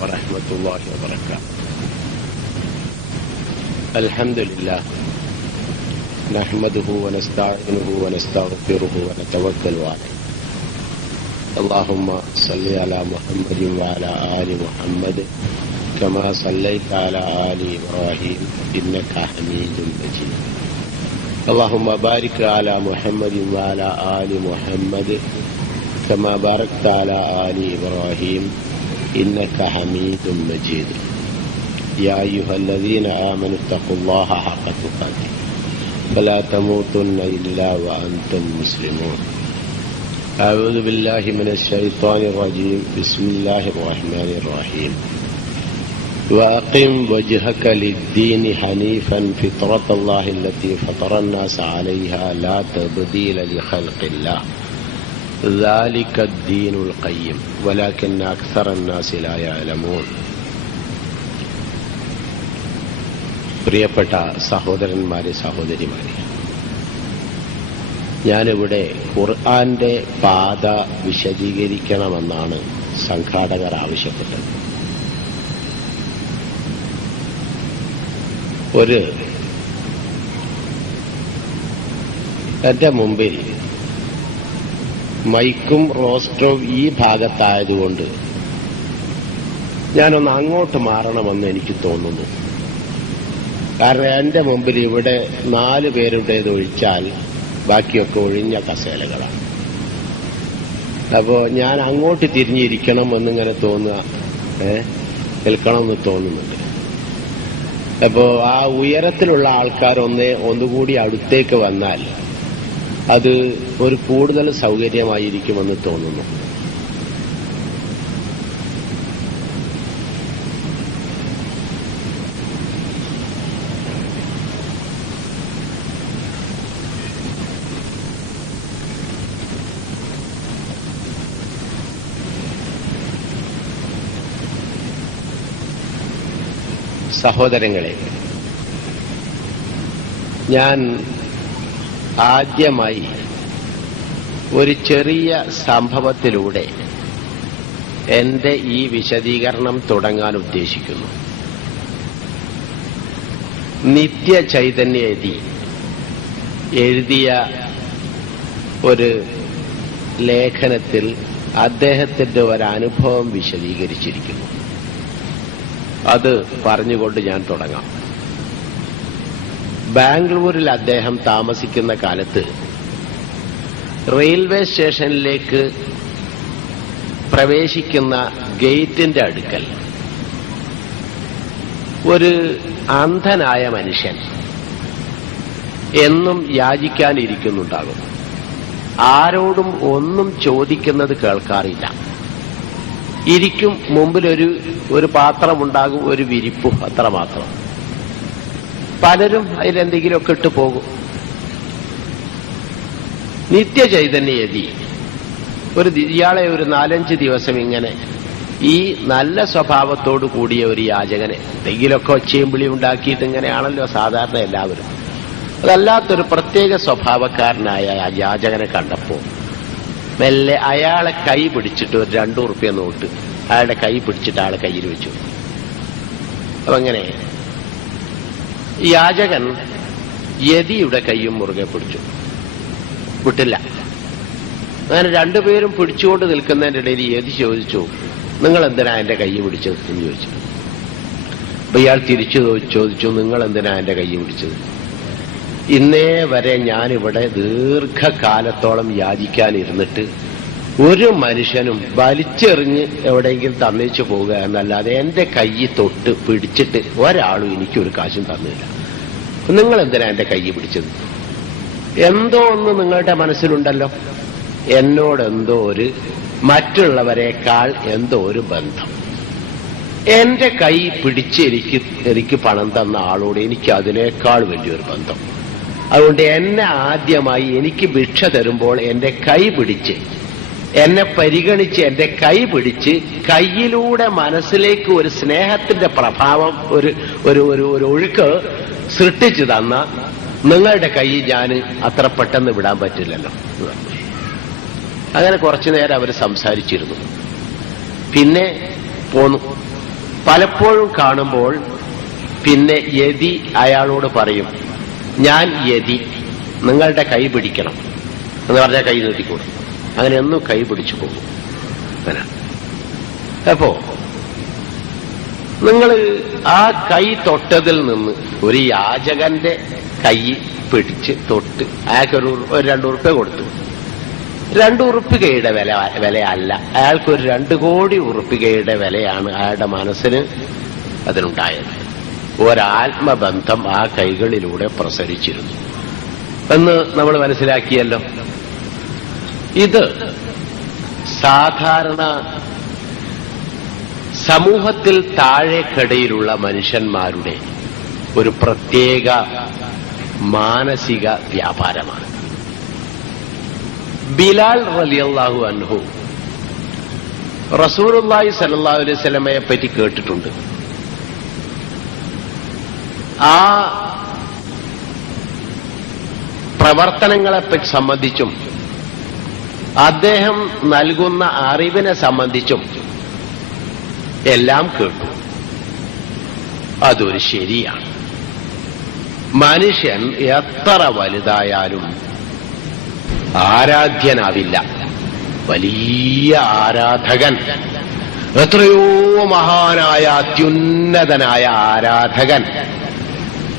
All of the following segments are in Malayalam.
ورحمة الله وبركاته. الحمد لله نحمده ونستعينه ونستغفره ونتوكل عليه. اللهم صل على محمد وعلى آل محمد كما صليت على آل إبراهيم إنك حميد مجيد. اللهم بارك على محمد وعلى آل محمد كما باركت على آل إبراهيم إنك حميد مجيد. يا أيها الذين آمنوا اتقوا الله حق تقاته فلا تموتن إلا وأنتم مسلمون. أعوذ بالله من الشيطان الرجيم. بسم الله الرحمن الرحيم. وأقم وجهك للدين حنيفا فطرة الله التي فطر الناس عليها لا تبديل لخلق الله ذلك الدين القيم ولكن أكثر الناس لا يعلمون. പ്രിയപ്പെട്ട സഹോദരന്മാരെ, സഹോദരിമാരെ, ഞാനിവിടെ ഖുർആന്റെ പാത വിശദീകരിക്കണമെന്നാണ് സംഘാടകർ ആവശ്യപ്പെട്ടത്. എന്റെ മുമ്പിൽ മൈക്കും റോസ്റ്റോവ് ഈ ഭാഗത്തായതുകൊണ്ട് ഞാനൊന്ന് അങ്ങോട്ട് മാറണമെന്ന് എനിക്ക് തോന്നുന്നു. കാരണം എന്റെ മുമ്പിൽ ഇവിടെ 4 പേരുടേത് ഒഴിച്ചാൽ ബാക്കിയൊക്കെ ഒഴിഞ്ഞ കസേലകളാണ്. അപ്പോ ഞാൻ അങ്ങോട്ട് തിരിഞ്ഞിരിക്കണം എന്നിങ്ങനെ തോന്നുക, നിൽക്കണമെന്ന് തോന്നുന്നുണ്ട്. അപ്പോ ആ ഉയരത്തിലുള്ള ആൾക്കാർ ഒന്നുകൂടി അടുത്തേക്ക് വന്നാൽ അത് ഒരു കൂടുതൽ സൗകര്യമായിരിക്കുമെന്ന് തോന്നുന്നു. സഹോദരങ്ങളെ, ഞാൻ ആദ്യമായി ഒരു ചെറിയ സംഭവത്തിലൂടെ എന്റെ ഈ വിശദീകരണം തുടങ്ങാൻ ഉദ്ദേശിക്കുന്നു. നിത്യചൈതന്യയതി എഴുതിയ ഒരു ലേഖനത്തിൽ അദ്ദേഹത്തിന്റെ ഒരനുഭവം വിശദീകരിച്ചിരിക്കുന്നു. അത് പറഞ്ഞുകൊണ്ട് ഞാൻ തുടങ്ങാം. ബാംഗ്ലൂരിൽ അദ്ദേഹം താമസിക്കുന്ന കാലത്ത് റെയിൽവേ സ്റ്റേഷനിലേക്ക് പ്രവേശിക്കുന്ന ഗേറ്റിന്റെ അടുക്കൽ ഒരു അന്ധനായ മനുഷ്യൻ എന്നും യാചിക്കാനിരിക്കുന്നുണ്ടാകും. ആരോടും ഒന്നും ചോദിക്കുന്നത് കേൾക്കാറില്ല. ഇരിക്കും, മുമ്പിലൊരു പാത്രമുണ്ടാകും, ഒരു വിരിപ്പും, അത്രമാത്രം. പലരും അതിലെന്തെങ്കിലുമൊക്കെ ഇട്ട് പോകും. നിത്യചൈതന്യയതി ഇയാളെ ഒരു 4-5 ദിവസം ഇങ്ങനെ ഈ നല്ല സ്വഭാവത്തോടു കൂടിയ ഒരു യാചകനെ എന്തെങ്കിലുമൊക്കെ ഒച്ചയും വിളി ഉണ്ടാക്കിയിട്ട് ഇങ്ങനെയാണല്ലോ സാധാരണ എല്ലാവരും. അതല്ലാത്തൊരു പ്രത്യേക സ്വഭാവക്കാരനായ യാചകനെ കണ്ടപ്പോൾ മെല്ലെ അയാളെ കൈ പിടിച്ചിട്ട് ഒരു 2 ഉറുപ്പ്യ നോട്ട് അയാളുടെ കൈ പിടിച്ചിട്ട് അയാളെ കയ്യിൽ വെച്ചു. അപ്പങ്ങനെ യാചകൻ യതിയുടെ കൈയും മുറുകെ പിടിച്ചു, വിട്ടില്ല. അങ്ങനെ 2 പേരും പിടിച്ചുകൊണ്ട് നിൽക്കുന്നതിന്റെ ഇടയിൽ യതി ചോദിച്ചു, നിങ്ങൾ എന്തിനാ എന്റെ കൈ പിടിച്ചത് എന്ന് ചോദിച്ചു. അപ്പൊ ഇയാൾ തിരിച്ചു ചോദിച്ചു, നിങ്ങൾ എന്തിനാ എന്റെ കൈ പിടിച്ചത്? ഇന്നേ വരെ ഞാനിവിടെ ദീർഘകാലത്തോളം യാചിക്കാനിരുന്നിട്ട് ഒരു മനുഷ്യനും വലിച്ചെറിഞ്ഞ് എവിടെയെങ്കിലും തന്നേച്ചു പോവുക എന്നല്ലാതെ എന്റെ കൈ തൊട്ട് പിടിച്ചിട്ട് ഒരാളും എനിക്കൊരു കാശും തന്നില്ല. നിങ്ങൾ എന്തിനാ എന്റെ കൈ പിടിച്ചത്? എന്തോ ഒന്ന് നിങ്ങളുടെ മനസ്സിലുണ്ടല്ലോ, എന്നോടെന്തോ മറ്റുള്ളവരെക്കാൾ എന്തോ ഒരു ബന്ധം. എന്റെ കൈ പിടിച്ച് എനിക്ക് പണം തന്ന ആളോട് എനിക്ക് അതിനേക്കാൾ വലിയൊരു ബന്ധം. അതുകൊണ്ട് എന്നെ ആദ്യമായി എനിക്ക് ഭിക്ഷ തരുമ്പോൾ എന്റെ കൈ പിടിച്ച്, എന്നെ പരിഗണിച്ച് എന്റെ കൈ പിടിച്ച് കൈയിലൂടെ മനസ്സിലേക്ക് ഒരു സ്നേഹത്തിന്റെ പ്രഭാവം, ഒരു ഒഴുക്ക് സൃഷ്ടിച്ചു തന്ന നിങ്ങളുടെ കൈ ഞാൻ അത്ര പെട്ടെന്ന് വിടാൻ പറ്റില്ലല്ലോ. അങ്ങനെ കുറച്ചു നേരം അവർ സംസാരിച്ചിരുന്നു. പിന്നെ പോന്നു. പലപ്പോഴും കാണുമ്പോൾ പിന്നെ യതി അയാളോട് പറയും, ഞാൻ യതി, നിങ്ങളുടെ കൈ പിടിക്കണം എന്ന് പറഞ്ഞാൽ കൈ നീട്ടിക്കൂടും. അങ്ങനെ ഒന്നും കൈ പിടിച്ചു പോകും. അങ്ങനെ അപ്പോ നിങ്ങൾ ആ കൈ തൊട്ടതിൽ നിന്ന് ഒരു യാചകന്റെ കൈ പിടിച്ച് തൊട്ട് അയാൾക്കൊരു 2 ഉറുപ്പ്യ കൊടുത്തു. 2 ഉറുപ്പികയുടെ വിലയല്ല, അയാൾക്കൊരു 2 കോടി ഉറുപ്പികയുടെ വിലയാണ് അയാളുടെ മനസ്സിന് അതിനുണ്ടായത്. ഒരാത്മബന്ധം ആ കൈകളിലൂടെ പ്രസരിച്ചിരുന്നു എന്ന് നമ്മൾ മനസ്സിലാക്കിയല്ലോ. ഇത് സാധാരണ സമൂഹത്തിൽ താഴേക്കടയിലുള്ള മനുഷ്യന്മാരുടെ ഒരു പ്രത്യേക മാനസിക വ്യാപാരമാണ്. ബിലാൽ റളിയല്ലാഹു അൻഹു റസൂലുള്ളാഹി സ്വല്ലല്ലാഹു അലൈഹി വസല്ലമയെ പറ്റി കേട്ടിട്ടുണ്ട്. ആ പ്രവർത്തനങ്ങളെ സംബന്ധിച്ചും അദ്ദേഹം നൽകുന്ന അറിവിനെ സംബന്ധിച്ചും എല്ലാം കേട്ടു. അതൊരു ശരിയാണ്. മനുഷ്യൻ എത്ര വലുതായാലും ആരാധ്യനാവില്ല. വലിയ ആരാധകൻ, എത്രയോ മഹാനായ അത്യുന്നതനായ ആരാധകൻ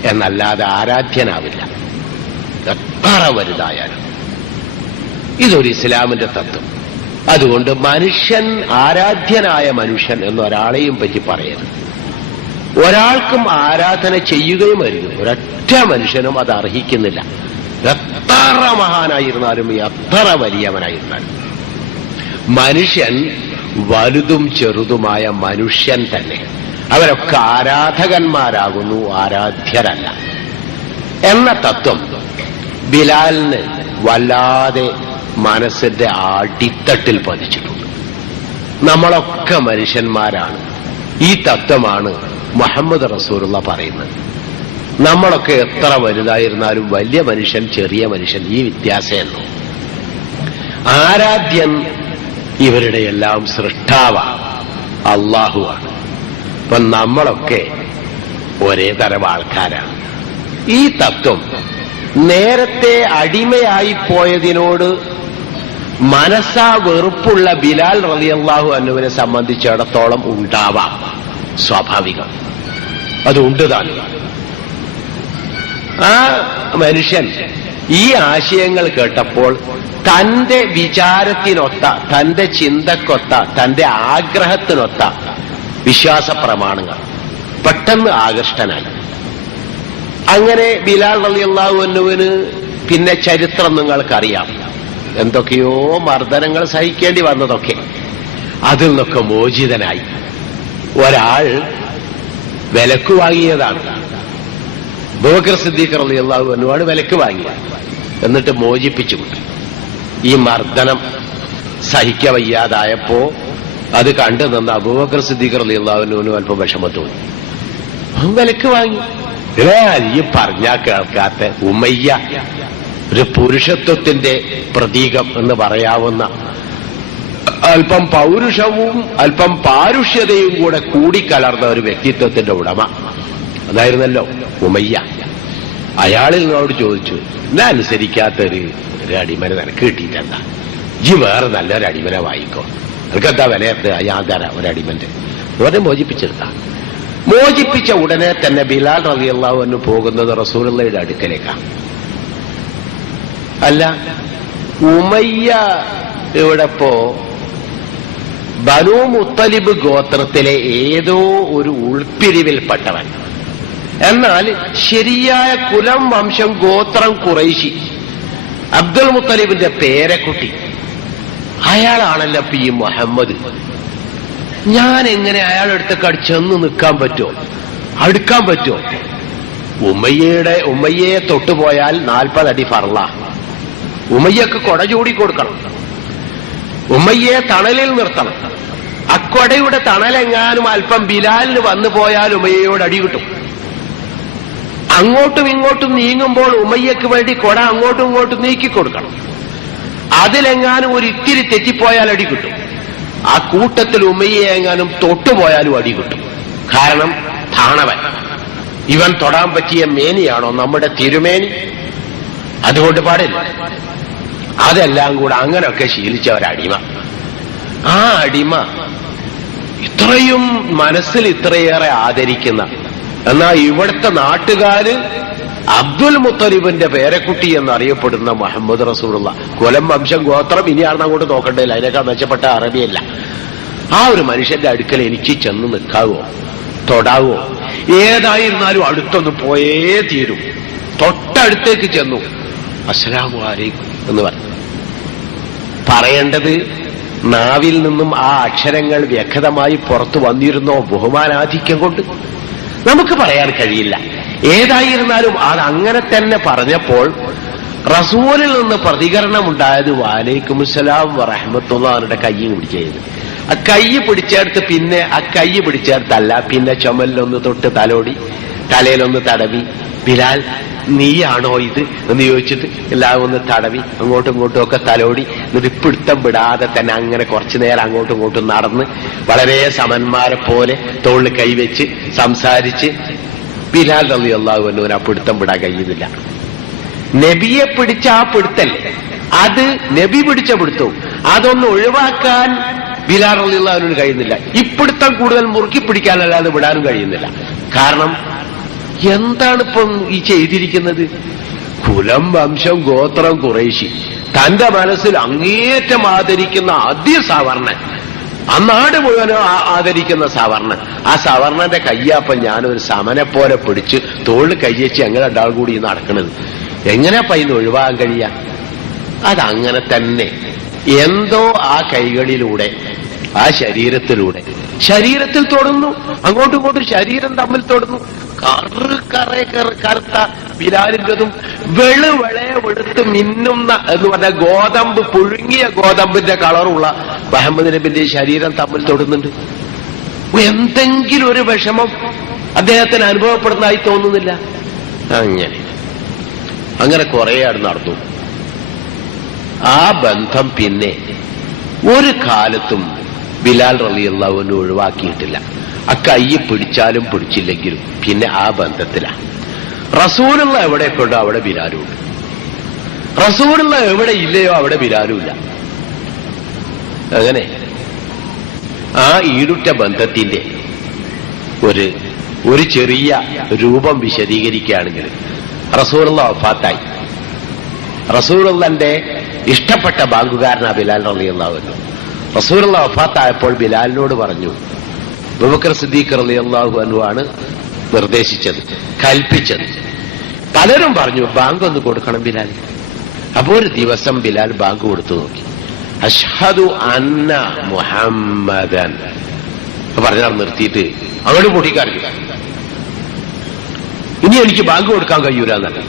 എന്നല്ലാതെ ആരാധ്യനാവില്ല, എത്ര വലുതായാലും. ഇതൊരു ഇസ്ലാമിന്റെ തത്വം. അതുകൊണ്ട് മനുഷ്യൻ, ആരാധ്യനായ മനുഷ്യൻ എന്നൊരാളെയും പറ്റി പറയരുത്. ഒരാൾക്കും ആരാധന ചെയ്യുകയും അരുത്. ഒരൊറ്റ മനുഷ്യനും അത് അർഹിക്കുന്നില്ല, എത്ര മഹാനായിരുന്നാലും എത്ര വലിയവനായിരുന്നാലും. മനുഷ്യൻ വലുതും ചെറുതുമായ മനുഷ്യൻ തന്നെ. അവരൊക്കെ ആരാധകന്മാരാകുന്നു, ആരാധ്യരല്ല എന്ന തത്വം ബിലാലിന് വല്ലാതെ മനസ്സിന്റെ അടിത്തട്ടിൽ പതിച്ചിട്ടുണ്ട്. നമ്മളൊക്കെ മനുഷ്യന്മാരാണ്. ഈ തത്വമാണ് മുഹമ്മദ് റസൂലുള്ള പറയുന്നത്. നമ്മളൊക്കെ എത്ര വലുതായിരുന്നാലും വലിയ മനുഷ്യൻ, ചെറിയ മനുഷ്യൻ, ഈ വ്യത്യാസമല്ലോ. ആരാധ്യൻ ഇവരുടെ എല്ലാം സൃഷ്ടാവാണ്, അള്ളാഹുവാണ്. അപ്പൊ നമ്മളൊക്കെ ഒരേ തരം ആൾക്കാരാണ്. ഈ തത്വം നേരത്തെ അടിമയായി പോയതിനോട് മനസ്സാ വെറുപ്പുള്ള ബിലാൽ റളിയല്ലാഹു അൻഹുവിനെ സംബന്ധിച്ചിടത്തോളം ഉണ്ടാവാം, സ്വാഭാവികം. അതുണ്ട് താൻ. ആ മനുഷ്യൻ ഈ ആശയങ്ങൾ കേട്ടപ്പോൾ തന്റെ വിചാരത്തിനൊത്ത, തന്റെ ചിന്തക്കൊത്ത, തന്റെ ആഗ്രഹത്തിനൊത്ത വിശ്വാസ പ്രമാണങ്ങൾ പെട്ടെന്ന് ആകൃഷ്ടനായി. അങ്ങനെ ബിലാൽ റളിയല്ലാഹു അൻഹുവിന് പിന്നെ ചരിത്രം നിങ്ങൾക്കറിയാം. എന്തൊക്കെയോ മർദ്ദനങ്ങൾ സഹിക്കേണ്ടി വന്നതൊക്കെ. അതിൽ നിന്നൊക്കെ മോചിതനായി. ഒരാൾ വിലക്ക് വാങ്ങിയതാണ്. അബൂബക്കർ സിദ്ദീഖ് റളിയല്ലാഹു അൻഹുവാണ് വിലക്ക് വാങ്ങിയത്. എന്നിട്ട് മോചിപ്പിച്ചു. ഈ മർദ്ദനം സഹിക്കവയ്യാതായപ്പോ അത് കണ്ടു നിന്ന അബൂബക്കർ സിദ്ദീഖ് റളിയല്ലാഹു അൻഹുവിന് അല്പം വിഷമം തോന്നി. വിലക്ക് വാങ്ങി. ഈ പറഞ്ഞാ കേൾക്കാത്ത ഉമയ്യ, ഒരു പുരുഷത്വത്തിന്റെ പ്രതീകം എന്ന് പറയാവുന്ന, അല്പം പൗരുഷവും അല്പം പാരുഷ്യതയും കൂടെ കൂടിക്കലർന്ന ഒരു വ്യക്തിത്വത്തിന്റെ ഉടമ അതായിരുന്നല്ലോ ഉമയ്യ. അയാളിൽ നിന്നോട് ചോദിച്ചു, ഞാൻ അനുസരിക്കാത്തൊരു അടിമനെ നിനക്ക് കിട്ടിയിട്ടെന്താ? ജി വേറെ നല്ലൊരു അടിമനെ വായിക്കോ, നിനക്കെന്താ വിലയത്ത്? ഞാൻ തരാം ഒരു അടിമന്റെ. അവരെ മോചിപ്പിച്ചെടുത്താ. മോചിപ്പിച്ച ഉടനെ തന്നെ ബിലാൽ റളിയല്ലാഹു അൻഹു പോകുന്നത് റസൂലുള്ളാഹിയുടെ അടുക്കലേക്കാണ്. അല്ല, ഉമയ്യ ഇവിടെപ്പോ ബനൂ മുത്തലിബ് ഗോത്രത്തിലെ ഏതോ ഒരു ഉൾപ്പിരിവിൽപ്പെട്ടവൻ. എന്നാൽ ശരിയായ കുലം, വംശം, ഗോത്രം ഖുറൈശി, അബ്ദുൽ മുത്തലിബിന്റെ പേരക്കുട്ടി. അയാളാണല്ലോ ഈ മുഹമ്മദ്. ഞാൻ എങ്ങനെ അയാളെടുത്തൊക്കെ ചെന്ന് നിൽക്കാൻ പറ്റുമോ? അടുക്കാൻ പറ്റുമോ? ഉമ്മയ്യയെ തൊട്ടുപോയാൽ 40 അടി ഫർള. ഉമ്മയ്യക്ക് കൊട ചൂടി കൊടുക്കണം, ഉമ്മയ്യയെ തണലിൽ നിർത്തണം. അക്കൊടയുടെ തണലെങ്ങാനും അല്പം ബിലാലിന് വന്നു പോയാൽ ഉമ്മയ്യയോട് അടി കിട്ടും. അങ്ങോട്ടും ഇങ്ങോട്ടും നീങ്ങുമ്പോൾ ഉമ്മയ്യക്ക് വേണ്ടി കൊട അങ്ങോട്ടും ഇങ്ങോട്ടും നീക്കിക്കൊടുക്കണം. അതിലെങ്ങാനും ഒരു ഇത്തിരി തെറ്റിപ്പോയാൽ അടി കിട്ടും. ആ കൂട്ടത്തിൽ ഉമ്മയെ എങ്ങാനും തൊട്ടുപോയാലും അടി കിട്ടും. കാരണം താണവൻ. ഇവൻ തൊടാൻ പറ്റിയ മേനിയാണോ നമ്മുടെ തിരുമേനി? അതുകൊണ്ട് പാടില്ല. അതെല്ലാം കൂടെ അങ്ങനെയൊക്കെ ശീലിച്ച ഒരടിമ. ആ അടിമ ഇത്രയും മനസ്സിൽ ഇത്രയേറെ ആദരിക്കുന്ന, എന്നാൽ ഇവിടുത്തെ നാട്ടുകാര് അബ്ദുൽ മുത്തലിബിന്റെ പേരക്കുട്ടി എന്നറിയപ്പെടുന്ന മുഹമ്മദ് റസൂലുള്ള, കൊലം വംശം ഗോത്രം, ഇനിയാണെന്ന് അങ്ങോട്ട് നോക്കണ്ടേയില്ല, അതിനേക്കാൾ മെച്ചപ്പെട്ട അറബിയല്ല. ആ ഒരു മനുഷ്യന്റെ അടുക്കൽ എനിക്ക് ചെന്ന് നിൽക്കാവോ, തൊടാവോ? ഏതായിരുന്നാലും അടുത്തൊന്ന് പോയേ തീരും. തൊട്ടടുത്തേക്ക് ചെന്നു അസ്സലാമു അലൈക്കും എന്ന് പറഞ്ഞു. പറയേണ്ടത് നാവിൽ നിന്നും ആ അക്ഷരങ്ങൾ വ്യക്തമായി പുറത്തു വന്നിരുന്നോ ബഹുമാനാധിക്യം കൊണ്ട്? നമുക്ക് പറയാൻ കഴിയില്ല. ഏതായിരുന്നാലും അത് അങ്ങനെ തന്നെ പറഞ്ഞപ്പോൾ റസൂലിൽ നിന്ന് പ്രതികരണമുണ്ടായത് വഅലൈക്കും അസ്സലാം വറഹ്മത്തുള്ളാഹിയുടെ കയ്യും പിടിച്ചത്. ആ കൈ പിടിച്ചെടുത്ത് പിന്നെ ആ കൈ പിടിച്ചെടുത്തല്ല, പിന്നെ ചുമലിലൊന്ന് തൊട്ട് തലോടി, തലയിലൊന്ന് തടവി. ബിലാൽ നീയാണോ ഇത് എന്ന് ചോദിച്ചിട്ട് എല്ലാം ഒന്ന് തടവി, അങ്ങോട്ടും ഇങ്ങോട്ടും ഒക്കെ തലോടി. എന്നിട്ട് പിടുത്തം വിടാതെ തന്നെ അങ്ങനെ കുറച്ചു നേരം അങ്ങോട്ടും ഇങ്ങോട്ടും നടന്ന് വളരെ സമന്മാരെ പോലെ തോളിൽ കൈവച്ച് സംസാരിച്ച്. ബിലാൽ റളിയല്ലാഹു അൻഹുവിന് ആ പിടുത്തം വിടാൻ കഴിയുന്നില്ല. നബിയെ പിടിച്ച ആ പിടുത്തല്ലേ, അത് നബി പിടിച്ച പിടുത്തവും അതൊന്ന് ഒഴിവാക്കാൻ ബിലാൽ റളിയല്ലാഹു അൻഹുവിന് കഴിയുന്നില്ല. ഇപ്പിടുത്തം കൂടുതൽ മുറുക്കി പിടിക്കാനല്ലാതെ വിടാനും കഴിയുന്നില്ല. കാരണം എന്താണ് ഇപ്പം ഈ ചെയ്തിരിക്കുന്നത്? കുലം വംശം ഗോത്രം ഖുറൈശി, തന്റെ മനസ്സിൽ അങ്ങേറ്റം ആദരിക്കുന്ന ആദ്യ സവർണൻ, ആ നാട് മുഴുവനും ആദരിക്കുന്ന സവർണൻ, ആ സവർണന്റെ കയ്യാപ്പം ഞാനൊരു സമനെ പോലെ പിടിച്ച് തോളിൽ കയ്യച്ച് അങ്ങനെ രണ്ടാൾ കൂടി നടക്കണത്. എങ്ങനെ പൈന്ന് ഒഴിവാകാൻ കഴിയാ? അതങ്ങനെ തന്നെ എന്തോ ആ കൈകളിലൂടെ, ആ ശരീരത്തിൽ തൊടുന്നു, അങ്ങോട്ടും ഇങ്ങോട്ടും ശരീരം തമ്മിൽ തൊടുന്നു. കറുത്ത ബിലാലിൻ്റെതും വെളുത്ത് മിന്നുന്ന എന്ന് പറഞ്ഞ ഗോതമ്പ്, പുഴുങ്ങിയ ഗോതമ്പിന്റെ കളറുള്ള മുഹമ്മദ് നബിന്റെ ശരീരം തമ്മിൽ തൊടുന്നുണ്ട്. എന്തെങ്കിലും ഒരു വിഷമം അദ്ദേഹത്തിന് അനുഭവപ്പെടുന്നതായി തോന്നുന്നില്ല. അങ്ങനെ കുറെ ആട് നടന്നു. ആ ബന്ധം പിന്നെ ഒരു കാലത്തും ബിലാൽ റളിയല്ലാഹു അൻഹു ഒഴിവാക്കിയിട്ടില്ല. ആ കൈ പിടിച്ചാലും പിടിച്ചില്ലെങ്കിലും പിന്നെ ആ ബന്ധത്തിലാണ്. റസൂലുള്ള എവിടെയൊക്കെ ഉണ്ടോ അവിടെ ബിലാലും ഉണ്ട്. റസൂലുള്ള എവിടെ ഇല്ലയോ അവിടെ ബിലാലും ഇല്ല. അങ്ങനെ ആ ഈടുറ്റ ബന്ധത്തിന്റെ ഒരു ചെറിയ രൂപം വിശദീകരിക്കുകയാണെങ്കിൽ, റസൂലുള്ള വഫാത്തായി. റസൂലുള്ളാന്റെ ഇഷ്ടപ്പെട്ട ബാങ്കുകാരനാ ബിലാൽ റളിയല്ലാഹു അൻഹു. റസൂലുള്ള വഫാത്തായപ്പോൾ ബിലാലിനോട് പറഞ്ഞു, അബൂബക്കർ സിദ്ദീഖ് റളിയല്ലാഹു അൻഹു ആണ് നിർദ്ദേശിച്ചത്, കൽപ്പിച്ചത്. പലരും പറഞ്ഞു ബാങ്ക് ഒന്ന് കൊടുക്കണം ബിലാൽ. അപ്പോ ഒരു ദിവസം ബിലാൽ ബാങ്ക് കൊടുത്തു നോക്കി. അഷ്ഹദു അന്ന മുഹമ്മദൻ പറഞ്ഞാൽ നിർത്തിയിട്ട് അങ്ങോട്ട് പൊട്ടിക്കാറില്ല. ഇനി എനിക്ക് ബാങ്ക് കൊടുക്കാൻ കഴിയൂലെന്നല്ല.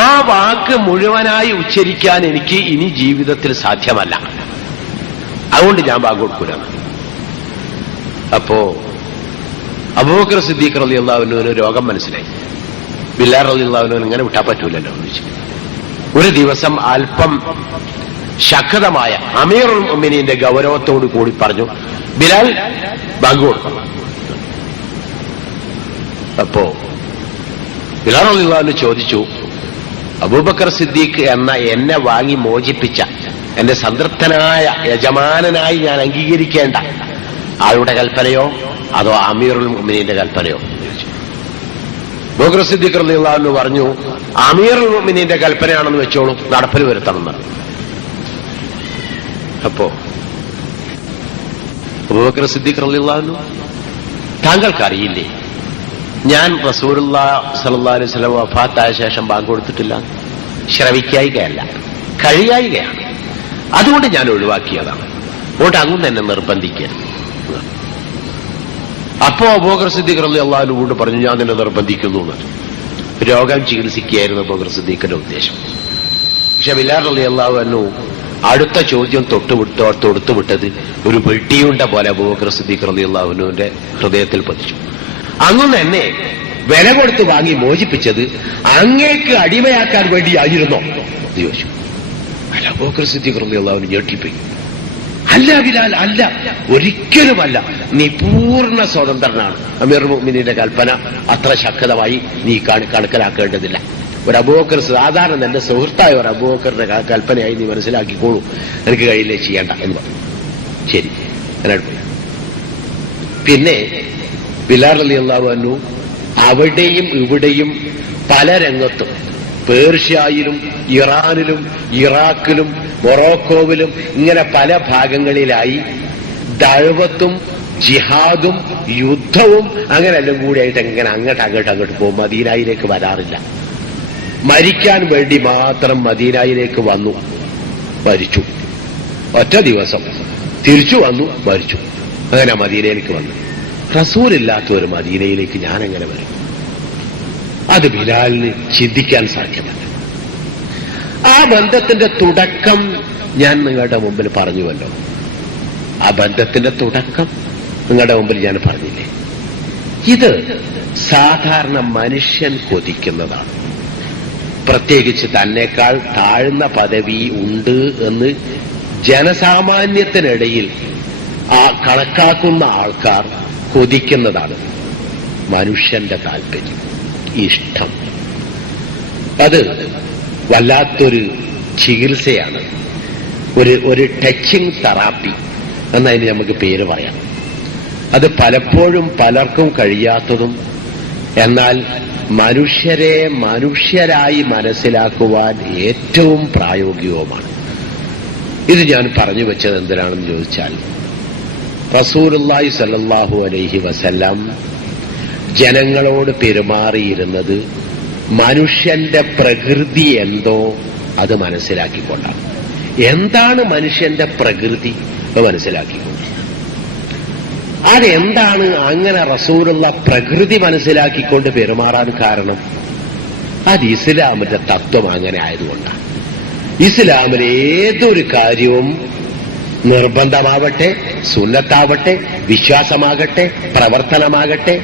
ആ വാക്ക് മുഴുവനായി ഉച്ചരിക്കാൻ എനിക്ക് ഇനി ജീവിതത്തിൽ സാധ്യമല്ല, അതുകൊണ്ട് ഞാൻ ബാങ്ക് കൊടുക്കൂല. അപ്പോ അബൂബക്കർ സിദ്ദീഖ് റളിയല്ലാഹു അൻഹുവിന് രോഗം മനസ്സിലായി. ബിലാൽ റളിയല്ലാഹു അൻഹു ഇങ്ങനെ വിട്ടാൻ പറ്റൂലല്ലോ എന്ന് വെച്ചു. ഒരു ദിവസം അല്പം ശക്തമായ അമീറുൽ മുഅ്മിനീന്റെ ഗൗരവത്തോടു കൂടി പറഞ്ഞു, ബിലാൽ ബാങ്ക് കൊടുക്കണം. അപ്പോ ബിലാൽ റളിയല്ലാഹു അൻഹു ചോദിച്ചു, അബൂബക്കർ സിദ്ദീഖ് എന്ന എന്നെ വാങ്ങി മോചിപ്പിച്ച എന്റെ സംതൃപ്തനായ യജമാനനായി ഞാൻ അംഗീകരിക്കേണ്ട ആളുടെ കൽപ്പനയോ അതോ അമീറുൽ മുഅ്മിനീന്റെ കൽപ്പനയോ? അബൂബക്കർ സിദ്ദീഖ് റളിയല്ലാഹു അൻഹു പറഞ്ഞു, അമീറുൽ മുഅ്മിനീന്റെ കൽപ്പനയാണെന്ന് വെച്ചോളൂ, നടപ്പിൽ വരുത്തണം. അപ്പോ അബൂബക്കർ സിദ്ദീഖ് റളിയല്ലാഹു അൻഹു, താങ്കൾക്കറിയില്ലേ ഞാൻ റസൂലുള്ളാഹി സ്വല്ലല്ലാഹു അലൈഹി വസല്ലം വഫാത്തായ ശേഷം ബാങ്ക് കൊടുത്തിട്ടില്ല? ശ്രവിക്കായികയല്ല, കഴിയായികയാണ്. അതുകൊണ്ട് ഞാൻ ഒഴിവാക്കിയതാണ്. അതുകൊണ്ട് അങ്ങ് തന്നെ നിർബന്ധിക്കരുത്. അപ്പോ അബൂബക്കർ സിദ്ദീഖ് റളിയല്ലാഹു അൻഹു കൊണ്ട് പറഞ്ഞു, ഞാൻ നിന്നെ നിർബന്ധിക്കുന്നു എന്ന്. രോഗം ചികിത്സിക്കുകയായിരുന്നു അബൂബക്കർ സിദ്ദീഖിന്റെ ഉദ്ദേശം. പക്ഷെ ബിലാൽ റളിയല്ലാഹു അൻഹു അടുത്ത ചോദ്യം തൊടുത്തുവിട്ടത് ഒരു വെട്ടിയുണ്ട പോലെ അബൂബക്കർ സിദ്ദീഖ് റളിയല്ലാഹു അൻഹുവിന്റെ ഹൃദയത്തിൽ പതിച്ചു. അങ്ങ് തന്നെ വില കൊടുത്ത് വാങ്ങി മോചിപ്പിച്ചത് അങ്ങേക്ക് അടിമയാക്കാൻ വേണ്ടിയായിരുന്നോ എന്ന് ചോദിച്ചു. അബൂബക്കർ സിദ്ദീഖ് റളിയല്ലാഹു അൻഹു ഞെട്ടിപ്പോയി. അല്ല ബിലാൽ, അല്ല, ഒരിക്കലുമല്ല. നീ പൂർണ്ണ സ്വതന്ത്രനാണ്. അമീർ മുഅ്മിനീന്റെ കൽപ്പന അത്ര ശക്തമായി നീ കണക്കിലാക്കേണ്ടതില്ല. ഒരു അബൂബക്കർ, സാധാരണ എന്റെ സുഹൃത്തായ ഒരു അബൂബക്കറിന്റെ കൽപ്പനയായി നീ മനസ്സിലാക്കിക്കോളൂ, എനിക്ക് കഴിയില്ലേ, ചെയ്യണ്ട എന്ന് പറഞ്ഞു. ശരി, പിന്നെ ബിലാൽ റളിയല്ലാഹു അൻഹു അവിടെയും ഇവിടെയും പല രംഗത്തും, പേർഷ്യയിലും ഇറാനിലും ഇറാഖിലും മൊറോക്കോവിലും ഇങ്ങനെ പല ഭാഗങ്ങളിലായി ദഅവത്തും ജിഹാദും യുദ്ധവും അങ്ങനെ എല്ലാം കൂടിയായിട്ട് ഇങ്ങനെ അങ്ങോട്ട് പോകും. മദീനയിലേക്ക് വരാറില്ല. മരിക്കാൻ വേണ്ടി മാത്രം മദീനയിലേക്ക് വന്നു, മരിച്ചു. ഒറ്റ ദിവസം തിരിച്ചു വന്നു, മരിച്ചു. അങ്ങനെ മദീനയിലേക്ക് വന്നു. റസൂലില്ലാത്ത ഒരു മദീനയിലേക്ക് ഞാൻ എങ്ങനെ വരും? അത് ബിലാലിന് ചിന്തിക്കാൻ സാധ്യമല്ല. ആ ബന്ധത്തിന്റെ തുടക്കം ഞാൻ നിങ്ങളുടെ മുമ്പിൽ പറഞ്ഞുവല്ലോ. ആ ബന്ധത്തിന്റെ തുടക്കം നിങ്ങളുടെ മുമ്പിൽ ഞാൻ പറഞ്ഞില്ലേ? ഇത് സാധാരണ മനുഷ്യൻ കൊതിക്കുന്നതാണ്. പ്രത്യേകിച്ച് തന്നെക്കാൾ താഴ്ന്ന പദവി ഉണ്ട് എന്ന് ജനസാമാന്യത്തിനിടയിൽ ആ കണക്കാക്കുന്ന ആൾക്കാർ കൊതിക്കുന്നതാണ്. മനുഷ്യന്റെ താല്പര്യം, ഇഷ്ടം, അത് വല്ലാത്തൊരു ചികിത്സയാണ്. ഒരു ടച്ചിങ് തെറാപ്പി എന്നതിന് നമുക്ക് പേര് പറയാം. അത് പലപ്പോഴും പലർക്കും കഴിയാത്തതും എന്നാൽ മനുഷ്യരെ മനുഷ്യരായി മനസ്സിലാക്കുവാൻ ഏറ്റവും പ്രായോഗികവുമാണ്. ഇത് ഞാൻ പറഞ്ഞു വെച്ചത് എന്തിനാണെന്ന് ചോദിച്ചാൽ, റസൂലുള്ളാഹി സ്വല്ലല്ലാഹു അലൈഹി വസല്ലം ജനങ്ങളോട് പെരുമാറിയിരുന്നത് മനുഷ്യന്റെ പ്രകൃതി എന്തോ അത് മനസ്സിലാക്കിക്കൊണ്ടാണ്. എന്താണ് മനുഷ്യന്റെ പ്രകൃതി മനസ്സിലാക്കിക്കൊണ്ട്. അതെന്താണ് അങ്ങനെ റസൂലുള്ള പ്രകൃതി മനസ്സിലാക്കിക്കൊണ്ട് പെരുമാറാൻ കാരണം? അത് ഇസ്ലാമിന്റെ തത്വം അങ്ങനെ ആയതുകൊണ്ടാണ്. ഇസ്ലാമിൽ ഏതൊരു കാര്യവും നിർബന്ധമാവട്ടെ, സുന്നത്താവട്ടെ, വിശ്വാസമാകട്ടെ, പ്രവർത്തനമാകട്ടെ,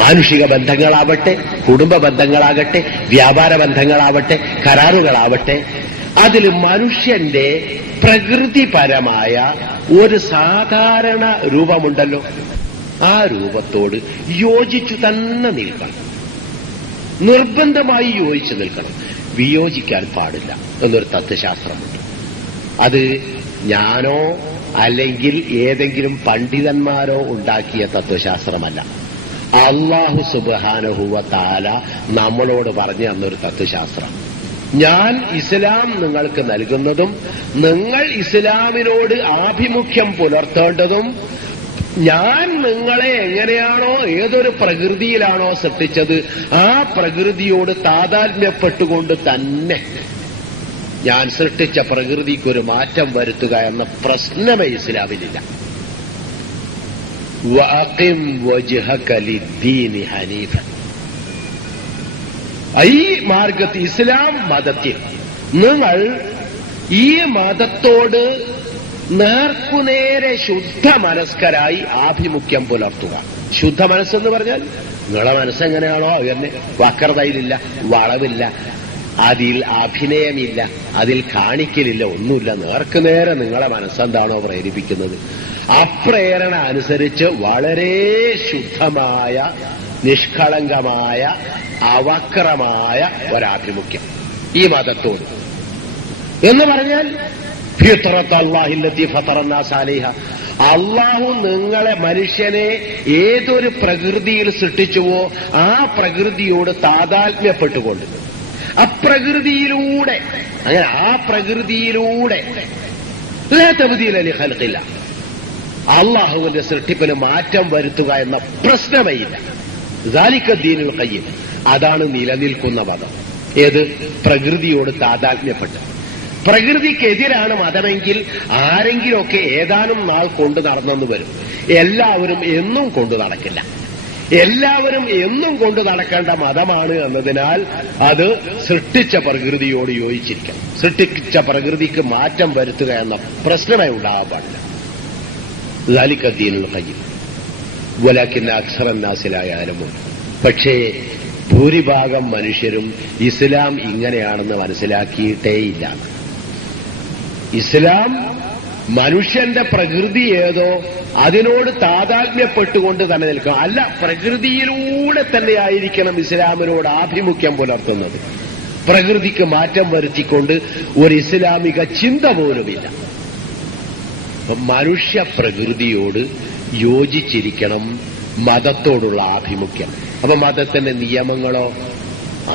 മാനുഷിക ബന്ധങ്ങളാവട്ടെ, കുടുംബ ബന്ധങ്ങളാകട്ടെ, വ്യാപാര ബന്ധങ്ങളാവട്ടെ, കരാറുകളാവട്ടെ, അതിൽ മനുഷ്യന്റെ പ്രകൃതിപരമായ ഒരു സാധാരണ രൂപമുണ്ടല്ലോ, ആ രൂപത്തോട് യോജിച്ചു തന്നെ നിൽക്കണം. നിർബന്ധമായി യോജിച്ചു നിൽക്കണം. വിയോജിക്കാൻ പാടില്ല എന്നൊരു തത്വശാസ്ത്രമുണ്ട്. അത് ഞാനോ അല്ലെങ്കിൽ ഏതെങ്കിലും പണ്ഡിതന്മാരോ ഉണ്ടാക്കിയ തത്വശാസ്ത്രമല്ല. അല്ലാഹു സുബ്ഹാനഹു വ തആല നമ്മളോട് പറഞ്ഞു തന്നൊരു തത്വശാസ്ത്രം. ഞാൻ ഇസ്ലാം നിങ്ങൾക്ക് നൽകുന്നതും നിങ്ങൾ ഇസ്ലാമിനോട് ആഭിമുഖ്യം പുലർത്തേണ്ടതും ഞാൻ നിങ്ങളെ എങ്ങനെയാണോ ഏതൊരു പ്രകൃതിയിലാണോ സൃഷ്ടിച്ചത് ആ പ്രകൃതിയോട് താതാത്മ്യപ്പെട്ടുകൊണ്ട് തന്നെ ഞാൻ സൃഷ്ടിച്ച പ്രകൃതിക്കൊരു മാറ്റം വരുത്തുക എന്ന പ്രശ്നമേ ഇസ്ലാമിലില്ല. വഅഖിം വജ്ഹക ലിദ്ദീനി ഹനീഫൻ. ഈ മാർഗത്തിൽ ഇസ്ലാം മതത്തിൽ നിങ്ങൾ ഈ മതത്തോട് നേർക്കുനേരെ ശുദ്ധ മനസ്കരായി ആഭിമുഖ്യം പുലർത്തുക. ശുദ്ധ മനസ്സെന്ന് പറഞ്ഞാൽ നിങ്ങളെ മനസ്സെങ്ങനെയാണോ അങ്ങനെ വക്രതയിലില്ല, വളവില്ല, അതിൽ അഭിനയമില്ല, അതിൽ കാണിക്കലില്ല, ഒന്നുമില്ല. നേർക്കുനേരെ നിങ്ങളെ മനസ്സെന്താണോ പ്രേരിപ്പിക്കുന്നത് അപ്രേരണ അനുസരിച്ച് വളരെ ശുദ്ധമായ നിഷ്കളങ്കമായ അവക്രമായ ഒരാഭിമുഖ്യം ഈ മതത്തോട് എന്ന് പറഞ്ഞാൽ അള്ളാഹു നിങ്ങളെ മനുഷ്യനെ ഏതൊരു പ്രകൃതിയിൽ സൃഷ്ടിച്ചുവോ ആ പ്രകൃതിയോട് താതാത്മ്യപ്പെട്ടുകൊണ്ട് അപ്രകൃതിയിലൂടെ അങ്ങനെ ആ പ്രകൃതിയിലൂടെ അള്ളാഹുവിന്റെ സൃഷ്ടിപ്പിന് മാറ്റം വരുത്തുക എന്ന പ്രശ്നമേ ഇല്ല. ദാലിക ദീനുൽ ഖയ്യിം. അതാണ് നിലനിൽക്കുന്ന മതം. ഏത്? പ്രകൃതിയോട് താതാത്മ്യപ്പെട്ട്. പ്രകൃതിക്കെതിരാണ് മതമെങ്കിൽ ആരെങ്കിലുമൊക്കെ ഏതാനും നാൾ കൊണ്ടു നടന്നെന്ന് വരും. എല്ലാവരും എന്നും കൊണ്ടു നടക്കില്ല. എല്ലാവരും എന്നും കൊണ്ടു നടക്കേണ്ട മതമാണ് എന്നതിനാൽ അത് സൃഷ്ടിച്ച പ്രകൃതിയോട് യോജിച്ചിരിക്കണം. സൃഷ്ടിച്ച പ്രകൃതിക്ക് മാറ്റം വരുത്തുക എന്ന പ്രശ്നമേ ഉണ്ടാകാൻ പാടില്ല. ദാലിക ദീനുൽ ഖയ്യിം വലാകിന്ന അക്സറൻ നാസി ലാ യഅലമൂൻ. പക്ഷേ ഭൂരിഭാഗം മനുഷ്യരും ഇസ്ലാം ഇങ്ങനെയാണെന്ന് മനസ്സിലാക്കിയിട്ടേയില്ല. ഇസ്ലാം മനുഷ്യന്റെ പ്രകൃതി ഏതോ അതിനോട് താതാത്മ്യപ്പെട്ടുകൊണ്ട് തന്നെ നിൽക്കണം. അല്ല, പ്രകൃതിയിലൂടെ തന്നെ ആയിരിക്കണം ഇസ്ലാമിനോട് ആഭിമുഖ്യം പുലർത്തുന്നത്. പ്രകൃതിക്ക് മാറ്റം വരുത്തിക്കൊണ്ട് ഒരു ഇസ്ലാമിക ചിന്ത പോലുമില്ല. മനുഷ്യ പ്രകൃതിയോട് യോജിച്ചിരിക്കണം മതത്തോടുള്ള ആഭിമുഖ്യം. അപ്പൊ മതത്തിന്റെ നിയമങ്ങളോ,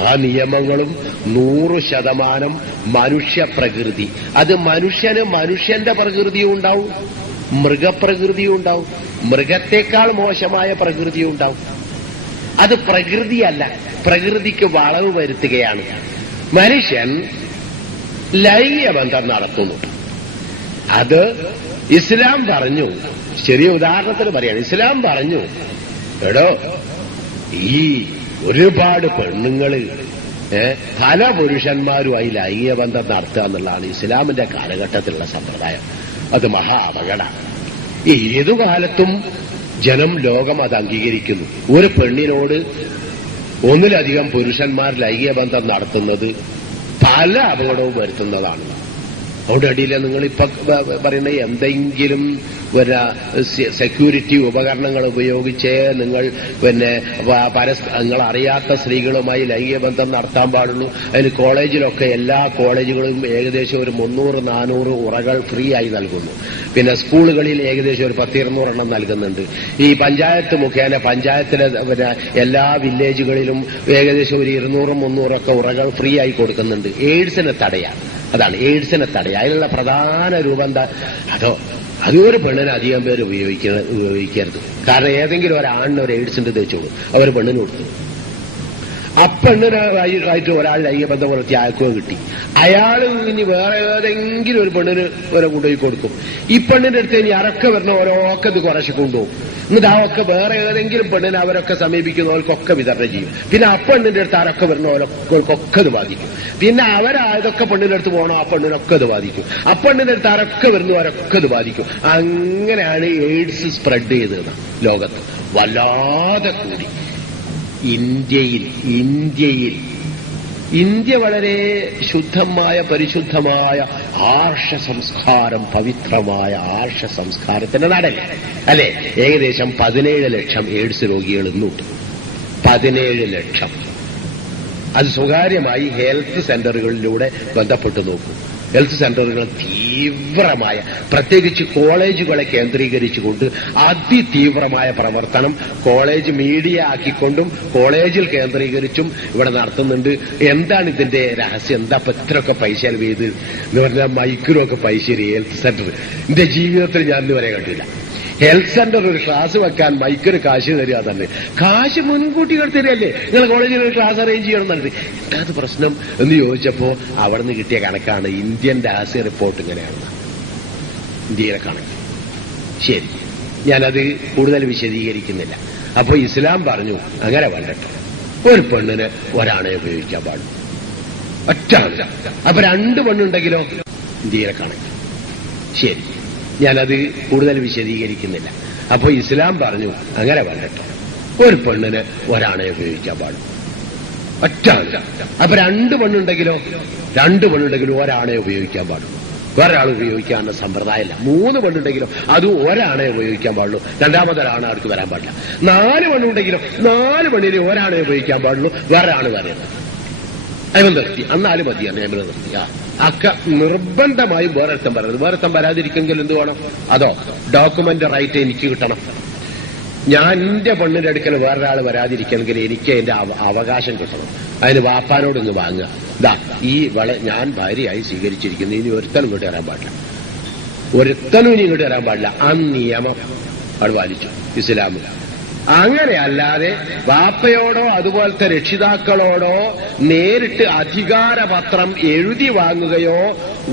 ആ നിയമങ്ങളും 100% മനുഷ്യ പ്രകൃതി. അത് മനുഷ്യന് മനുഷ്യന്റെ പ്രകൃതിയും ഉണ്ടാവും, മൃഗപ്രകൃതിയും ഉണ്ടാവും, മൃഗത്തെക്കാൾ മോശമായ പ്രകൃതിയും ഉണ്ടാവും. അത് പ്രകൃതിയല്ല, പ്രകൃതിക്ക് വളവ് വരുത്തുകയാണ്. മനുഷ്യൻ ലൈംഗിക ബന്ധം നടത്തുന്നു. അത് ഇസ്ലാം പറഞ്ഞു, ചെറിയ ഉദാഹരണത്തിന് പറയാണ്, ഇസ്ലാം പറഞ്ഞു, എടോ ഈ ഒരുപാട് പെണ്ണുങ്ങള് പല പുരുഷന്മാരുമായി ലൈംഗിക ബന്ധം നടത്തുക എന്നുള്ളതാണ് ഇസ്ലാമിന്റെ കാലഘട്ടത്തിലുള്ള സമ്പ്രദായം. അത് മഹാ അപകടമാണ്. ഏതു കാലത്തും ജനം, ലോകം അത് അംഗീകരിക്കുന്നു. ഒരു പെണ്ണിനോട് ഒന്നിലധികം പുരുഷന്മാർ ലൈംഗിക ബന്ധം നടത്തുന്നത് പല അപകടവും വരുത്തുന്നതാണ്. അവിടെ അടിയില്ല നിങ്ങളിപ്പോ പറയുന്ന എന്തെങ്കിലും സെക്യൂരിറ്റി ഉപകരണങ്ങൾ ഉപയോഗിച്ച് നിങ്ങൾ നിങ്ങൾ അറിയാത്ത സ്ത്രീകളുമായി ലൈംഗിക ബന്ധം നടത്താൻ പാടുള്ളൂ. അതിന് കോളേജിലൊക്കെ എല്ലാ കോളേജുകളും ഏകദേശം ഒരു 300-400 ഉറകൾ ഫ്രീ ആയി നൽകുന്നു. പിന്നെ സ്കൂളുകളിൽ ഏകദേശം ഒരു 10-200 നൽകുന്നുണ്ട്. ഈ പഞ്ചായത്ത് മുഖേന പഞ്ചായത്തിലെ എല്ലാ വില്ലേജുകളിലും ഏകദേശം ഒരു 200-300 ഉറകൾ ഫ്രീ ആയി കൊടുക്കുന്നുണ്ട്. എയ്ഡ്സിനെ തടയാൻ. അതാണ് എയ്ഡ്സിനെ തടയുക. അതിനുള്ള പ്രധാന രൂപം എന്താ? അതൊരു പെണ്ണിന് അധികം പേര് ഉപയോഗിക്കരുത്. കാരണം ഏതെങ്കിലും ഒരാണിന് ഒരു എയ്ഡ്സിന്റെ തേച്ചോളൂ, അവർ പെണ്ണിന് കൊടുത്തു. പെണ്ണിനായിട്ട് ഒരാൾ ലൈംഗിക ബന്ധം പുലർത്തി അയക്കുക കിട്ടി. അയാൾ ഇനി വേറെ ഏതെങ്കിലും ഒരു പെണ്ണിന് ഓരോ കൊണ്ടുപോയി കൊടുക്കും. ഈ പെണ്ണിന്റെ അടുത്ത് ഇനി അറക്കെ വരുന്ന ഓരോക്കെ ഇത് കുറച്ച് കൊണ്ടുപോകും. എന്നിട്ട് ആ ഒക്കെ വേറെ ഏതെങ്കിലും പെണ്ണിനെ അവരൊക്കെ സമീപിക്കുന്നവർക്കൊക്കെ വിതരണം ചെയ്യും. പിന്നെ ആ പെണ്ണിന്റെ അടുത്ത് അറക്കെ വരുന്ന ഓരോക്കൊക്കെ ഇത് ബാധിക്കും. പിന്നെ അവരായതൊക്കെ പെണ്ണിന്റെ അടുത്ത് പോകണോ ആ പെണ്ണിനൊക്കെ ഇത് ബാധിക്കും. ആ പെണ്ണിന്റെ അടുത്ത് അറക്കെ വരുന്നവരൊക്കെ ഇത് ബാധിക്കും. അങ്ങനെയാണ് എയ്ഡ്സ് സ്പ്രെഡ് ചെയ്തത് ലോകത്ത് വല്ലാതെ കൂടി. ഇന്ത്യ വളരെ ശുദ്ധമായ പരിശുദ്ധമായ ആർഷ സംസ്കാരം, പവിത്രമായ ആർഷ സംസ്കാരത്തിന്റെ നാടല്ലേ അല്ലെ? ഏകദേശം 17 ലക്ഷം എയ്ഡ്സ് രോഗികൾ ഇന്നുണ്ട്. 17 ലക്ഷം. അത് സ്വകാര്യമായി ഹെൽത്ത് സെന്ററുകളിലൂടെ ബന്ധപ്പെട്ടു നോക്കൂ. ഹെൽത്ത് സെന്ററുകൾ തീവ്രമായ, പ്രത്യേകിച്ച് കോളേജുകളെ കേന്ദ്രീകരിച്ചുകൊണ്ട് അതിതീവ്രമായ പ്രവർത്തനം കോളേജ് മീഡിയ ആക്കിക്കൊണ്ടും കോളേജിൽ കേന്ദ്രീകരിച്ചും ഇവിടെ നടത്തുന്നുണ്ട്. എന്താണ് ഇതിന്റെ രഹസ്യം? എന്താ ഇത്രയൊക്കെ പൈസ ചെലവ് ചെയ്ത് എന്ന് പറഞ്ഞാൽ മൈക്കിലൊക്കെ പൈസ ഹെൽത്ത് സെന്റർ എന്റെ ജീവിതത്തിൽ ഞാൻ ഇന്നുവരെ കണ്ടില്ല. ഹെൽത്ത് സെന്റർ ഒരു ക്ലാസ് വെക്കാൻ മൈക്കിന് കാശ് തരിക തന്നെ. കാശ് മുൻകൂട്ടി തരികയല്ലേ? നിങ്ങൾ കോളേജിൽ ഒരു ക്ലാസ് അറേഞ്ച് ചെയ്യണം എന്നുണ്ട്. അത് പ്രശ്നം എന്ന് ചോദിച്ചപ്പോ അവിടെ നിന്ന് കിട്ടിയ കണക്കാണ്. ഇന്ത്യൻ രഹസ്യ റിപ്പോർട്ട് ഇങ്ങനെയാണ്, ഇന്ത്യയിലെ കണക്ക്. ശരി, ഞാനത് കൂടുതൽ വിശദീകരിക്കുന്നില്ല. അപ്പൊ ഇസ്ലാം പറഞ്ഞു അങ്ങനെ വന്നിട്ട് ഒരു പെണ്ണിന് ഒരാണെ ഉപയോഗിക്കാൻ പാടും, ഒറ്റാണ്. അപ്പൊ 2 പെണ്ണുണ്ടെങ്കിലോ? ഇന്ത്യയിലെ കണക്ക്. ശരി, ഞാനത് കൂടുതൽ വിശദീകരിക്കുന്നില്ല. അപ്പൊ ഇസ്ലാം പറഞ്ഞു അങ്ങനെ വന്നിട്ട് ഒരു പെണ്ണിന് ഒരാണെ ഉപയോഗിക്കാൻ പാടും, ഒറ്റാണ്. അപ്പൊ 2 പെണ്ണുണ്ടെങ്കിലോ? 2 പെണ്ണുണ്ടെങ്കിലും ഒരാണെ ഉപയോഗിക്കാൻ പാടും. ഒരാൾ ഉപയോഗിക്കാനുള്ള സമ്പ്രദായമില്ല. 3 പെണ്ണുണ്ടെങ്കിലും അതും ഒരാണെ ഉപയോഗിക്കാൻ പാടുള്ളൂ, രണ്ടാമതൊരാണ് അടുത്ത് വരാൻ പാടില്ല. 4 പെണ്ണുണ്ടെങ്കിലും 4 പെണ്ണിനെ ഒരാണെ ഉപയോഗിക്കാൻ പാടുള്ളൂ, വേറൊരാണ് പറയുന്നത്. അയാൾ നിർത്തി. എന്നാലും മതിയാണ് ഞാൻ നിർത്തി. അക്ക നിർബന്ധമായും വേറെടുത്തം പറയുന്നത്. വേറെടുത്തം വരാതിരിക്കെങ്കിൽ എന്ത് വേണം? അതോ ഡോക്യുമെന്റ് റൈറ്റ് എനിക്ക് കിട്ടണം. ഞാൻ എന്റെ പെണ്ണിന്റെ അടുക്കൽ വേറൊരാൾ വരാതിരിക്കണമെങ്കിൽ എനിക്ക് എന്റെ അവകാശം കിട്ടണം. അതിന് വാപ്പാനോട് ഇങ്ങ് വാങ്ങുക. ഇതാ ഈ ഞാൻ ഭാര്യയായി സ്വീകരിച്ചിരിക്കുന്നു, ഇനി ഒരുത്തനും ഇങ്ങോട്ട് വരാൻ പാടില്ല, ഒരുത്തനും ഇനി ഇങ്ങോട്ട് വരാൻ പാടില്ല. ആ നിയമം അവിടെ പാലിച്ചു ഇസ്ലാമിൽ. അങ്ങനെ അല്ലാതെ വാപ്പയോടോ അതുപോലത്തെ രക്ഷിതാക്കളോടോ നേരിട്ട് അധികാരപത്രം എഴുതി വാങ്ങുകയോ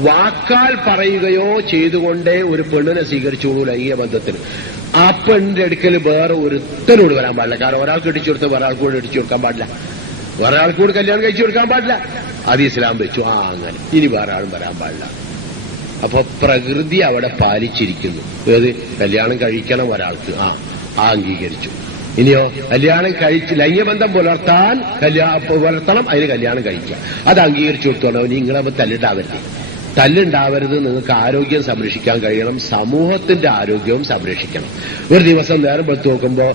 വാക്കാൽ പറയുകയോ ചെയ്തുകൊണ്ടേ ഒരു പെണ്ണിനെ സ്വീകരിച്ചോളൂ ലൈംഗിക ബന്ധത്തിന്. ആ പെണ്ണിന്റെ അടുക്കൽ വേറെ ഒരുത്തനോട് വരാൻ പാടില്ല. കാരണം ഒരാൾക്ക് ഇടിച്ചു കൊടുത്ത് വേറെ ആൾക്കൂടെ ഇടിച്ചു കൊടുക്കാൻ പാടില്ല, വേറെ ആൾക്കൂടെ കല്യാണം കഴിച്ചു കൊടുക്കാൻ പാടില്ല. അത് ഇസ്ലാം വെച്ചു. അങ്ങനെ ഇനി വേറെ ആളും വരാൻ പാടില്ല. അപ്പൊ പ്രകൃതി അവിടെ പാലിച്ചിരിക്കുന്നു. ഏത്? കല്യാണം കഴിക്കണം ഒരാൾക്ക്, അംഗീകരിച്ചു. ഇനിയോ കല്യാണം കഴിച്ച് ലൈംഗികബന്ധം പുലർത്തണം, അതിന് കല്യാണം കഴിക്കാം. അത് അംഗീകരിച്ചു കൊടുത്തോളൂ. നിങ്ങളെ തല്ലിട്ടാവരുത്. തല്ലുണ്ടാവരുത്, നിങ്ങൾക്ക് ആരോഗ്യം സംരക്ഷിക്കാൻ കഴിയണം, സമൂഹത്തിന്റെ ആരോഗ്യവും സംരക്ഷിക്കണം. ഒരു ദിവസം നേരം വെച്ച് നോക്കുമ്പോ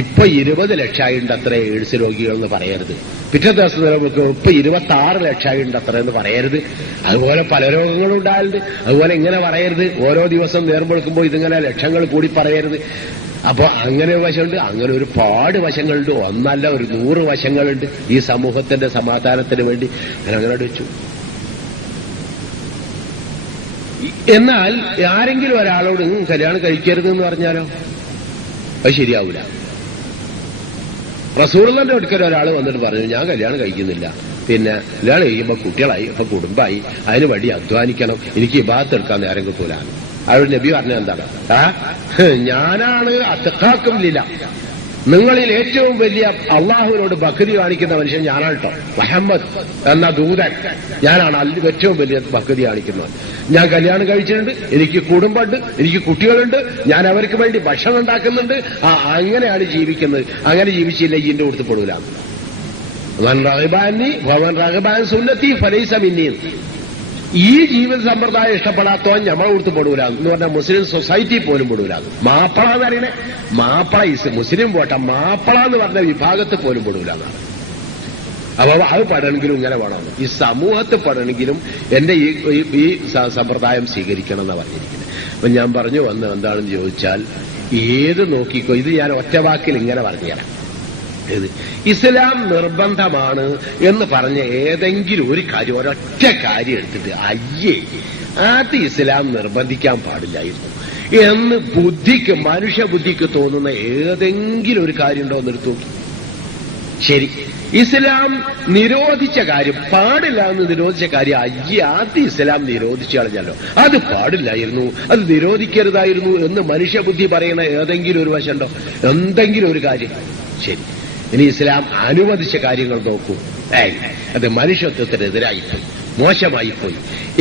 ഇപ്പൊ 20 ലക്ഷമായിട്ടുണ്ട് അത്ര എയ്ഡ്സ് രോഗികൾ എന്ന് പറയരുത്. പിറ്റേ ദിവസം നേരം വെക്കുമ്പോൾ ഇപ്പൊ 26 ലക്ഷമായിട്ടുണ്ട് അത്ര എന്ന് പറയരുത്. അതുപോലെ പല രോഗങ്ങളും ഉണ്ടാകരുത്. അതുപോലെ ഇങ്ങനെ പറയരുത്. ഓരോ ദിവസം നേരം വെക്കുമ്പോൾ ഇതിങ്ങനെ ലക്ഷങ്ങൾ കൂടി പറയരുത്. അപ്പൊ അങ്ങനെ ഒരു വശമുണ്ട്. അങ്ങനെ ഒരുപാട് വശങ്ങളുണ്ട്. ഒന്നല്ല, ഒരു 100 വശങ്ങളുണ്ട് ഈ സമൂഹത്തിന്റെ സമാധാനത്തിന് വേണ്ടി. അങ്ങനെ വെച്ചു. എന്നാൽ ആരെങ്കിലും ഒരാളോട് കല്യാണം കഴിക്കരുത് എന്ന് പറഞ്ഞാലോ അത് ശരിയാവൂല. റസൂലുള്ളാഹിന്റെ അടുക്കൽ ഒരാൾ വന്നിട്ട് പറഞ്ഞു, ഞാൻ കല്യാണം കഴിക്കുന്നില്ല, പിന്നെ കല്യാണം കഴിക്കുമ്പോ കുട്ടികളായി, അപ്പൊ കുടുംബമായി, അതിന് വേണ്ടി അധ്വാനിക്കണം, എനിക്ക് ഇബാദത്ത് എടുക്കാൻ നേരം കിട്ടൂല. അവരുടെ നബി പറഞ്ഞ എന്താണ്? ഞാനാണ് അത്തഖാക്കും ലില്ല, നിങ്ങളിൽ ഏറ്റവും വലിയ അള്ളാഹുവിനോട് ഭക്തി കാണിക്കുന്ന മനുഷ്യൻ ഞാനാണ് കേട്ടോ. മുഹമ്മദ് എന്ന ദൂതൻ ഞാനാണ് ഏറ്റവും വലിയ ഭക്തി കാണിക്കുന്നത്. ഞാൻ കല്യാണം കഴിച്ചിട്ടുണ്ട്, എനിക്ക് കുടുംബമുണ്ട്, എനിക്ക് കുട്ടികളുണ്ട്, ഞാൻ അവർക്ക് വേണ്ടി ഭക്ഷണം ഉണ്ടാക്കുന്നുണ്ട്. അങ്ങനെയാണ് ജീവിക്കുന്നത്. അങ്ങനെ ജീവിച്ചില്ല ഇതിന്റെ കൊടുത്ത് പെടൂല. സുന്നത്തി ഫലൈസ മിന്നി. ഈ ജീവിത സമ്പ്രദായം ഇഷ്ടപ്പെടാത്തവൻ നമ്മളെ കൊടുത്ത് പെടൂല എന്ന് പറഞ്ഞാൽ മുസ്ലിം സൊസൈറ്റി പോലും പെടൂല. മാപ്പള എന്ന് പറയുന്നത് മാപ്പള മുസ്ലിം പോട്ടെ, മാപ്പള എന്ന് പറഞ്ഞ വിഭാഗത്തിൽ പോലും പെടൂല എന്നാണ്. അപ്പൊ അത് പഠനമെങ്കിലും ഇങ്ങനെ വേണം. ഈ സമൂഹത്തിൽ പഠനമെങ്കിലും എന്റെ ഈ സമ്പ്രദായം സ്വീകരിക്കണം എന്നാണ് പറഞ്ഞിരിക്കുന്നത്. അപ്പൊ ഞാൻ പറഞ്ഞു വന്ന് എന്താണെന്ന് ചോദിച്ചാൽ, ഏത് നോക്കിക്കോ, ഇത് ഞാൻ ഒറ്റവാക്കിൽ ഇങ്ങനെ പറഞ്ഞുതരാം. ഇസ്ലാം നിർബന്ധമാണ് എന്ന് പറഞ്ഞ ഏതെങ്കിലും ഒരു കാര്യം, ഒരൊറ്റ കാര്യം എടുത്തിട്ട് അയ്യേ അത് ഇസ്ലാം നിർബന്ധിക്കാൻ പാടില്ലായിരുന്നു എന്ന് മനുഷ്യബുദ്ധിക്ക് തോന്നുന്ന ഏതെങ്കിലും ഒരു കാര്യം ഉണ്ടോ എന്ന് എടുത്തു നോക്കി. ശരി, ഇസ്ലാം നിരോധിച്ച കാര്യം, പാടില്ല എന്ന് നിരോധിച്ച കാര്യം അയ്യേ അത് ഇസ്ലാം നിരോധിച്ചു കളഞ്ഞല്ലോ, അത് പാടില്ലായിരുന്നു, അത് നിരോധിക്കരുതായിരുന്നു എന്ന് മനുഷ്യബുദ്ധി പറയുന്ന ഏതെങ്കിലും ഒരു വശമുണ്ടോ? എന്തെങ്കിലും ഒരു കാര്യം. ശരി, ഇനി ഇസ്ലാം അനുവദിച്ച കാര്യങ്ങൾ നോക്കൂ. അത് മനുഷ്യത്വത്തിനെതിരായിപ്പോയി, മോശമായിപ്പോയി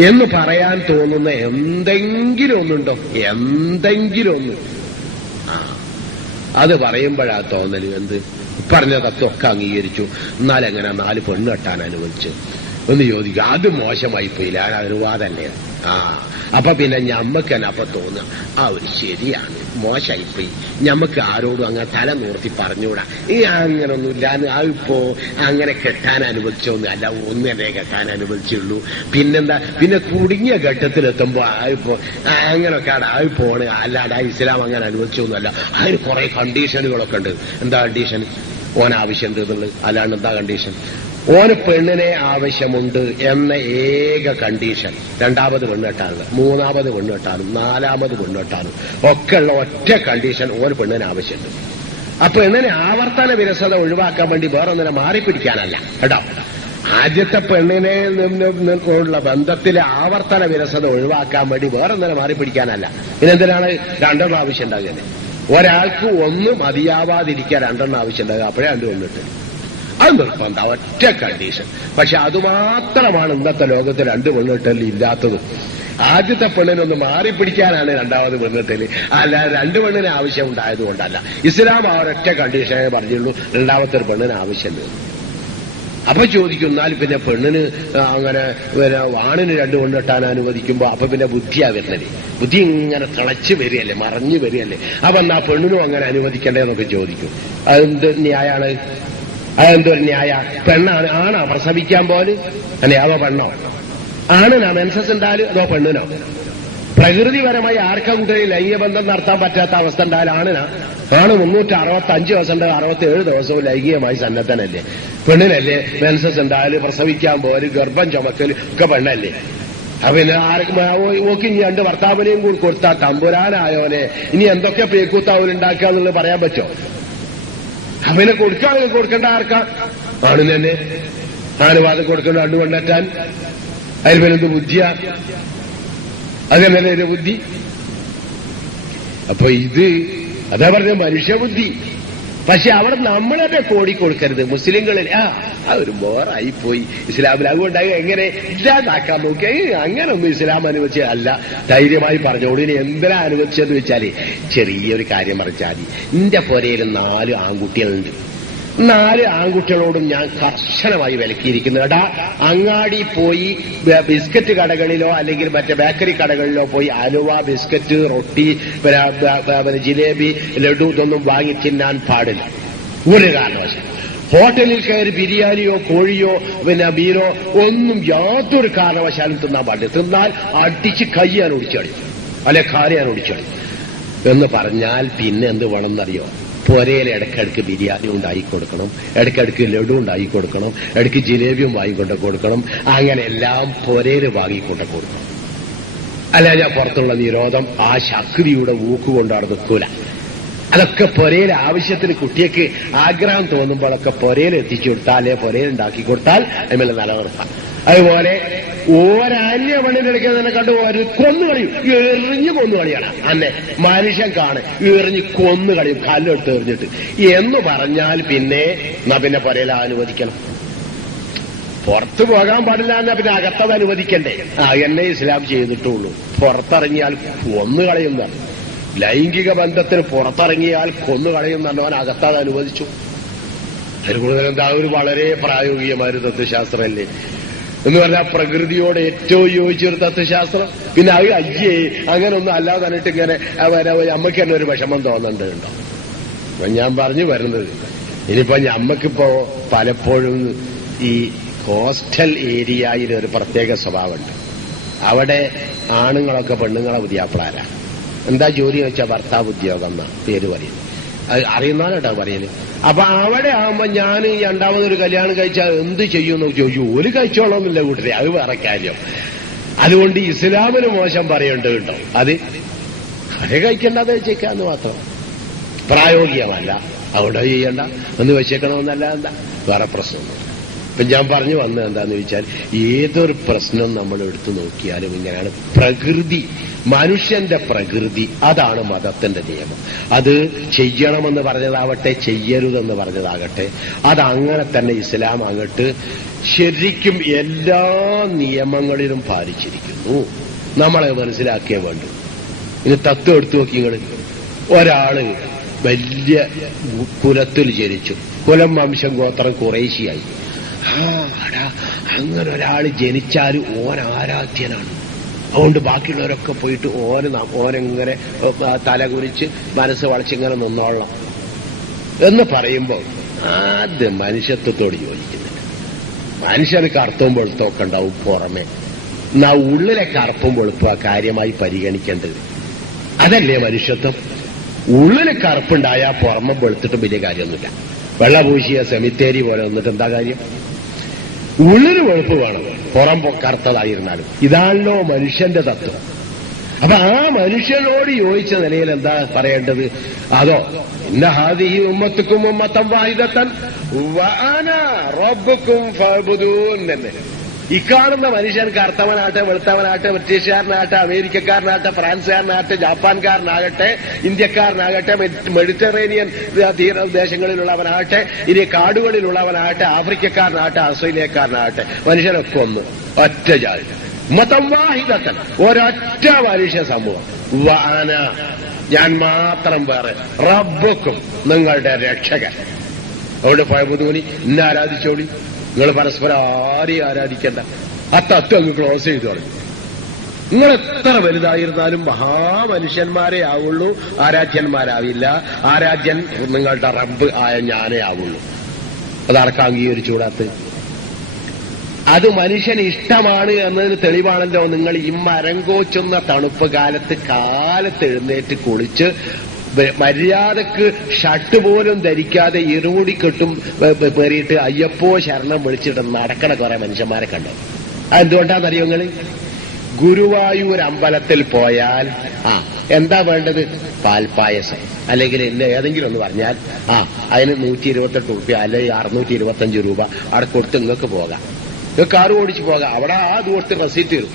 എന്ന് പറയാൻ തോന്നുന്ന എന്തെങ്കിലും ഒന്നുണ്ടോ? എന്തെങ്കിലും ഒന്ന്. അത് പറയുമ്പോഴാ തോന്നല് എന്ത് പറഞ്ഞതൊക്കെ അംഗീകരിച്ചു, എന്നാലെങ്ങനെ 4 പെണ്ണ് കെട്ടാൻ അനുവദിച്ചു ഒന്ന് ചോദിക്കുക. അത് മോശമായിപ്പോയില്ല, അത് അനുവാദല്ലേ? അപ്പൊ പിന്നെ ഞമ്മക്ക് തന്നെ അപ്പൊ തോന്നുക ഒരു ശരിയാണ്, മോശമായിപ്പോയി, ഞമ്മക്ക് ആരോടും അങ്ങനെ തല നോർത്തി പറഞ്ഞുകൂടാ, അങ്ങനൊന്നുമില്ല, ഇപ്പോ അങ്ങനെ കെട്ടാൻ അനുവദിച്ചൊന്നും അല്ല, ഒന്നേ കെട്ടാൻ അനുവദിച്ചുള്ളൂ. പിന്നെന്താ, പിന്നെ കുടുങ്ങിയ ഘട്ടത്തിലെത്തുമ്പോ ഇപ്പോ അങ്ങനൊക്കെ പോണ്, അല്ലാതെ ഇസ്ലാം അങ്ങനെ അനുവദിച്ചൊന്നുമല്ല. അതിന് കുറെ കണ്ടീഷനുകളൊക്കെ ഉണ്ട്. എന്താ കണ്ടീഷൻ? ഓൻ ആവശ്യമുണ്ട് എന്നുള്ളത്. അല്ലാണ്ട് എന്താ കണ്ടീഷൻ? ഓന് പെണ്ണിനെ ആവശ്യമുണ്ട് എന്ന ഏക കണ്ടീഷൻ. 2ാമത് പെണ്ണെട്ടാണ്, 3ാമത് പെണ്ണെട്ടാണ്, 4ാമത് പെണ്ണെട്ടാണ് ഒക്കെയുള്ള ഒറ്റ കണ്ടീഷൻ, ഓന് പെണ്ണിന് ആവശ്യമുണ്ട്. ആ പെണ്ണിനെ ആവർത്തന വിരസത ഒഴിവാക്കാൻ വേണ്ടി വേറൊന്നിനെ മാറിപ്പിടിക്കാനല്ല കേട്ടോ. ആദ്യത്തെ പെണ്ണിനെ നിന്നുള്ള ബന്ധത്തിലെ ആവർത്തന വിരസത ഒഴിവാക്കാൻ വേണ്ടി വേറൊന്നിനെ മാറിപ്പിടിക്കാനല്ല. പിന്നെന്തിനാണ് 2 ആവശ്യം ഉണ്ടാകുന്നത്? ഒരാൾക്ക് ഒന്ന് മതിയാവാതിരിക്കാൻ 2 ആവശ്യം ഉണ്ടാകുക. അപ്പോഴേ 2 കൊണ്ടിട്ട് അത് നിർബന്ധം, ഒറ്റ കണ്ടീഷൻ. പക്ഷെ അതുമാത്രമാണ് ഇന്നത്തെ ലോകത്ത് 2 പെണ്ണിട്ടല് ഇല്ലാത്തത്. ആദ്യത്തെ പെണ്ണിനൊന്ന് മാറിപ്പിടിക്കാനാണ് 2ാമത് പെണ്ണിട്ടല്, അല്ല 2 പെണ്ണിന് ആവശ്യം ഉണ്ടായതുകൊണ്ടല്ല. ഇസ്ലാം ആ ഒരൊറ്റ കണ്ടീഷനെ പറഞ്ഞുള്ളൂ, 2ാമത്തെ ഒരു പെണ്ണിന് ആവശ്യമുണ്ട്. അപ്പൊ ചോദിക്കുന്നാൽ പിന്നെ പെണ്ണിന് അങ്ങനെ ആണിന് 2 പെണ്ണിട്ടാൻ അനുവദിക്കുമ്പോ അപ്പൊ പിന്നെ ബുദ്ധിയാ വരുന്നത്. ബുദ്ധി ഇങ്ങനെ തിളച്ചു വരികയല്ലേ, മറഞ്ഞു വരികയല്ലേ. അപ്പൊ എന്നാ പെണ്ണിനും അങ്ങനെ അനുവദിക്കണ്ടേന്നൊക്കെ ചോദിക്കും. അതെന്ത് ന്യായാണ്? അതെന്തൊരു ന്യായ? പെണ്ണാണ്, ആണാ പ്രസവിക്കാൻ പോല്? അല്ലെ അതോ പെണ്ണോ? ആണിനാ മെൻസസ് ഉണ്ടാല് അതോ പെണ്ണിനോ? പ്രകൃതിപരമായി ആർക്കാ കൂട്ടരിൽ ലൈംഗിക ബന്ധം നടത്താൻ പറ്റാത്ത അവസ്ഥ ഉണ്ടായാലും ആണിനാ? ആണ് 365 ദിവസം ഉണ്ട്, 67 ദിവസവും ലൈംഗികമായി സന്നദ്ധനല്ലേ? പെണ്ണിനല്ലേ മെൻസസ് ഉണ്ടായാലും പ്രസവിക്കാൻ പോല്, ഗർഭം ചുമക്കല് ഒക്കെ പെണ്ണല്ലേ? പിന്നെ ഓക്ക് ഇനി 2 ഭർത്താവിനെയും കൂടി കൊടുത്താൽ തമ്പുരാനായോനെ ഇനി എന്തൊക്കെ പേക്കൂത്താവലുണ്ടാക്കുക എന്നുള്ളത് പറയാൻ പറ്റുമോ? അവന് കൊടുക്കുകയാണെങ്കിൽ കൊടുക്കേണ്ട ആർക്കാ? ആണ് തന്നെ അനുവാദം കൊടുക്കേണ്ട 2 കൊണ്ടെത്താൻ. അതിൽ പിന്നെന്ത് ബുദ്ധിയാ? അതന്നെ ഒരു ബുദ്ധി. അപ്പൊ അതാ പറഞ്ഞ മനുഷ്യബുദ്ധി. പക്ഷെ അവിടെ നമ്മളെ കോടിക്കൊടുക്കരുത്. മുസ്ലിങ്ങളിൽ അതൊരു ബോറായിപ്പോയി ഇസ്ലാമിൽ, അതുകൊണ്ടായി എങ്ങനെ ഇല്ലാതാക്കാൻ നോക്കി. അങ്ങനെ ഒന്നും ഇസ്ലാം അനുവദിച്ച അല്ല. ധൈര്യമായി പറഞ്ഞോളൂ. ഇനി എന്തിനാ അനുവദിച്ചതെന്ന് വെച്ചാല് ചെറിയൊരു കാര്യം പറഞ്ഞാൽ മതി. എന്റെ പുരയിൽ 4 ആൺകുട്ടികളുണ്ട്. 4 ആൺകുട്ടികളോടും ഞാൻ കർശനമായി വിലക്കിയിരിക്കുന്നു. എടാ, അങ്ങാടി പോയി ബിസ്ക്കറ്റ് കടകളിലോ അല്ലെങ്കിൽ മറ്റേ ബേക്കറി കടകളിലോ പോയി അലുവ, ബിസ്ക്കറ്റ്, റൊട്ടി, ജിലേബി, ലഡു ഇതൊന്നും വാങ്ങി തിന്നാൻ പാടില്ല ഒരു കാരണവശാലും. ഹോട്ടലിൽ കയറി ബിരിയാണിയോ കോഴിയോ മീനോ ഒന്നും യാതൊരു കാരണവശാലും തിന്നാൻ പാടില്ല. തിന്നാൽ അടിച്ച് കയ്യാൻ ഒടിച്ചടി, അല്ലെ കാലിയാൻ ഒടിച്ചടി എന്ന് പറഞ്ഞാൽ പിന്നെ എന്ത് വേണമെന്നറിയോ? പൊരയിൽ ഇടയ്ക്കിടയ്ക്ക് ബിരിയാണി ഉണ്ടായി കൊടുക്കണം, ഇടയ്ക്കിടയ്ക്ക് ലഡു ഉണ്ടായി കൊടുക്കണം, ഇടയ്ക്ക് ജിലേബിയും വാങ്ങിക്കൊണ്ട് കൊടുക്കണം. അങ്ങനെ എല്ലാം പൊരയിൽ വാങ്ങിക്കൊണ്ട് കൊടുക്കണം. അല്ല, ഞാൻ പുറത്തുള്ള നിരോധം ആ ശക്തിയുടെ ഊക്കുകൊണ്ട് അവിടെ നിൽക്കൂല. അതൊക്കെ പൊരയിൽ ആവശ്യത്തിന് കുട്ടിക്ക് ആഗ്രഹം തോന്നുമ്പോഴൊക്കെ പൊരയിൽ എത്തിച്ചു കൊടുത്താൽ, അല്ലെ പൊരയിൽ ഉണ്ടാക്കി കൊടുത്താൽ അതിൽ നിലനിർത്താം. അതുപോലെ ഒരന്യ പെണ്ണിനെടുക്കുന്നതിനെ കണ്ട് ഒരു കൊന്നുകളിയും എറിഞ്ഞു കൊന്നുകളിയാണ്. അന്നെ മനുഷ്യൻ കാണെ എറിഞ്ഞ് കൊന്നുകളിയും, കല്ലെടുത്ത് എറിഞ്ഞിട്ട് എന്ന് പറഞ്ഞാൽ പിന്നെ എന്നാ പിന്നെ പൊരയിൽ അനുവദിക്കണം. പുറത്തു പോകാൻ പാടില്ല എന്നാ പിന്നെ അകത്തത് അനുവദിക്കണ്ടേ? എന്നെ ഇസ്ലാം ചെയ്തിട്ടുള്ളൂ. പുറത്തിറങ്ങിയാൽ കൊന്നുകളയുന്നതാണ്. ലൈംഗിക ബന്ധത്തിന് പുറത്തിറങ്ങിയാൽ കൊന്നുകളയുന്നവൻ അകത്തത് അനുവദിച്ചു. അതിന് കൂടുതൽ എന്താ, ഒരു വളരെ പ്രായോഗികമായ ഒരു തത്വശാസ്ത്രമല്ലേ എന്ന് പറഞ്ഞാൽ പ്രകൃതിയോട് ഏറ്റവും യോജിച്ചൊരു തത്വശാസ്ത്രം. പിന്നെ അത് അയ്യേ അങ്ങനൊന്നും അല്ലാതെ തന്നിട്ട് ഇങ്ങനെ അമ്മയ്ക്ക് തന്നെ ഒരു വിഷമം തോന്നണ്ടോ? ഞാൻ പറഞ്ഞു വരുന്നത്, ഇനിയിപ്പോ ഞമ്മക്കിപ്പോ പലപ്പോഴും ഈ കോസ്റ്റൽ ഏരിയയിൽ ഒരു പ്രത്യേക സ്വഭാവമുണ്ട്. അവിടെ ആണുങ്ങളൊക്കെ പെണ്ണുങ്ങളെ പുതിയാപ്പിളാരാ. എന്താ ജോലി വെച്ചാൽ ഭർത്താവ് ഉദ്യോഗം എന്നാ പേര് പറയും. അത് അറിയുന്നാലോട്ടാ പറയല്. അപ്പൊ അവിടെ ആവുമ്പോ ഞാൻ രണ്ടാമതൊരു കല്യാണം കഴിച്ചാൽ എന്ത് ചെയ്യുമെന്ന് ചോദിച്ചു. ഒരു കഴിച്ചോളന്നില്ല കൂട്ടരെ, അത് വേറെ കാര്യം. അതുകൊണ്ട് ഇസ്ലാമിന് മോശം പറയണ്ട കേട്ടോ. അത് കഴിക്കേണ്ടത് വെച്ചേക്കാന്ന് മാത്രം, പ്രായോഗികമല്ല. അവിടെ ചെയ്യണ്ട എന്ന് വെച്ചേക്കണമെന്നല്ല. എന്താ വേറെ പ്രശ്നമൊന്നും. ഇപ്പൊ ഞാൻ പറഞ്ഞു വന്നത് എന്താന്ന് ചോദിച്ചാൽ, ഏതൊരു പ്രശ്നം നമ്മൾ എടുത്തു നോക്കിയാലും ഇങ്ങനെയാണ്. പ്രകൃതി, മനുഷ്യന്റെ പ്രകൃതി, അതാണ് മതത്തിന്റെ നിയമം. അത് ചെയ്യണമെന്ന് പറഞ്ഞതാവട്ടെ, ചെയ്യരുതെന്ന് പറഞ്ഞതാകട്ടെ, അതങ്ങനെ തന്നെ ഇസ്ലാം അങ്ങോട്ട് ശരിക്കും എല്ലാ നിയമങ്ങളിലും പാലിച്ചിരിക്കുന്നു. നമ്മളെ മനസ്സിലാക്കിയേ വേണ്ടു. ഇനി തത്വം എടുത്തു നോക്കി നിങ്ങൾ. ഒരാള് വലിയ കുലത്തിൽ ജനിച്ചു, കുലം വംശം ഗോത്രം കുറേശ്ശിയായി. അങ്ങനെ ഒരാൾ ജനിച്ചാൽ ഓൻ ആരാധ്യനാണ്. അതുകൊണ്ട് ബാക്കിയുള്ളവരൊക്കെ പോയിട്ട് ഓനെങ്ങനെ തലകുനിച്ച് മനസ്സ് വളച്ചിങ്ങനെ നിന്നോളണം എന്ന് പറയുമ്പോൾ അത് മനുഷ്യത്വത്തോട് യോജിക്കുന്നില്ല. മനുഷ്യന് കറുത്തും വെളുത്തൊക്കെ ഉണ്ടാവും പുറമെ, എന്നാ ഉള്ളിലെ കറുപ്പും വെളുപ്പും കാര്യമായി പരിഗണിക്കേണ്ടത്. അതല്ലേ മനുഷ്യത്വം? ഉള്ളിലെ കറുപ്പുണ്ടായാൽ പുറമെ വെളുത്തിട്ട് വലിയ കാര്യമൊന്നുമില്ല. വെള്ളപൂശിയ സെമിത്തേരി പോലെ വന്നിട്ട് എന്താ കാര്യം? ഉള്ളിന് വെളുപ്പ് വേണം, പുറം കറുത്തതായിരുന്നാലും. ഇതാണല്ലോ മനുഷ്യന്റെ തത്വം. അപ്പൊ ആ മനുഷ്യനോട് യോജിച്ച നിലയിൽ എന്താ പറയേണ്ടത്? അതോ ഇന്ന ഹാദിഹി ഉമ്മത്തുക്കും ഉമ്മത്തൻ വാഹിദത്തൻ വഅന റബ്ബുക്കും ഫഅ്ബുദൂൻ തന്നെ. ഇക്കാണുന്ന മനുഷ്യൻ കറുത്തവനാട്ടെ, വെളുത്തവനാട്ടെ, ബ്രിട്ടീഷുകാരനാട്ടെ, അമേരിക്കക്കാരനാട്ടെ, ഫ്രാൻസുകാരനാട്ടെ, ജാപ്പാൻകാരനാകട്ടെ, ഇന്ത്യക്കാരനാകട്ടെ, മെഡിറ്ററേനിയൻ ദേശങ്ങളിലുള്ളവനാകട്ടെ, ഇനി കാടുകളിലുള്ളവനാകട്ടെ, ആഫ്രിക്കക്കാരനാകട്ടെ, ഓസ്ട്രേലിയക്കാരനാകട്ടെ, മനുഷ്യനൊക്കെ ഒന്ന് ഒറ്റ ജാതി, മതം വാഹിദത്തൻ, ഒരൊറ്റ മനുഷ്യ സമൂഹം. വാന, ഞാൻ മാത്രം വേറെ, റബ്ബുക്കും, നിങ്ങളുടെ രക്ഷകൻ. അവിടെ ഫഅ്ബുദൂനി, ഇന്നെ ആരാധിച്ചോളി. നിങ്ങൾ പരസ്പരം ആരെയും ആരാധിക്കേണ്ട. ആ തത്വം അങ്ങ് ക്ലോസ് ചെയ്തു തുടങ്ങി. നിങ്ങൾ എത്ര വലുതായിരുന്നാലും മഹാമനുഷ്യന്മാരെ ആവുള്ളൂ, ആരാധ്യന്മാരാവില്ല. ആരാധ്യൻ നിങ്ങളുടെ റബ്ബ് ആയ ഞാനേ ആവുള്ളൂ. അതാർക്കാ അംഗീകരിച്ചുകൂടാത്ത? അത് മനുഷ്യന് ഇഷ്ടമാണ് എന്നതിന് തെളിവാണല്ലോ നിങ്ങൾ ഈ മരങ്കോച്ചുന്ന തണുപ്പ് കാലത്ത് എഴുന്നേറ്റ് കുളിച്ച് മര്യാദക്ക് ഷർട്ട് പോലും ധരിക്കാതെ ഇരുമുടി കെട്ടും പേറിയിട്ട് അയ്യപ്പോ ശരണം വിളിച്ചിട്ട് നടക്കണ കുറെ മനുഷ്യന്മാരെ കണ്ടു. അതെന്തുകൊണ്ടാണെന്നറിയോ നിങ്ങൾ? ഗുരുവായൂർ അമ്പലത്തിൽ പോയാൽ എന്താ വേണ്ടത്? പാൽപ്പായസം, അല്ലെങ്കിൽ ഏതെങ്കിലും ഒന്ന് പറഞ്ഞാൽ അതിന് 128 രൂപ അല്ലെങ്കിൽ 625 രൂപ അവിടെ കൊടുത്ത് നിങ്ങൾക്ക് പോകാം. കാറ് ഓടിച്ചു പോകാം. അവിടെ ആ ദിവസത്തെ റെസീറ്റ് തരും.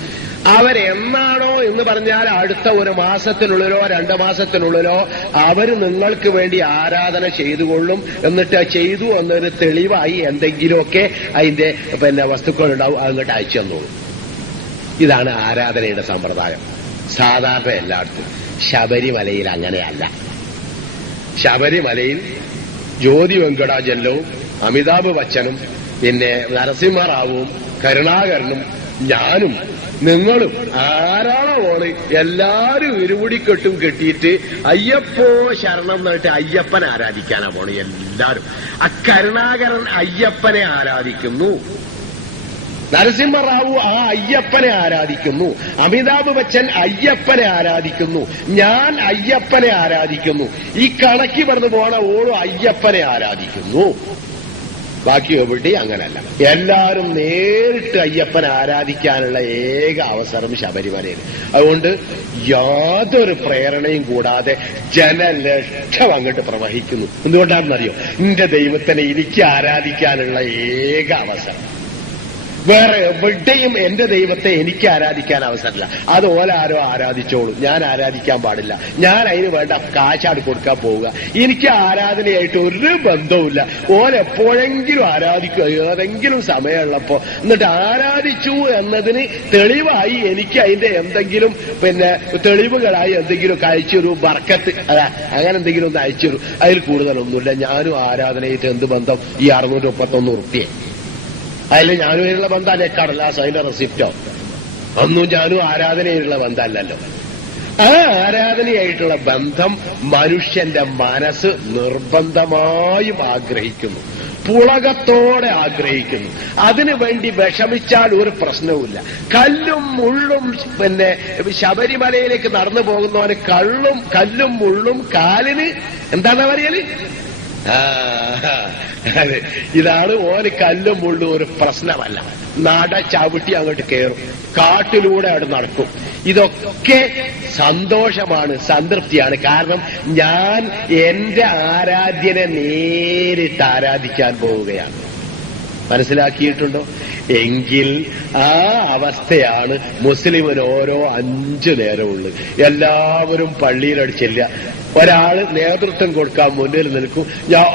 അവരെന്നാണോ എന്ന് പറഞ്ഞാൽ അടുത്ത 1 മാസത്തിനുള്ളിലോ 2 മാസത്തിനുള്ളിലോ അവർ നിങ്ങൾക്ക് വേണ്ടി ആരാധന ചെയ്തുകൊള്ളും. എന്നിട്ട് ചെയ്തു എന്നൊരു തെളിവായി എന്തെങ്കിലുമൊക്കെ അതിന്റെ വസ്തുക്കൾ ഉണ്ടാവും, അങ്ങോട്ട് അയച്ചു തന്നോളൂ. ഇതാണ് ആരാധനയുടെ സമ്പ്രദായം. സാധാരണ എല്ലായിടത്തും. ശബരിമലയിൽ അങ്ങനെയല്ല. ശബരിമലയിൽ ജ്യോതി വെങ്കടാചലവും അമിതാഭ് ബച്ചനും പിന്നെ നരസിംഹറാവുവും കരുണാകരനും ഞാനും നിങ്ങളും ആരാണോ പോണ് എല്ലാരും ഇരുമുടിക്കെട്ടും കെട്ടിയിട്ട് അയ്യപ്പോ ശരണം എന്നിട്ട് അയ്യപ്പനെ ആരാധിക്കാനാ പോണ് എല്ലാരും. കരുണാകരൻ അയ്യപ്പനെ ആരാധിക്കുന്നു, നരസിംഹറാവു ആ അയ്യപ്പനെ ആരാധിക്കുന്നു, അമിതാഭ് ബച്ചൻ അയ്യപ്പനെ ആരാധിക്കുന്നു, ഞാൻ അയ്യപ്പനെ ആരാധിക്കുന്നു, ഈ കണക്കി പറഞ്ഞു പോണ ഓളും അയ്യപ്പനെ ആരാധിക്കുന്നു. ബാക്കി എവിടെ അങ്ങനല്ല. എല്ലാവരും നേരിട്ട് അയ്യപ്പനെ ആരാധിക്കാനുള്ള ഏക അവസരം ശബരിമലയിൽ. അതുകൊണ്ട് യാതൊരു പ്രേരണയും കൂടാതെ ജനലക്ഷം അങ്ങോട്ട് പ്രവഹിക്കുന്നു. എന്തുകൊണ്ടാണെന്നറിയോ? എന്റെ ദൈവത്തിനെ എനിക്ക് ആരാധിക്കാനുള്ള ഏക അവസരം. വേറെ എവിടെയും എന്റെ ദൈവത്തെ എനിക്ക് ആരാധിക്കാൻ അവസരമില്ല. അത് ഓലാരോ ആരാധിച്ചോളൂ, ഞാൻ ആരാധിക്കാൻ പാടില്ല. ഞാൻ അതിന് വേണ്ട കാശാടി കൊടുക്കാൻ പോവുക. എനിക്ക് ആരാധനയായിട്ട് ഒരു ബന്ധവുമില്ല. ഓലെപ്പോഴെങ്കിലും ആരാധിക്കുക, ഏതെങ്കിലും സമയമുള്ളപ്പോ. എന്നിട്ട് ആരാധിച്ചു എന്നതിന് തെളിവായി എനിക്ക് അതിന്റെ എന്തെങ്കിലും തെളിവുകളായി എന്തെങ്കിലും അയച്ചൊരു ബർക്കത്ത്, അങ്ങനെ എന്തെങ്കിലും ഒന്ന് അയച്ചൊരു. അതിൽ കൂടുതലൊന്നുമില്ല. ഞാനും ആരാധനയായിട്ട് എന്ത് ബന്ധം? ഈ 631 ഉറുപ്പിയെ അതിൽ ഞാനുമായിട്ടുള്ള ബന്ധമല്ലേ കടലാസ്, അതിന്റെ റെസിപ്റ്റോ ഒന്നും ഞാനും ആരാധനയായിട്ടുള്ള ബന്ധമല്ലല്ലോ. ആ ആരാധനയായിട്ടുള്ള ബന്ധം മനുഷ്യന്റെ മനസ്സ് നിർബന്ധമായും ആഗ്രഹിക്കുന്നു, പുളകത്തോടെ ആഗ്രഹിക്കുന്നു. അതിനുവേണ്ടി വിഷമിച്ചാൽ ഒരു പ്രശ്നവുമില്ല. കല്ലും മുള്ളും ശബരിമലയിലേക്ക് നടന്നു പോകുന്നവന് കല്ലും മുള്ളും കാലിന് എന്താണ് പറയല്? അതെ, ഇതാണ് ഓന് കല്ലും മുള്ളും ഒരു പ്രശ്നമല്ല. നട ചവിട്ടി അങ്ങോട്ട് കയറും, കാട്ടിലൂടെ അവിടെ നടക്കും. ഇതൊക്കെ സന്തോഷമാണ്, സംതൃപ്തിയാണ്. കാരണം ഞാൻ എന്റെ ആരാധ്യനെ നേരിട്ട് ആരാധിക്കാൻ പോവുകയാണ്. മനസ്സിലാക്കിയിട്ടുണ്ടോ? എങ്കിൽ ആ അവസ്ഥയാണ് മുസ്ലിമിന് ഓരോ 5 നേരമുള്ളത്. എല്ലാവരും പള്ളിയിലടിച്ചില്ല. ഒരാള് നേതൃത്വം കൊടുക്കാൻ മുന്നിൽ നിൽക്കും.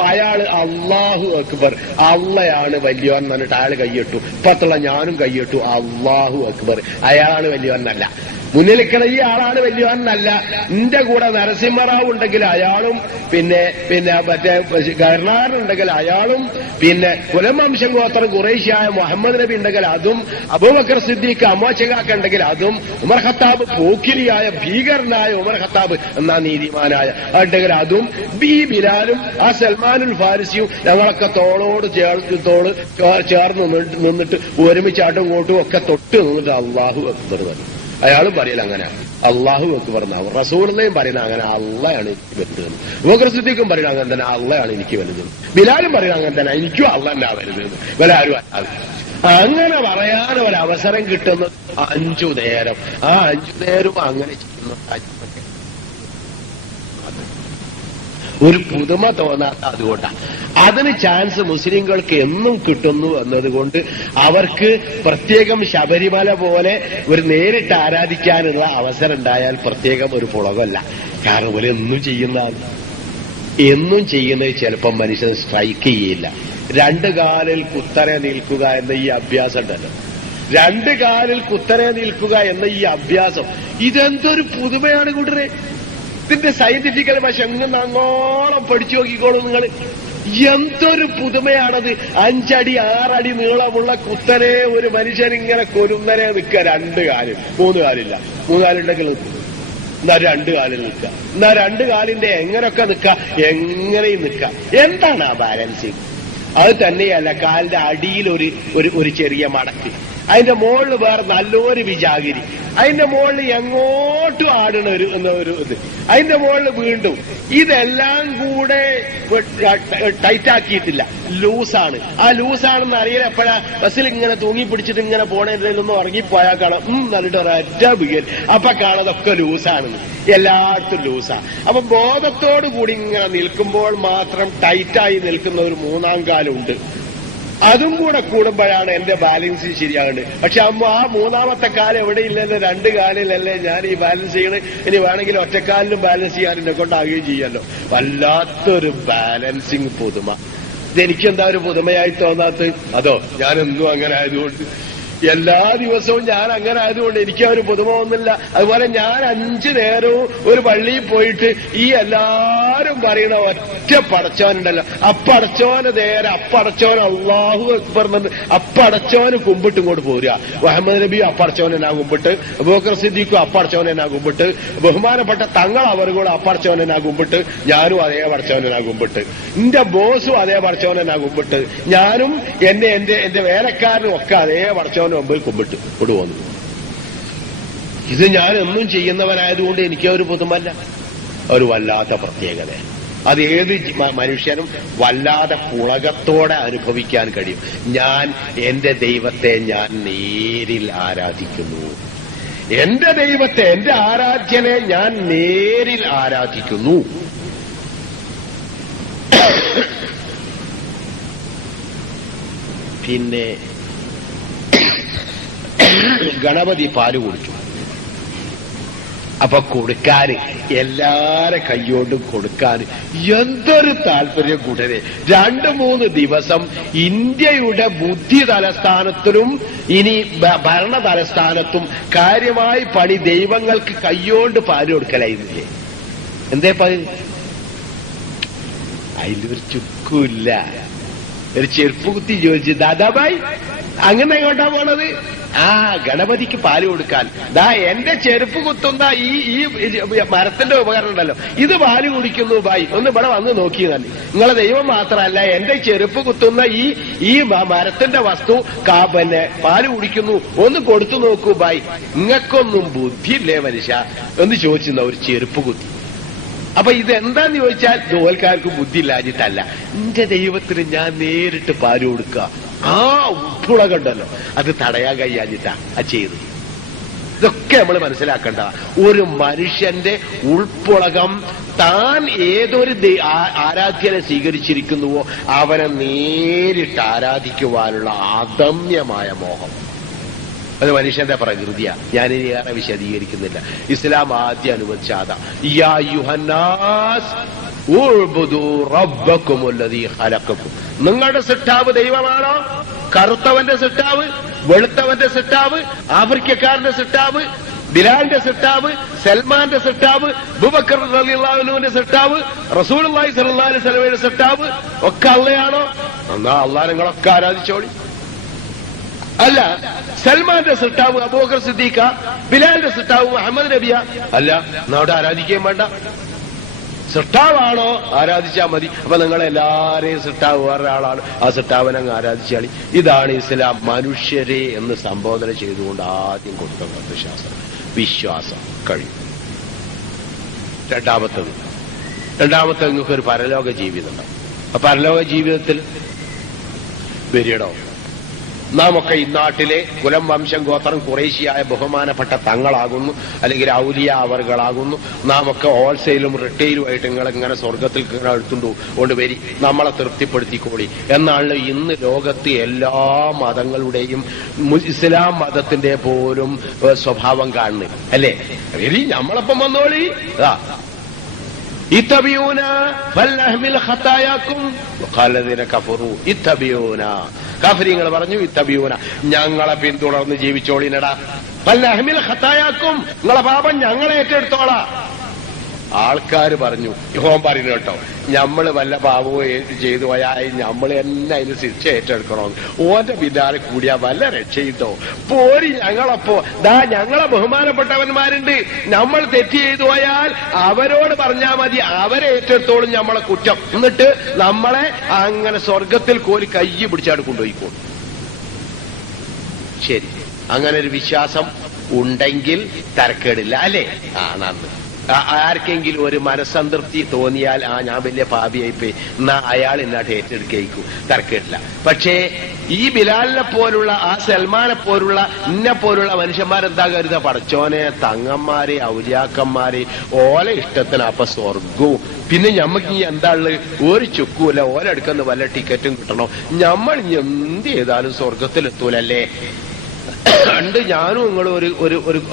അയാള് അള്ളാഹു അക്ബർ, അള്ളയാണ് വലിയവൻ എന്ന് പറഞ്ഞിട്ട് അയാൾ കൈയിട്ടു. ഇപ്പത്തുള്ള ഞാനും കൈയിട്ടു, അള്ളാഹു അക്ബർ. അയാളാണ് വലിയവനല്ല. മുന്നിൽ നിൽക്കണ ഈ ആളാണ് വലിയവനല്ല. എന്റെ കൂടെ നരസിംഹറാവു ഉണ്ടെങ്കിൽ അയാളും മറ്റേ കരുണാകരനുണ്ടെങ്കിൽ അയാളും കുലവംശം ഗോത്രം ഖുറൈശിയായ മുഹമ്മദ് നബി ഉണ്ടെങ്കിൽ അതും, അബൂബക്കർ സിദ്ദീഖ് അമോചകാക്ക ഉണ്ടെങ്കിൽ അതും, ഉമർ ഖത്താബ് പോക്കിരിയായ ഭീകരനായ ഉമർ ഖത്താബ് എന്നാ നീതിമാനായ ഉണ്ടെങ്കിൽ അതും, ബിലാലും ആ സൽമാനുൽ ഫാരിസിയും ഞങ്ങളൊക്കെ തോളോട് ചേർന്ന് നിന്നിട്ട് ഒരുമിച്ചാട്ടും കൂട്ടും ഒക്കെ തൊട്ട് നിന്നിട്ട് അള്ളാഹു അക്ബർ പറഞ്ഞു. അയാളും പറയില്ല അങ്ങനെ അള്ളാഹു അക്ബർ എന്നാവും. റസൂലുള്ളയും പറയുന്ന അങ്ങനെ അള്ളയാണ് എനിക്ക് വലുതെന്ന്. അബൂബക്കർ സിദ്ദീഖും പറയുന്നത് അങ്ങനെ തന്നെ അള്ളയാണ് എനിക്ക് വലുതെന്ന്. ബിലാലും പറയുന്നത് അങ്ങനെ തന്നെ എനിക്കും അള്ള എന്നാ വലുതെന്ന്. ഇവരാരും അങ്ങനെ പറയാൻ ഒരവസരം കിട്ടുന്നത് 5 നേരം. ആ 5 നേരവും അങ്ങനെ ചെയ്യുന്ന ഒരു പുതുമ തോന്നാത്ത അതുകൊണ്ടാണ്. അതിന് ചാൻസ് മുസ്ലിങ്ങൾക്ക് എന്നും കിട്ടുന്നു എന്നതുകൊണ്ട് അവർക്ക് പ്രത്യേകം ശബരിമല പോലെ ഒരു നേരിട്ട് ആരാധിക്കാനുള്ള അവസരം ഉണ്ടായാൽ പ്രത്യേകം ഒരു പുളകമല്ല. കാരണം ഒരു എന്നും ചെയ്യുന്നത് ചിലപ്പം മനുഷ്യന് സ്ട്രൈക്ക് ചെയ്യില്ല. 2 കാലിൽ കുത്തനെ നിൽക്കുക എന്ന ഈ അഭ്യാസം ഉണ്ടല്ലോ, 2 കാലിൽ കുത്തനെ നിൽക്കുക എന്ന ഈ അഭ്യാസം, ഇതെന്തൊരു പുതുമയാണ് കൂട്ടരെ. ഇതിന്റെ സയന്റിഫിക്കൽ വശം അങ്ങോളം പഠിച്ചു നോക്കിക്കോളൂ നിങ്ങൾ. എന്തൊരു പുതുമയാണത്. 5 അടി 6 അടി നീളമുള്ള കുത്തനെ ഒരു മനുഷ്യൻ ഇങ്ങനെ കൊരുന്നനെ നിൽക്കുക. 2 കാലിൽ, 3 കാലില്ല, 3 കാലുണ്ടെങ്കിൽ നിൽക്കും. എന്നാ 2 കാലിൽ നിൽക്കുക. എന്നാ 2 കാലിന്റെ എങ്ങനെയൊക്കെ നിൽക്കുക, എങ്ങനെയും നിൽക്കുക. എന്താണ് ആ ബാലൻസിങ്? അത് തന്നെയല്ല, കാലിന്റെ അടിയിൽ ഒരു ചെറിയ മടക്ക്, അതിന്റെ മുകളിൽ വേറെ നല്ലൊരു വിജാഗിരി, അതിന്റെ മുകളിൽ എങ്ങോട്ടും ആടണ ഒരു ഇത്, അതിന്റെ മുകളിൽ വീണ്ടും. ഇതെല്ലാം കൂടെ ടൈറ്റാക്കിയിട്ടില്ല, ലൂസാണ്. ആ ലൂസാണെന്ന് അറിയില്ല. എപ്പോഴാ ബസ്സിൽ ഇങ്ങനെ തൂങ്ങി പിടിച്ചിട്ട് ഇങ്ങനെ പോണേതൊന്നും ഉറങ്ങിപ്പോയാൽ കാണാം നല്ലിട്ട് ഒരൊറ്റ വീഴൽ. അപ്പൊ കാണാതൊക്കെ ലൂസാണെന്ന്. എല്ലായിടത്തും ലൂസാ. അപ്പൊ ബോധത്തോടു കൂടി ഇങ്ങനെ നിൽക്കുമ്പോൾ മാത്രം ടൈറ്റായി നിൽക്കുന്ന ഒരു 3-ാം കാലുണ്ട്. അതും കൂടെ കൂടുമ്പോഴാണ് എന്റെ ബാലൻസ് ശരിയാകുന്നത്. പക്ഷെ ആ 3-ാമത്തെ കാലം എവിടെയില്ലല്ലോ, 2 കാലിലല്ലേ ഞാൻ ഈ ബാലൻസ് ചെയ്യണത്. ഇനി വേണമെങ്കിൽ ഒറ്റക്കാലിലും ബാലൻസ് ചെയ്യാൻ എന്നെ കൊണ്ടാകുകയും ചെയ്യല്ലോ. വല്ലാത്തൊരു ബാലൻസിങ് പുതുമ. ഇതെനിക്കെന്താ ഒരു പുതുമയായി തോന്നാത്തത്? അതോ ഞാനെന്നും അങ്ങനെ ആയതുകൊണ്ട്, എല്ലാ ദിവസവും ഞാൻ അങ്ങനെ ആയതുകൊണ്ട് എനിക്ക് ഒരു പുതുമ ഒന്നുമില്ല. അതുപോലെ ഞാൻ 5 നേരവും ഒരു പള്ളിയിൽ പോയിട്ട് ഈ എല്ലാ എല്ലാരും പറയണ ഒറ്റ പടച്ചോനുണ്ടല്ലോ, അപ്പടച്ചോന് നേരെ അപ്പടച്ചോൻ അള്ളാഹു അക്ബർ അപ്പടച്ചോന് കുമ്പിട്ട് ഇങ്ങോട്ട് പോരുക. മുഹമ്മദ് നബിയും അപ്പടച്ചോനെന്നാ കുമ്പിട്ട്, അബൂബക്കർ സിദ്ദീഖും അപ്പടച്ചോനെന്നാ കുമ്പിട്ട്, ബഹുമാനപ്പെട്ട തങ്ങൾ അവർ കൂടെ അപ്പടച്ചോനെന്നാ കുമ്പിട്ട്, ഞാനും അതേ പടച്ചോനെന്നാ കുമ്പിട്ട്, എന്റെ ബോസും അതേ പടച്ചോനെന്നാ കുമ്പിട്ട്, ഞാനും എന്റെ വേലക്കാരനും ഒക്കെ അതേ പടച്ചോന് മുമ്പിൽ കുമ്പിട്ട് കൊണ്ടുപോന്നു. ഇത് ഞാൻ എന്നും ചെയ്യുന്നവനായതുകൊണ്ട് എനിക്ക് ഒരു പുതുമല്ല, ഒരു വല്ലാത്ത പ്രത്യേകത. അത് ഏത് മനുഷ്യനും വല്ലാതെ പുളകത്തോടെ അനുഭവിക്കാൻ കഴിയും. ഞാൻ എന്റെ ദൈവത്തെ ഞാൻ നേരിൽ ആരാധിക്കുന്നു, എന്റെ ദൈവത്തെ, എന്റെ ആരാധ്യനെ ഞാൻ നേരിൽ ആരാധിക്കുന്നു. പിന്നെ ഗണപതി പാല് കുടിച്ചു. അപ്പൊ കൊടുക്കാന്, എല്ലാരെ കൈയോണ്ടും കൊടുക്കാന് എന്തൊരു താല്പര്യം കൂട്ടരെ. 2-3 ദിവസം ഇന്ത്യയുടെ ബുദ്ധി തലസ്ഥാനത്തിലും ഇനി ഭരണ തലസ്ഥാനത്തും കാര്യമായി പണി ദൈവങ്ങൾക്ക് കൈയോണ്ട് പാല് കൊടുക്കലായിരുന്നില്ലേ? എന്തേ അതിലൊരു ചുക്കുമില്ല. ഒരു ചെരുപ്പ് കുത്തി ചോദിച്ചു, ദാദാബായി അങ്ങനെ എങ്ങോട്ടാ പോണത്? ഗണപതിക്ക് പാല് കൊടുക്കാൻ. എന്റെ ചെരുപ്പ് കുത്തുന്ന ഈ മരത്തിന്റെ ഉപകരണം ഉണ്ടല്ലോ, ഇത് പാല് കുടിക്കുന്നു ബായി, ഒന്ന് ഇവിടെ വന്ന് നോക്കി തന്നെ. നിങ്ങളെ ദൈവം മാത്രമല്ല, എന്റെ ചെരുപ്പ് കുത്തുന്ന ഈ മരത്തിന്റെ വസ്തു പിന്നെ പാല് കുടിക്കുന്നു, ഒന്ന് കൊടുത്തു നോക്കൂ ബായി. നിങ്ങൾക്കൊന്നും ബുദ്ധിയില്ലേ മനുഷ്യ എന്ന് ചോദിച്ചിരുന്ന ഒരു ചെരുപ്പ് കുത്തി. അപ്പൊ ഇതെന്താന്ന് ചോദിച്ചാൽ ജോൽക്കാർക്ക് ബുദ്ധി ഇല്ലാഞ്ഞിട്ടല്ല, എന്റെ ദൈവത്തിന് ഞാൻ നേരിട്ട് പാല് കൊടുക്കുക. ഉപ്പുളകണ്ടല്ലോ, അത് തടയാൻ കഴിയാഞ്ഞിട്ടാ ചെയ്തു. ഇതൊക്കെ നമ്മൾ മനസ്സിലാക്കേണ്ട. ഒരു മനുഷ്യന്റെ ഉൾപ്പുളകം താൻ ഏതൊരു ആരാധ്യനെ സ്വീകരിച്ചിരിക്കുന്നുവോ അവനെ നേരിട്ട് ആരാധിക്കുവാനുള്ള അദമ്യമായ മോഹം, അത് മനുഷ്യന്റെ പ്രകൃതിയാ. ഞാനിനി ഏറെ വിശദീകരിക്കുന്നില്ല. ഇസ്ലാം ആദ്യം അനുവദിച്ചാതാ, യാ യുഹന്നാസ് ഉഅ്ബുദൂ റബ്ബക്കുമുല്ലദീ ഖലഖക്കും. നിങ്ങളുടെ സിട്ടാവ് ദൈവമാണോ? കറുത്തവന്റെ സിട്ടാവ്, വെളുത്തവന്റെ സിട്ടാവ്, ആഫ്രിക്കക്കാരന്റെ സിട്ടാവ്, ബിലാലിന്റെ സിട്ടാവ്, സൽമാന്റെ സിട്ടാവ്, അബൂബക്കർ റളിയല്ലാഹു അൻഹുവിന്റെ സിട്ടാവ്, റസൂലുള്ളാഹി സ്വല്ലല്ലാഹു അലൈഹി വസല്ലമയുടെ സിട്ടാവ് ഒക്കെ അള്ളയാണോ? എന്നാ അള്ളാഹ് നിങ്ങളൊക്കെ ആരാധിച്ചോളി. അല്ല, സൽമാന്റെ സിട്ടാവ് അബൂബക്കർ സിദ്ദീഖ, ബിലാലിന്റെ സിട്ടാവ് മുഹമ്മദ് നബിയ, അല്ല എന്നാ അവിടെ ആരാധിക്കുകയും വേണ്ട. സിട്ടാവാണോ ആരാധിച്ചാൽ മതി. അപ്പൊ നിങ്ങളെല്ലാരെയും സിട്ടാവ് വേറൊരാളാണ്, ആ സിട്ടാവിനെ അങ്ങ് ആരാധിച്ചാളി. ഇതാണ് ഇസ്ലാം മനുഷ്യരെ എന്ന് സംബോധന ചെയ്തുകൊണ്ട് ആദ്യം കൊടുത്ത തത്വശാസ്ത്രം. വിശ്വാസം കഴിയും. രണ്ടാമത്തത് നിങ്ങൾക്കൊരു പരലോക ജീവിതമുണ്ടാവും. ആ പരലോക ജീവിതത്തിൽ വരിടോ, നാം ഒക്കെ ഈ നാട്ടിലെ കുലം വംശം ഗോത്രം കുറേശ്ശിയായ ബഹുമാനപ്പെട്ട തങ്ങളാകുന്നു, അല്ലെങ്കിൽ ഔലിയ അവർകളാകുന്നു. നാം ഒക്കെ ഹോൾസെയിലും റിട്ടെയിലുമായിട്ട് നിങ്ങളിങ്ങനെ സ്വർഗത്തിൽ എടുത്തുകൊണ്ട് കൊണ്ട് വരി, നമ്മളെ തൃപ്തിപ്പെടുത്തിക്കോളി എന്നാണ് ഇന്ന് ലോകത്ത് എല്ലാ മതങ്ങളുടെയും ഇസ്ലാം മതത്തിന്റെ പോലും സ്വഭാവം കാണുന്നത്, അല്ലേ? വരി, നമ്മളപ്പം വന്നോളി. ഇത്തബിയൂന ഫൽനഹ്മിൽ ഖതായാകും വഖാലദീന കഫറു ഇത്തബിയൂന. കാഫിരീങ്ങൾ പറഞ്ഞു, ഇത്തബിയൂന, ഞങ്ങളെ പിന്തുടർന്ന് ജീവിച്ചോളിനടാ. ഫൽനഹ്മിൽ ഖതായാകും, നിങ്ങളെ പാപം ഞങ്ങളെ ഏറ്റെടുത്തോളാം. ആൾക്കാർ പറഞ്ഞു, യോൻ പറയുന്നു കേട്ടോ, ഞമ്മള് വല്ല പാപവും ചെയ്തു പോയാൽ നമ്മൾ തന്നെ അതിന് ശിക്ഷ ഏറ്റെടുക്കണം. ഓന്റെ പിന്നാലെ കൂടിയാ വല്ല രക്ഷയിട്ടോ പോരി. ഞങ്ങളപ്പോ ഞങ്ങളെ ബഹുമാനപ്പെട്ടവന്മാരുണ്ട്, നമ്മൾ തെറ്റ് ചെയ്തു പോയാൽ അവരോട് പറഞ്ഞാൽ മതി, അവരെ ഏറ്റെടുത്തോളും നമ്മളെ കുറ്റം. എന്നിട്ട് നമ്മളെ അങ്ങനെ സ്വർഗത്തിൽ കോരി കൈ പിടിച്ചാട് കൊണ്ടുപോയിക്കോളും. ശരി, അങ്ങനെ ഒരു വിശ്വാസം ഉണ്ടെങ്കിൽ തരക്കേടില്ല, അല്ലേ? നന്ദി. ആർക്കെങ്കിലും ഒരു മനസ്സംതൃപ്തി തോന്നിയാൽ ഞാൻ വലിയ പാപിയായിപ്പോയി, എന്നാ അയാൾ എന്നാട്ട് ഏറ്റെടുക്കേക്കും, തരക്കേടില്ല. പക്ഷേ ഈ ബിലാലിനെ പോലുള്ള, ആ സൽമാനെ പോലുള്ള, ഇന്നെ പോലുള്ള മനുഷ്യന്മാരെന്താ കരുതാ? പടച്ചോനെ, തങ്ങന്മാരെ, ഔലിയാക്കന്മാരെ, ഓല ഇഷ്ടത്തിന് അപ്പൊ സ്വർഗവും. പിന്നെ ഞമ്മക്ക് ഇനി എന്താ ഉള്ളത്? ഒരു ചുക്കൂല. ഓലെടുക്കുന്ന വല്ല ടിക്കറ്റും കിട്ടണോ? നമ്മൾ ഇനി എന്ത് ചെയ്താലും സ്വർഗത്തിലെത്തൂലല്ലേ? പണ്ട് ഞാനും നിങ്ങളും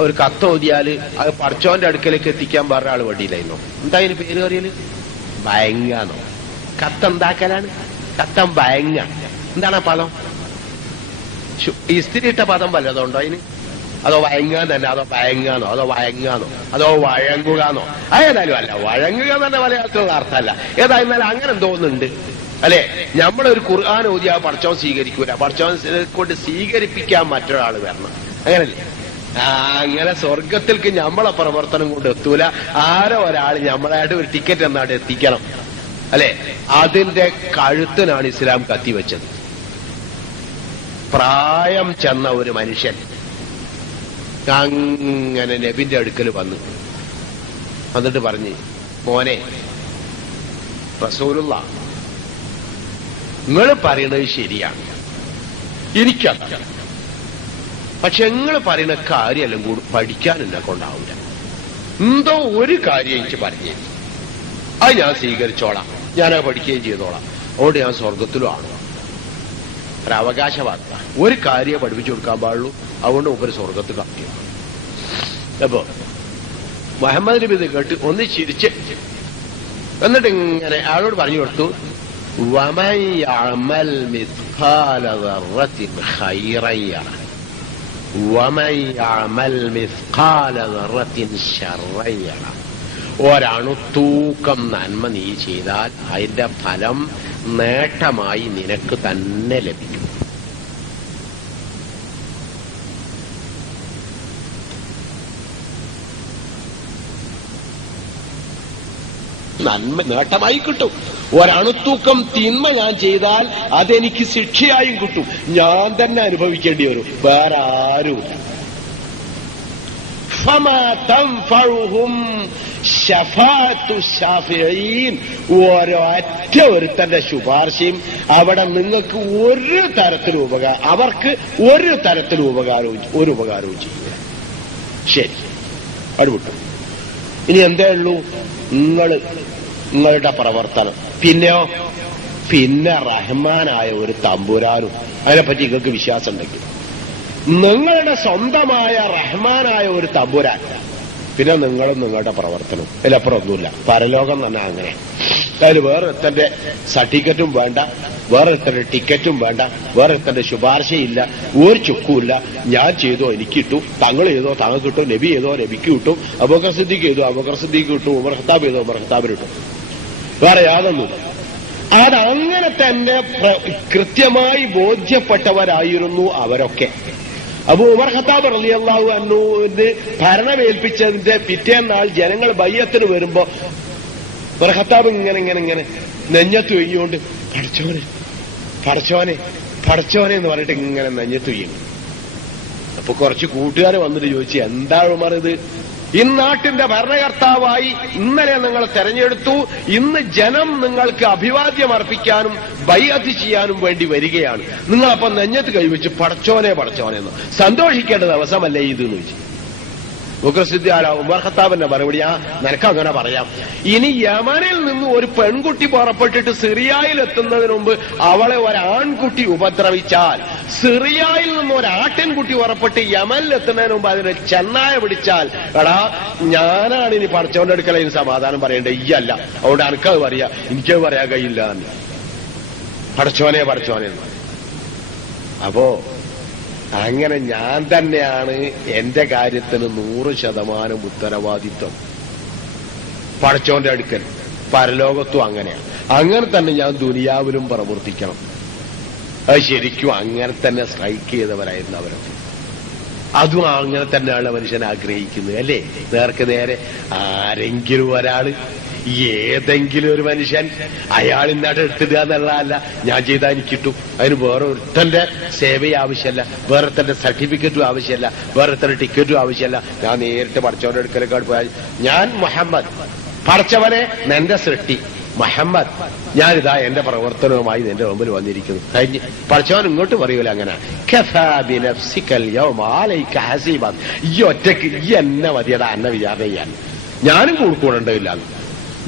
ഒരു കത്ത് ഓതിയാല് അത് പടച്ചോന്റെ അടുക്കലേക്ക് എത്തിക്കാൻ വേറെ ആള് വടിയിലായിരുന്നു. എന്താ അതിന് പേര് പറയല്? ബയങ്ങാന്നോ? കത്തെന്താക്കലാണ്? കത്തം ബയങ്ങ. എന്താണ് ആ പദം? ഇസ്തിരിയിട്ട പദം വല്ലതുണ്ടോ അതിന്? അതോ വഴങ്ങാൻ തന്നെ, അതോ വഴങ്ങാന്നോ, അതോ വഴങ്ങാന്നോ, അതോ വഴങ്ങുകന്നോ? ഏതായാലും അല്ല, വഴങ്ങുക തന്നെ മലയാളത്തിലുള്ള അർത്ഥമല്ല. ഏതായിരുന്നാലും അങ്ങനെ തോന്നുന്നുണ്ട് അല്ലെ. നമ്മളൊരു ഖുർആൻ ഓതിയാ പടച്ചോൻ സ്വീകരിക്കൂല, പടച്ചോൻ കൊണ്ട് സ്വീകരിപ്പിക്കാൻ മറ്റൊരാൾ വരണം, അങ്ങനല്ലേ? അങ്ങനെ സ്വർഗത്തിലേക്ക് നമ്മളെ പ്രവർത്തനം കൊണ്ട് എത്തൂല. ആരോ ഒരാൾ നമ്മളായിട്ട് ഒരു ടിക്കറ്റ് എന്നാട്ട് എത്തിക്കണം അല്ലെ. അതിന്റെ കഴുത്തിനാണ് ഇസ്ലാം കത്തിവെച്ചത്. പ്രായം ചെന്ന ഒരു മനുഷ്യൻ അങ്ങനെ നബിന്റെ അടുക്കൽ വന്നു. എന്നിട്ട് പറഞ്ഞ്, മോനെ റസൂലുള്ള, നിങ്ങൾ പറയുന്നത് ശരിയാണ്, എനിക്കറിയാം. പക്ഷെ നിങ്ങൾ പറയുന്ന കാര്യമെല്ലാം കൂടി പഠിക്കാൻ എന്നെ കൊണ്ടാവില്ല. എന്തോ ഒരു കാര്യം എനിക്ക് പറഞ്ഞു, അത് ഞാൻ സ്വീകരിച്ചോളാം, ഞാനത് പഠിക്കുകയും ചെയ്തോളാം. അതുകൊണ്ട് ഞാൻ സ്വർഗത്തിലും ആണ്. ഒരവകാശവാദ, ഒരു കാര്യം പഠിപ്പിച്ചു കൊടുക്കാൻ പാടുള്ളൂ, അതുകൊണ്ട് ഉപരി സ്വർഗത്ത് കാട്ടിയ. അപ്പോ മുഹമ്മദ് നബി ഇത് കേട്ട് ഒന്ന് ചിരിച്ച് എന്നിട്ട് ഇങ്ങനെ ആളോട് പറഞ്ഞു കൊടുത്തു, വമൻ യഅമൽ മിസ്ഖാല ദർറത്തിൻ ഖൈറൻ യറ വമൻ യഅമൽ മിസ്ഖാല ദർറത്തിൻ ശർറൻ യറ. ഒരണുത്തൂക്കം നന്മ നീ ചെയ്താൽ അതിന്റെ ഫലം നേട്ടമായി നിനക്ക് തന്നെ ലഭിക്കും. നന്മ നേട്ടമായി കിട്ടും. ഒരണുത്തൂക്കം തിന്മ ഞാൻ ചെയ്താൽ അതെനിക്ക് ശിക്ഷയായും കിട്ടും, ഞാൻ തന്നെ അനുഭവിക്കേണ്ടി വരും, വേറെ ആരുമില്ല. ഒരൊറ്റ ഒരുത്തന്റെ ശുപാർശയും അവിടെ നിങ്ങൾക്ക് ഒരു തരത്തിലും അവർക്ക് ഒരു തരത്തിലും ഒരു ഉപകാരവും ചെയ്യില്ല. ശരി, അടുവിട്ടു. ഇനി എന്തേ ഉള്ളൂ? നിങ്ങളുടെ പ്രവർത്തനം. പിന്നെയോ, പിന്നെ റഹ്മാനായ ഒരു തമ്പുരാനും. അതിനെപ്പറ്റി നിങ്ങൾക്ക് വിശ്വാസം ഉണ്ടെങ്കിൽ നിങ്ങളുടെ സ്വന്തമായ റഹ്മാനായ ഒരു തമ്പുരാൻ, പിന്നെ നിങ്ങളും നിങ്ങളുടെ പ്രവർത്തനം, ഇതിലപ്പുറം ഒന്നുമില്ല. പരലോകം തന്നെ അങ്ങനെ. അതിൽ വേറൊരുത്തന്റെ സർട്ടിഫിക്കറ്റും വേണ്ട, വേറൊരുത്തന്റെ ടിക്കറ്റും വേണ്ട, വേറൊരുത്തന്റെ ശുപാർശയില്ല, ഒരു ചുക്കുമില്ല. ഞാൻ ചെയ്തോ എനിക്ക് കിട്ടും, തങ്ങൾ ചെയ്തോ തങ്ങൾക്ക് കിട്ടും, നബി ചെയ്തോ നബിക്ക് കിട്ടും, അബൂബക്കർ സിദ്ദീഖ് ചെയ്തോ അബൂബക്കർ സിദ്ദീഖ് കിട്ടും, ഉമർ ഖത്താബ് ചെയ്തോ ഉമർ ഖത്താബിന് കിട്ടും, വേറെ യാതൊന്നുമില്ല. അതങ്ങനെ തന്നെ കൃത്യമായി ബോധ്യപ്പെട്ടവരായിരുന്നു അവരൊക്കെ. അപ്പൊ ഉമർ ഖത്താബ് റളിയല്ലാഹു അൻഹുവിന് ഭരണമേൽപ്പിച്ചതിന്റെ പിറ്റേന്നാൾ ജനങ്ങൾ ബയ്യത്തിന് വരുമ്പോ ഉമർ ഖത്താബ് ഇങ്ങനെ നെഞ്ഞത്ത് വെയ്യുകൊണ്ട് പടച്ചോനെ പടച്ചോനെ പടച്ചോനെ എന്ന് പറഞ്ഞിട്ട് ഇങ്ങനെ നെഞ്ഞത്ത് വെയ്യുന്നു. അപ്പൊ കുറച്ച് കൂട്ടുകാർ വന്നിട്ട് ചോദിച്ചു, എന്താണ് ഉമർ ഇത്? ഈ നാട്ടിന്റെ ഭരണകർത്താവായി ഇന്നലെ നിങ്ങൾ തെരഞ്ഞെടുത്തു, ഇന്ന് ജനം നിങ്ങൾക്ക് അഭിവാദ്യം അർപ്പിക്കാനും ബൈഅത്ത് ചെയ്യാനും വേണ്ടി വരികയാണ്, നിങ്ങളപ്പം നെഞ്ഞത്ത് കൈവച്ച് പടച്ചോനെ പടച്ചോനെ എന്ന് സന്തോഷിക്കേണ്ട ദിവസമല്ലേ ഇത് എന്ന് ചോദിച്ചു. ഉമർ ഖത്താബിന്റെ മറുപടി, നിനക്ക് അങ്ങനെ പറയാം. ഇനി യമനിൽ നിന്ന് ഒരു പെൺകുട്ടി പുറപ്പെട്ടിട്ട് സിറിയയിൽ എത്തുന്നതിന് മുമ്പ് അവളെ ഒരാൺകുട്ടി ഉപദ്രവിച്ചാൽ, സിറിയയിൽ നിന്ന് ഒരു ആട്ടിൻകുട്ടി പുറപ്പെട്ട് യമനിൽ എത്തുന്നതിന് മുമ്പ് അതിനെ ചെന്നായ പിടിച്ചാൽ, എടാ ഞാനാണ് ഇനി പടച്ചോന്റെ അടുക്കൽ ഇതിന് സമാധാനം പറയേണ്ടത്, ഈ അല്ല. അതുകൊണ്ട് എനിക്കത് പറയാ, എനിക്കത് പറയാൻ കഴിയില്ല എന്ന്. പടച്ചോനെ പടച്ചോനെ. അപ്പോ അങ്ങനെ ഞാൻ തന്നെയാണ് എന്റെ കാര്യത്തിന് 100% ഉത്തരവാദിത്വം പടച്ചോന്റെ അടുക്കൽ. പരലോകത്തും അങ്ങനെയാണ്. അങ്ങനെ തന്നെ ഞാൻ ദുനിയാവിലും പ്രവർത്തിക്കണം. അത് ശരിക്കും അങ്ങനെ തന്നെ സ്ട്രൈക്ക് ചെയ്തവരായിരുന്നു അവരൊക്കെ. അതും അങ്ങനെ തന്നെയാണ് മനുഷ്യൻ ആഗ്രഹിക്കുന്നത് അല്ലേ? നേർക്ക് നേരെ ആരെങ്കിലും ഒരാള്, ഏതെങ്കിലും ഒരു മനുഷ്യൻ അയാൾ ഇന്നാട്ട് എടുത്തിടുക എന്നുള്ളതല്ല, ഞാൻ ചെയ്താൽ എനിക്ക് കിട്ടും. അതിന് വേറെ ഒരുത്തന്റെ സേവയും ആവശ്യമല്ല, വേറൊരുത്തന്റെ സർട്ടിഫിക്കറ്റും ആവശ്യമല്ല, വേറൊരുത്തന്റെ ടിക്കറ്റും ആവശ്യമല്ല. ഞാൻ നേരിട്ട് പടച്ചവന്റെ അടുക്കലേക്കാട് പോയാൽ, ഞാൻ മുഹമ്മദ്, പടച്ചവനെ നിന്റെ സൃഷ്ടി മുഹമ്മദ്, ഞാനിതാ എന്റെ പ്രവർത്തനവുമായി നിന്റെ മുമ്പിൽ വന്നിരിക്കുന്നു. കഴിഞ്ഞ് പടച്ചവൻ ഇങ്ങോട്ട് പറയൂല അങ്ങനെ, ഈ ഒറ്റക്ക് ഈ എന്നെ മതിയടാ എന്നെ വിചാരണ ചെയ്യാൻ, ഞാനും കൂടേണ്ടതില്ല,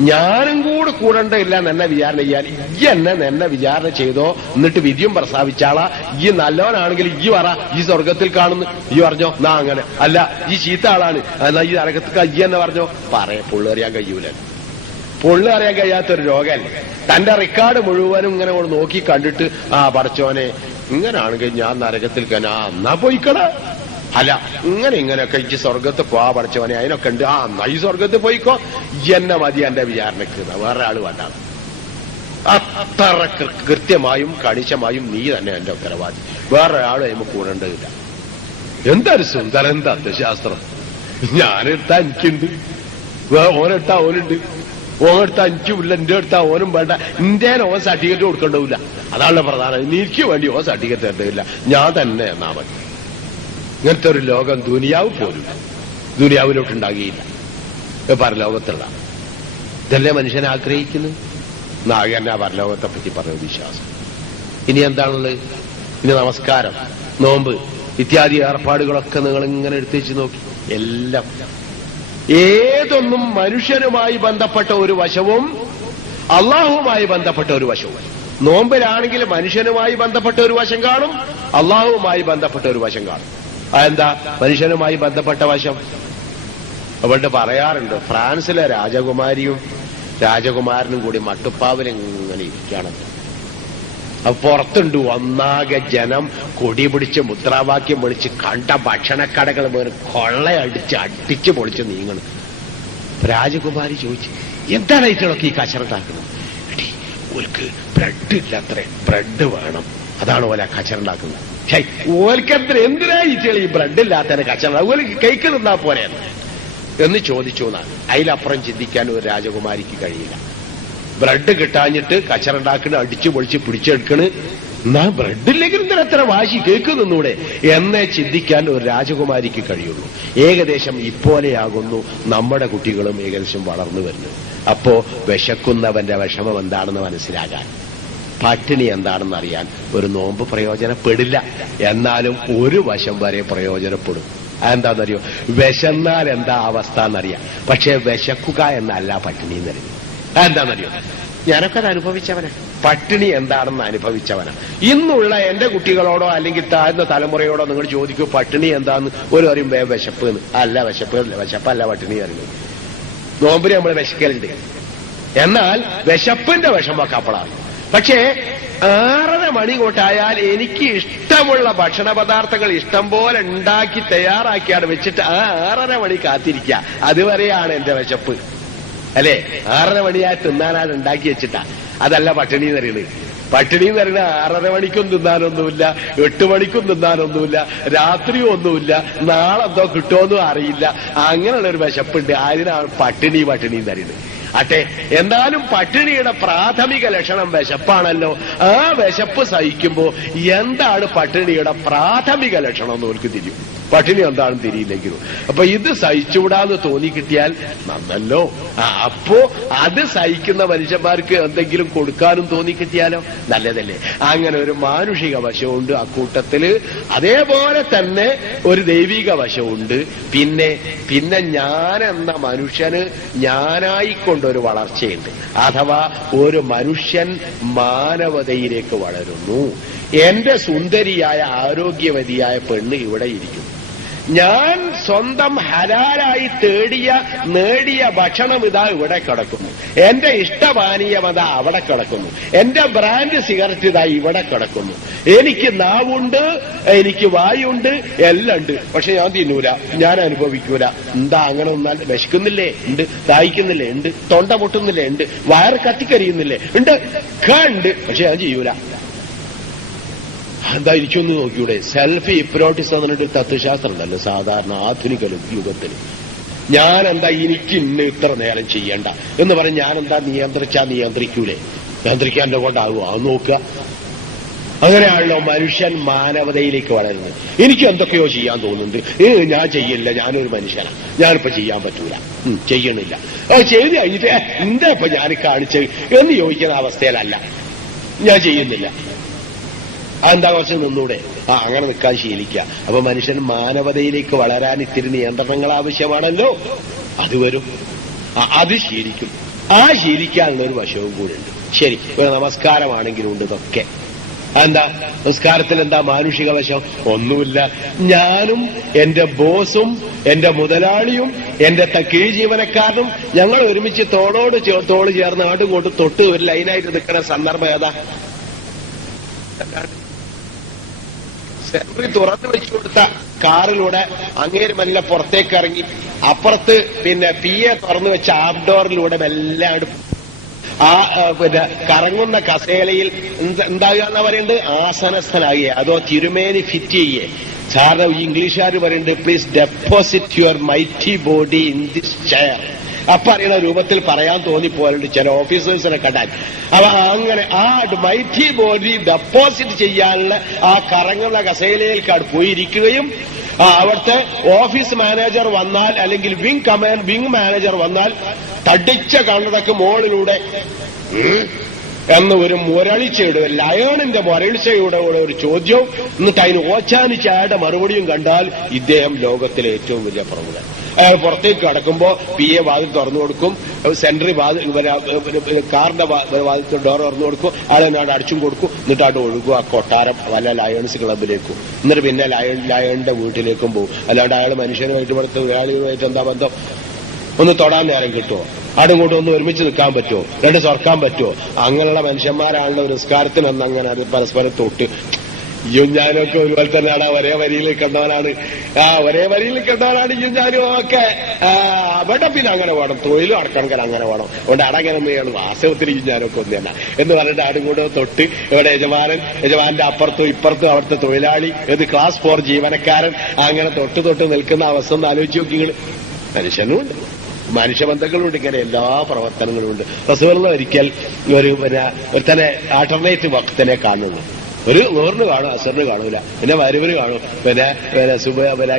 ഞാനും കൂടേണ്ടതില്ല എന്നെ വിചാരണ ചെയ്യാൻ. ഈ എന്നെ വിചാരണ ചെയ്തോ, എന്നിട്ട് വിധിയും പ്രസ്താവിച്ചാളാ. ഈ നല്ലവനാണെങ്കിൽ ഈ പറ, ഈ സ്വർഗത്തിൽ കാണുന്നു, ഈ പറഞ്ഞോ. നാ അങ്ങനെ അല്ല, ഈ ചീത്ത ആളാണ്, എന്നാ ഈ നരകത്തിൽ ഈ എന്നെ പറഞ്ഞോ. പൊള്ളറിയാൻ കഴിയൂല. പൊള്ളറിയാൻ കഴിയാത്തൊരു രോഗമല്ലേ. തന്റെ റെക്കോർഡ് മുഴുവനും ഇങ്ങനെ നോക്കി കണ്ടിട്ട്, പടച്ചോനെ ഇങ്ങനാണെങ്കിൽ ഞാൻ നരകത്തിൽ എന്നാ പോയിക്കട, അല്ല ഇങ്ങനെയൊക്കെ ഇജ്ജ് സ്വർഗത്ത് പോവാ പഠിച്ചവനെ അതിനൊക്കെ ഉണ്ട്. എന്നാ ഈ സ്വർഗത്ത് പോയിക്കോ, എന്നെ മതി എന്റെ വിചാരണക്ക്, വേറെ ആള് വേണ്ട. അത്ര കൃത്യമായും കണിശമായും നീ തന്നെ എന്റെ ഉത്തരവാദി, വേറെ ആളും അതിന് കൂടേണ്ടതില്ല. എന്തൊരു സുന്ദരൻ തത്വശാസ്ത്രം. ഞാനെടുത്താ എനിക്കുണ്ട്, ഓനെടുത്താ ഓനുണ്ട്, ഓനെടുത്താ എനിക്കുമില്ല, എന്റെ അടുത്താ ഓനും വേണ്ട. എന്റെ ഓൻ സർട്ടിഫിക്കറ്റ് കൊടുക്കേണ്ടതില്ല. അതാണല്ലോ പ്രധാനം. എനിക്ക് വേണ്ടി ഓൻ സർട്ടിഫിക്കറ്റ് തരേണ്ടതില്ല, ഞാൻ തന്നെ എന്നാ മതി. ഇങ്ങനത്തെ ഒരു ലോകം ദുനിയാവ് പോലും ദുനിയാവിലോട്ടുണ്ടാകിയില്ല, പരലോകത്തുള്ള. ഇതല്ലേ മനുഷ്യൻ ആഗ്രഹിക്കുന്നത്. നാഗന്നെ പരലോകത്തെ പറ്റി പറഞ്ഞ വിശ്വാസം. ഇനി എന്താണുള്ളത്? ഇനി നമസ്കാരം, നോമ്പ് ഇത്യാദി ഏർപ്പാടുകളൊക്കെ നിങ്ങൾ ഇങ്ങനെ എടുത്തേച്ച് നോക്കി. എല്ലാം ഏതൊന്നും മനുഷ്യനുമായി ബന്ധപ്പെട്ട ഒരു വശവും അള്ളാഹുവുമായി ബന്ധപ്പെട്ട ഒരു വശവും. നോമ്പിലാണെങ്കിൽ മനുഷ്യനുമായി ബന്ധപ്പെട്ട ഒരു വശം കാണും, അള്ളാഹുവുമായി ബന്ധപ്പെട്ട ഒരു വശം കാണും. അതെന്താ മനുഷ്യനുമായി ബന്ധപ്പെട്ട വശം? അവളുടെ പറയാറുണ്ട്, ഫ്രാൻസിലെ രാജകുമാരിയും രാജകുമാരനും കൂടി മട്ടുപ്പാവിലിങ്ങനെ ഇരിക്കുകയാണ്. അപ്പൊ പുറത്തുണ്ട് ഒന്നാകെ ജനം കൊടി പിടിച്ച് മുദ്രാവാക്യം വിളിച്ച് കണ്ട ഭക്ഷണക്കടകൾ വേറെ അടിച്ച് പൊളിച്ച് നീങ്ങണം. രാജകുമാരി ചോദിച്ചു, എന്താണ് ഇതിലൊക്കെ ഈ കച്ചറുണ്ടാക്കുന്നത്? എടി ഓൽക്ക് ബ്രെഡ് ഇല്ലത്രേ, ബ്രെഡ് വേണം, അതാണ് ഓല കച്ചറുണ്ടാക്കുന്നത്. ഓൽക്കെത്ര എന്തിനാ ഈ ബ്രെഡ് ഇല്ലാത്തതിന് കച്ചറ, ഓൽക്ക് കേക്ക് തിന്നാ പോരെ എന്ന് ചോദിച്ചു എന്നാണ്. അതിലപ്പുറം ചിന്തിക്കാൻ ഒരു രാജകുമാരിക്ക് കഴിയില്ല. ബ്രെഡ് കിട്ടാഞ്ഞിട്ട് കച്ചറുണ്ടാക്കണ്, അടിച്ചു പൊളിച്ച് പിടിച്ചെടുക്കണ്. എന്നാ ബ്രെഡില്ലെങ്കിൽ എന്തിനാ എത്ര വാശി, കേക്ക് നിന്നൂടെ എന്നേ ചിന്തിക്കാൻ ഒരു രാജകുമാരിക്ക് കഴിയുള്ളൂ. ഏകദേശം ഇപ്പോലെയാകുന്നു നമ്മുടെ കുട്ടികളും ഏകദേശം വളർന്നു വരുന്നു. അപ്പോ വിശക്കുന്നവന്റെ വിഷമം എന്താണെന്ന് മനസ്സിലാകാൻ, പട്ടിണി എന്താണെന്ന് അറിയാൻ ഒരു നോമ്പ് പ്രയോജനപ്പെടില്ല. എന്നാലും ഒരു വശം വരെ പ്രയോജനപ്പെടും. അതെന്താണെന്നറിയോ? വിശന്നാൽ എന്താ അവസ്ഥ എന്നറിയാം, പക്ഷെ വിശക്കുക എന്നല്ല പട്ടിണി എന്നറിയും. അതെന്താണെന്നറിയോ? ഞാനൊക്കെ അത് അനുഭവിച്ചവനാ, പട്ടിണി എന്താണെന്ന് അനുഭവിച്ചവനാ. ഇന്നുള്ള എന്റെ കുട്ടികളോടോ അല്ലെങ്കിൽ താഴ്ന്ന തലമുറയോടോ നിങ്ങൾ ചോദിക്കൂ പട്ടിണി എന്താന്ന്, ഒരു പറയും വിശപ്പ് എന്ന്. അല്ല, വിശപ്പല്ല പട്ടിണി അറിയുന്നത്. നോമ്പിന് നമ്മൾ വിശക്കലുണ്ട്, എന്നാൽ വിശപ്പിന്റെ വിഷമൊക്കെ അപ്പോഴാണ്. പക്ഷേ 6:30 മണി കൊണ്ടായാൽ എനിക്ക് ഇഷ്ടമുള്ള ഭക്ഷണ പദാർത്ഥങ്ങൾ ഇഷ്ടം പോലെ ഉണ്ടാക്കി തയ്യാറാക്കിയാണ് വെച്ചിട്ട് ആ 6:30 മണി കാത്തിരിക്കുക. അതുവരെയാണ് എന്റെ വിശപ്പ്. അല്ലേ? 6:30 മണിയായി തിന്നാനാണ് ഉണ്ടാക്കി വെച്ചിട്ടാ. അതല്ല പട്ടിണി എന്ന് പറയുന്നത്. പട്ടിണി എന്ന് പറയുന്നത് 6:30 മണിക്കും തിന്നാനൊന്നുമില്ല, 8 മണിക്കും തിന്നാനൊന്നുമില്ല, രാത്രിയും ഒന്നുമില്ല, നാളെ എന്തോ കിട്ടുമോന്നും അറിയില്ല. അങ്ങനെയുള്ള ഒരു വിശപ്പുണ്ട്. അതിനാണ് പട്ടിണി എന്ന് പറയുന്നത്. അട്ടെ, എന്നാലും പട്ടിണിയുടെ പ്രാഥമിക ലക്ഷണം വിശപ്പാണല്ലോ. ആ വിശപ്പ് സഹിക്കുമ്പോ എന്താണ് പട്ടിണിയുടെ പ്രാഥമിക ലക്ഷണം എന്ന് അവർക്ക് തിരിയും. പട്ടിണി എന്താണെന്ന് തിരിയില്ലെങ്കിലും അപ്പൊ ഇത് സഹിച്ചുകൂടാന്ന് തോന്നിക്കിട്ടിയാൽ നന്നല്ലോ. അപ്പോ അത് സഹിക്കുന്ന മനുഷ്യന്മാർക്ക് എന്തെങ്കിലും കൊടുക്കാനും തോന്നിക്കിട്ടിയാലോ നല്ലതല്ലേ? അങ്ങനെ ഒരു മാനുഷിക വശമുണ്ട് അക്കൂട്ടത്തില്. അതേപോലെ തന്നെ ഒരു ദൈവിക വശമുണ്ട്. പിന്നെ ഞാനെന്ന മനുഷ്യന് ഞാനായിക്കൊണ്ടൊരു വളർച്ചയുണ്ട്. അഥവാ ഒരു മനുഷ്യൻ മാനവതയിലേക്ക് വളരുന്നു. എന്റെ സുന്ദരിയായ ആരോഗ്യവതിയായ പെണ്ണ് ഇവിടെ ഇരിക്കും. ഞാൻ സ്വന്തം ഹലാലായി നേടിയ ഭക്ഷണം ഇതാ ഇവിടെ കിടക്കുന്നു. എന്റെ ഇഷ്ടപാനീയം അതാ അവിടെ കിടക്കുന്നു. എന്റെ ബ്രാൻഡ് സിഗരറ്റ് ഇതാ ഇവിടെ കിടക്കുന്നു. എനിക്ക് നാവുണ്ട്, എനിക്ക് വായുണ്ട്, എല്ലാം ഉണ്ട്. പക്ഷെ ഞാൻ തിന്നൂല, ഞാൻ അനുഭവിക്കൂല. എന്താ അങ്ങനെ ഒന്നാൽ? വിശക്കുന്നില്ലേ? ഉണ്ട്. ദാഹിക്കുന്നില്ലേ? ഉണ്ട്. തൊണ്ട പൊട്ടുന്നില്ലേ? ഉണ്ട്. വയറ് കത്തിക്കരിയുന്നില്ലേ? ഉണ്ട്. ഉണ്ട്. പക്ഷെ ഞാൻ ചെയ്യൂല. എന്താ എനിക്കൊന്ന് നോക്കിയൂടെ? സെൽഫ് ഹിപ്നോട്ടിസം എന്നിട്ട് തത്വശാസ്ത്രം ഉണ്ടല്ലോ സാധാരണ ആധുനിക യുഗത്തിൽ. ഞാനെന്താ എനിക്ക് ഇത്ര നേരം ചെയ്യണ്ട എന്ന് പറഞ്ഞ് ഞാനെന്താ നിയന്ത്രിക്കൂലേ? നിയന്ത്രിക്കാൻ കൊണ്ടാകുമോ? അത് നോക്കുക. അങ്ങനെയാണല്ലോ മനുഷ്യൻ മാനവതയിലേക്ക് വളരുന്നത്. എനിക്ക് എന്തൊക്കെയോ ചെയ്യാൻ തോന്നുന്നുണ്ട്, ഞാൻ ചെയ്യില്ല, ഞാനൊരു മനുഷ്യനാണ്, ഞാനിപ്പോ ചെയ്യാൻ പറ്റൂല, ചെയ്യണില്ല. ചെയ്ത് കഴിഞ്ഞിട്ട് എന്താ ഇപ്പൊ ഞാൻ കാണിച്ചത് എന്ന് ചോദിക്കുന്ന അവസ്ഥയിലല്ല, ഞാൻ ചെയ്യുന്നില്ല. അതെന്താ കുറച്ച് നിന്നൂടെ? അങ്ങനെ നിൽക്കാൻ ശീലിക്കുക. അപ്പൊ മനുഷ്യൻ മാനവതയിലേക്ക് വളരാൻ ഇത്തിരി നിയന്ത്രണങ്ങൾ ആവശ്യമാണല്ലോ. അത് വരും, അത് ശീലിക്കും. ആ ശീലിക്കാനുള്ളൊരു വശവും കൂടെ ഉണ്ട്. ശരി, ഒരു നമസ്കാരമാണെങ്കിലും ഉണ്ട് ഇതൊക്കെ. എന്താ നമസ്കാരത്തിൽ എന്താ മാനുഷിക വശം? ഒന്നുമില്ല. ഞാനും എന്റെ ബോസും എന്റെ മുതലാളിയും എന്റെ കീഴ് ജീവനക്കാരനും ഞങ്ങൾ ഒരുമിച്ച് തോള് ചേർന്ന് ആണ്ടും ഇങ്ങോട്ടും തൊട്ട് ഒരു ലൈനായിട്ട് നിൽക്കുന്ന സന്ദർഭം ഏതാ? സെൻട്രി തുറന്നു വെച്ചു കൊടുത്ത കാറിലൂടെ അങ്ങേര് മെല്ലെ പുറത്തേക്ക് ഇറങ്ങി. അപ്പുറത്ത് പിന്നെ PA തുറന്നു വെച്ച ഔട്ട്ഡോറിലൂടെ മെല്ലെ ആ പിന്നെ കറങ്ങുന്ന കസേലയിൽ എന്താകുക എന്നാ പറയുന്നത്, ആസനസ്ഥനാകുക, അതോ തിരുമേനി ഫിറ്റ് ചെയ്യേ. സാറിന് ഇംഗ്ലീഷുകാർ പറയുന്നുണ്ട്, please deposit your mighty body in this chair. അപ്പൊ അറിയുന്ന രൂപത്തിൽ പറയാൻ തോന്നിപ്പോലുണ്ട് ചില ഓഫീസേഴ്സിനെ കണ്ടാൽ. അപ്പൊ അങ്ങനെ ആ മൈറ്റി ബോഡി ഡെപ്പോസിറ്റ് ചെയ്യാനുള്ള ആ കറങ്ങുന്ന കസേലയിൽക്കാട് പോയിരിക്കുകയും അവിടുത്തെ ഓഫീസ് മാനേജർ വന്നാൽ അല്ലെങ്കിൽ വിംഗ് മാനേജർ വന്നാൽ തടിച്ച കണ്ണടക്ക് മുകളിലൂടെ എന്ന് ഒരു മുരളിച്ചയുടെ ലയണിന്റെ മുരളിച്ചയുടെ ഒരു ചോദ്യവും എന്നിട്ട് അതിന് ഓച്ചാനിച്ചയാളുടെ മറുപടിയും കണ്ടാൽ ഇദ്ദേഹം ലോകത്തിലെ ഏറ്റവും വലിയ പ്രമുഖൻ. അയാൾ പുറത്തേക്ക് കടക്കുമ്പോ PA വാതിൽ തുറന്നു കൊടുക്കും, സെൻട്രി കാറിന്റെ വാതിൽ ഡോർ തുറന്നു കൊടുക്കും, അയാളെന്നാട് അടിച്ചും കൊടുക്കും, എന്നിട്ട് അവിടെ ഒഴുകും ആ കൊട്ടാരം വല്ല ലയൺസ് ക്ലബിലേക്കും. എന്നിട്ട് പിന്നെ ലയണിന്റെ വീട്ടിലേക്കും പോകും. അല്ലാണ്ട് അയാൾ മനുഷ്യനുമായിട്ട് ഇവിടുത്തെ തൊഴിലാളികളുമായിട്ട് എന്താ ബന്ധം? ഒന്ന് തൊടാൻ നേരം കിട്ടുമോ? ആടും കൂട്ടും ഒന്ന് ഒരുമിച്ച് നിൽക്കാൻ പറ്റുമോ? രണ്ട് സ്വർക്കാൻ പറ്റുമോ? അങ്ങനെയുള്ള മനുഷ്യന്മാരാണല്ലോ നിസ്കാരത്തിനൊന്നും അങ്ങനെ അത് പരസ്പരം തൊട്ട്. ഞാനൊക്കെ ഒരുപോലെ തന്നെയാണ്. ഒരേ വരിയിൽ കണ്ടവനാണ്, ഒരേ വരിയിൽ കണ്ടവനാണ് ഞാനും ഒക്കെ. അവിടെ പിന്നെ അങ്ങനെ വേണം, തൊഴിലും അടക്കണമെങ്കിൽ അങ്ങനെ വേണം. അതുകൊണ്ട് അടങ്ങനെ ചെയ്യണം. വാസ്തവത്തിൽ ഞാനൊക്കെ ഒന്ന് തന്നെ എന്ന് പറഞ്ഞിട്ട് ആടും കൂടെ തൊട്ട് ഇവിടെ യജമാനന്റെ അപ്പുറത്തും ഇപ്പുറത്തും അവിടുത്തെ തൊഴിലാളി, ഇത് ക്ലാസ് 4 ജീവനക്കാരൻ, അങ്ങനെ തൊട്ട് നിൽക്കുന്ന അവസ്ഥ ഒന്ന് ആലോചിച്ച് നോക്കിങ്ങൾ. മനുഷ്യനുമുണ്ട്, മനുഷ്യബന്ധങ്ങളുണ്ട്, ഇങ്ങനെ എല്ലാ പ്രവർത്തനങ്ങളും ഉണ്ട്. റസൂലുള്ള ഒരിക്കൽ ഒരു തന്നെ ആൾട്ടർനേറ്റീവ് വക്തനെ കാണുള്ളൂ. ഒരു നൂറിന് കാണും, അസറിന് കാണൂല, പിന്നെ വരവിന് കാണും, പിന്നെ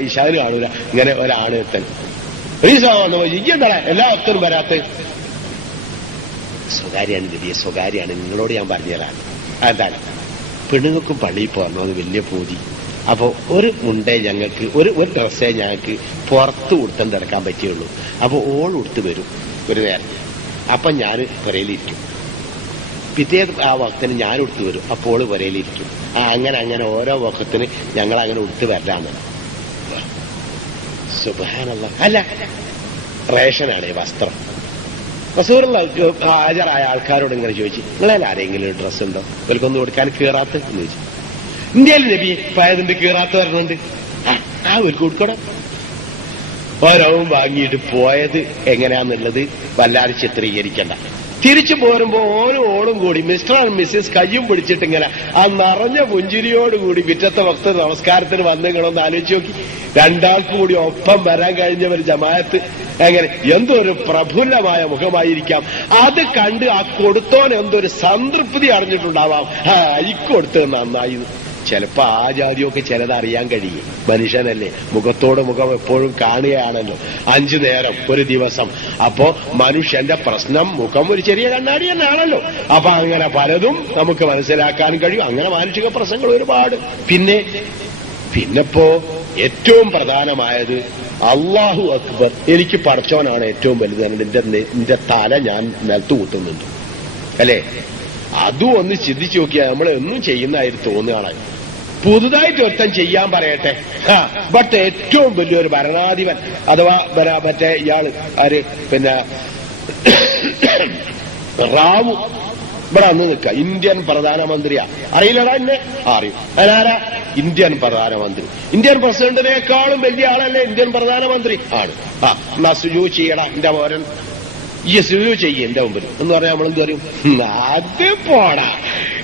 ഇഷാവിന് കാണൂല. ഇങ്ങനെ ഒരാണ് എത്തൻ എന്താ എല്ലാ വക്തനും വരാത്ത സ്വകാര്യാണ്. വലിയ സ്വകാര്യാണ്, നിങ്ങളോട് ഞാൻ പറഞ്ഞുതരാണ്. എന്താണ് പെണ്ണുങ്ങൾക്കും പള്ളിയിൽ പോകണമെന്ന് വലിയ പൂതി. അപ്പോ ഒരു മുണ്ടേ ഞങ്ങൾക്ക് ഒരു ഡ്രസ്സേ ഞങ്ങൾക്ക് പുറത്ത് ഉടുത്തം തിരക്കാൻ പറ്റുള്ളൂ. അപ്പൊ ഓൾ ഉടുത്ത് വരും ഒരു നേരം. അപ്പൊ ഞാൻ പുരയിലിരിക്കും. പിറ്റേ ആ വക്കത്തിന് ഞാൻ ഉടുത്ത് വരും, അപ്പോൾ പുരയിലിരിക്കും. അങ്ങനെ ഓരോ വക്കത്തിന് ഞങ്ങൾ അങ്ങനെ ഉടുത്ത് വരാണ്. സുബ്ഹാനല്ലാഹ്. അല്ല, റേഷനാണ് ഈ വസ്ത്രം. റസൂലുള്ള ഹാജരായ ആൾക്കാരോട് ഇങ്ങനെ ചോദിച്ചു, നിങ്ങളെ ആരെങ്കിലും ഡ്രസ്സ് ഉണ്ടോ ഇവർക്കൊന്നും കൊടുക്കാൻ കീറാത്ത എന്ന് ചോദിച്ചു. ഇന്ത്യയിൽ നബി പയതിന്റെ കീറാത്ത വരണുണ്ട്, അവർക്ക് കൊടുക്കണം. ഓരോവും വാങ്ങിയിട്ട് പോയത് എങ്ങനെയാന്നുള്ളത് വല്ലാതെ ചിത്രീകരിക്കണ്ട. തിരിച്ചു പോരുമ്പോ ഓളും കൂടി മിസ്റ്റർ ആൻഡ് മിസ്സിസ് കയ്യും പിടിച്ചിട്ട് ഇങ്ങനെ ആ നിറഞ്ഞ പുഞ്ചിരിയോടുകൂടി പിറ്റത്തെ വക്ത നമസ്കാരത്തിന് വന്നിങ്ങളൊന്ന് ആലോചിച്ച് നോക്കി. രണ്ടാൾക്ക് കൂടി ഒപ്പം വരാൻ കഴിഞ്ഞവർ ജമാഅത്ത് എങ്ങനെ എന്തൊരു പ്രഫുല്ലമായ മുഖമായിരിക്കാം. അത് കണ്ട് ആ കൊടുത്തോൻ എന്തൊരു സംതൃപ്തി അറിഞ്ഞിട്ടുണ്ടാവാം. ഇക്കൊടുത്ത് നന്നായി. ചിലപ്പോ ആ ജാതിയൊക്കെ ചിലത് അറിയാൻ കഴിയും. മനുഷ്യനല്ലേ, മുഖത്തോട് മുഖം എപ്പോഴും കാണുകയാണല്ലോ 5 നേരം ഒരു ദിവസം. അപ്പോ മനുഷ്യന്റെ പ്രശ്നം മുഖം ഒരു ചെറിയ കണ്ണാടി തന്നെയാണല്ലോ. അപ്പൊ അങ്ങനെ പലതും നമുക്ക് മനസ്സിലാക്കാൻ കഴിയും. അങ്ങനെ മാനുഷിക പ്രശ്നങ്ങൾ ഒരുപാട്. പിന്നെപ്പോ ഏറ്റവും പ്രധാനമായത് അല്ലാഹു അക്ബർ, എനിക്ക് പടച്ചോനാണ് ഏറ്റവും വലുത്. എന്റെ തല ഞാൻ നിലത്ത് കൂട്ടുന്നുണ്ട് അല്ലേ? അതും ഒന്ന് ചിന്തിച്ചു നോക്കിയാൽ നമ്മൾ എന്നും ചെയ്യുന്നതായിട്ട് തോന്നുകയാണ്. പുതുതായിട്ട് ഒരുത്തൻ ചെയ്യാൻ പറയട്ടെ, ബട്ട് ഏറ്റവും വലിയൊരു ഭരണാധിപൻ അഥവാ മറ്റേ ഇയാള് ആര്, പിന്നെ റാവു ഇവിടെ അന്ന് നിൽക്കുക, ഇന്ത്യൻ പ്രധാനമന്ത്രിയാ. അറിയില്ലടാ എന്നെ? അറിയും. അതാരാ? ഇന്ത്യൻ പ്രധാനമന്ത്രി. ഇന്ത്യൻ പ്രസിഡന്റിനേക്കാളും വലിയ ആളല്ലേ ഇന്ത്യൻ പ്രധാനമന്ത്രി? ആണ്. എന്നാ സുജു ചെയ്യടാ എന്റെ മോരൻ, ഈ സുജു ചെയ്യ എന്റെ മുമ്പിൽ എന്ന് പറഞ്ഞാൽ നമ്മളെന്ത് പറയും? അത് പോടാ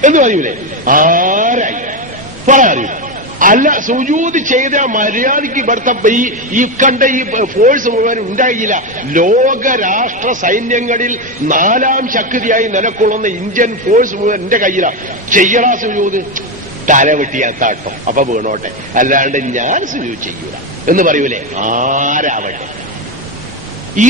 എന്ന് പറയൂലേ? ആരായി പറയാറിയും. അല്ല, സുജൂദ് ചെയ്ത മര്യാദയ്ക്ക് ഇവിടുത്തെ ഈ കണ്ട ഈ ഫോഴ്സ് മുഴുവൻ ഉണ്ടായില്ല. ലോക രാഷ്ട്ര സൈന്യങ്ങളിൽ 4ാം ശക്തിയായി നിലകൊള്ളുന്ന ഇന്ത്യൻ ഫോഴ്സ് മുഴുവൻ എന്റെ കയ്യിലാണ്. ചെയ്യടാ സുജൂദ്, തല വെട്ടിയാത്താട്ടോ, അപ്പൊ വീണോട്ടെ, അല്ലാണ്ട് ഞാൻ സുജൂദ് ചെയ്യൂല എന്ന് പറയൂലേ? ആരാവട്ടെ.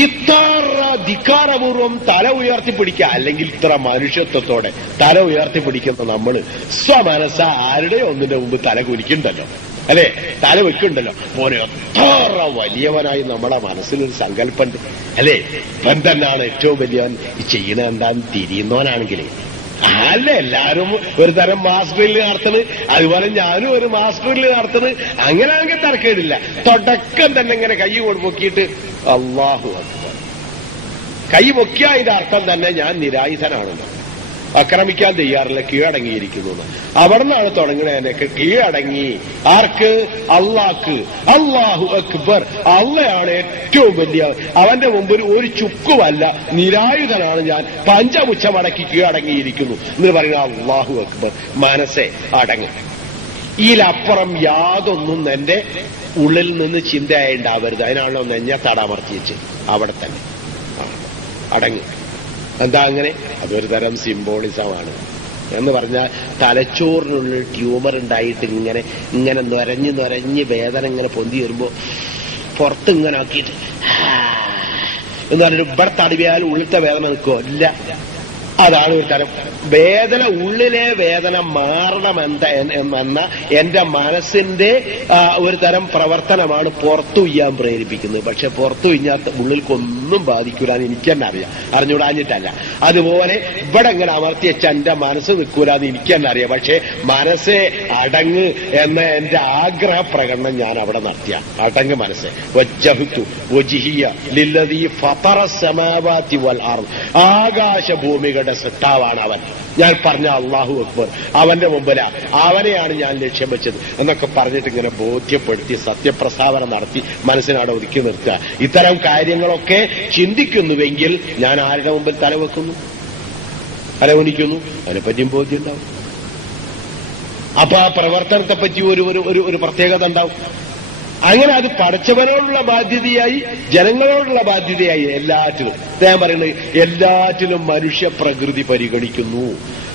ഇത്ര ധിക്കാരപൂർവം തല ഉയർത്തിപ്പിടിക്കുക, അല്ലെങ്കിൽ ഇത്ര മനുഷ്യത്വത്തോടെ തല ഉയർത്തിപ്പിടിക്കുന്ന നമ്മള് സ്വമനസ്സ ആരുടെ ഒന്നിന്റെ മുമ്പ് തല കുലിക്കുണ്ടല്ലോ അല്ലെ? തല വെക്കുണ്ടല്ലോ. പോലെ എത്ര വലിയവനായി നമ്മുടെ മനസ്സിലൊരു സങ്കല്പമുണ്ട് അല്ലെ? ഇവൻ തന്നെയാണ് ഏറ്റവും വലിയവൻ. ഈ ചെയ്യണ എന്താന്ന് തിരിയുന്നവനാണെങ്കിലേ അല്ല, എല്ലാരും ഒരു തരം മാസ് ഡ്രില്ല് നടത്തണ്, അതുപോലെ ഞാനും ഒരു മാസ് ഡ്രില്ല് നടത്തണ്. അങ്ങനെയാണെങ്കിൽ തരക്കേടില്ല. തുടക്കം തന്നെ ഇങ്ങനെ കൈ പൊക്കിയിട്ട് അല്ലാഹു അക്ബർ, കൈ പൊക്കിയ അതിന്റെ അർത്ഥം തന്നെ ഞാൻ നിരായുധനാണെന്ന്. ആക്രമിക്കാൻ തയ്യാറില്ല, കീഴടങ്ങിയിരിക്കുന്നു. അവിടെ നിന്നാണ് തുടങ്ങുന്നതിനൊക്കെ കീഴടങ്ങി. ആർക്ക്? അള്ളാഹ്ക്ക്. അല്ലാഹു അക്ബർ. അള്ളയാണ് ഏറ്റവും വലിയ. അവന്റെ മുമ്പിൽ ഒരു ചുക്കുമല്ല, നിരായുധനാണ് ഞാൻ. പഞ്ചമുച്ചമടക്കി കീഴടങ്ങിയിരിക്കുന്നു എന്ന് പറയുന്നത് അല്ലാഹു അക്ബർ. മനസ്സെ അടങ്ങ്. ഇതിലപ്പുറം യാതൊന്നും എന്റെ ഉള്ളിൽ നിന്ന് ചിന്തയായിണ്ടാവരുത്. അതിനാണല്ലോ നെഞ്ഞത്തടമർത്തി വെച്ച് അവിടെ തന്നെ അടങ്ങ്. എന്താ അങ്ങനെ? അതൊരു തരം സിംബോളിസമാണ്. എന്ന് പറഞ്ഞാൽ തലച്ചോറിനുള്ളിൽ ട്യൂമർ ഉണ്ടായിട്ട് ഇങ്ങനെ ഇങ്ങനെ നൊരഞ്ഞ് വേദന ഇങ്ങനെ പൊന്തി വരുമ്പോ പുറത്ത് ഇങ്ങനെ ആക്കിയിട്ട് എന്ന് പറഞ്ഞൊരു ഇവിടെ തടവിയാൽ ഉള്ളിലത്തെ വേദന നിൽക്കുമോ? ഇല്ല. അതാണ് ഒരു തരം വേദന. ഉള്ളിലെ വേദന മാറണമെന്ന എന്റെ മനസ്സിന്റെ ഒരു തരം പ്രവർത്തനമാണ് പുറത്തു ചെയ്യാൻ പ്രേരിപ്പിക്കുന്നത്. പക്ഷെ പുറത്തു കഴിഞ്ഞാൽ ഉള്ളിൽക്കൊന്നും ബാധിക്കൂലെന്ന് എനിക്ക് തന്നെ അറിയാം, അറിഞ്ഞുകൂടാഞ്ഞിട്ടല്ല. അതുപോലെ ഇവിടെ ഇങ്ങനെ അമർത്തി വെച്ച എന്റെ മനസ്സ് നിൽക്കൂലെന്ന് എനിക്ക് തന്നെ അറിയാം. പക്ഷെ മനസ്സെ അടങ്ങ് എന്ന എന്റെ ആഗ്രഹ പ്രകടനം ഞാൻ അവിടെ നടത്തിയ അടങ്ങ് മനസ്സെ. വജ്ജഹ്തു വജ്ഹിയ ലില്ലദീ ഫതറ സമാവാതി വൽ അർദ്. ആകാശഭൂമികളുടെ സൃഷ്ടാവാണ് അവൻ. ഞാൻ പറഞ്ഞ അല്ലാഹു അക്ബർ. അവന്റെ മുമ്പില അവനെയാണ് ഞാൻ ലക്ഷ്യം വെച്ചത് എന്നൊക്കെ പറഞ്ഞിട്ട് ഇങ്ങനെ ബോധ്യപ്പെടുത്തി സത്യപ്രസ്താവന നടത്തി മനസ്സിനവിടെ ഒതുക്കി നിർത്തുക. ഇത്തരം കാര്യങ്ങളൊക്കെ ചിന്തിക്കുന്നുവെങ്കിൽ ഞാൻ ആരുടെ മുമ്പിൽ തലവെക്കുന്നു, തലവനിക്കുന്നു? അതിനെപ്പറ്റിയും ബോധ്യം ഉണ്ടാവും. അപ്പൊ ആ പ്രവർത്തനത്തെപ്പറ്റി ഒരു പ്രത്യേകത ഉണ്ടാവും. അങ്ങനെ അത് പഠിച്ചവനോടുള്ള ബാധ്യതയായി, ജനങ്ങളോടുള്ള ബാധ്യതയായി, എല്ലാറ്റിലും. ഞാൻ പറയുന്നത് എല്ലാറ്റിലും മനുഷ്യ പ്രകൃതി പരിഗണിക്കുന്നു.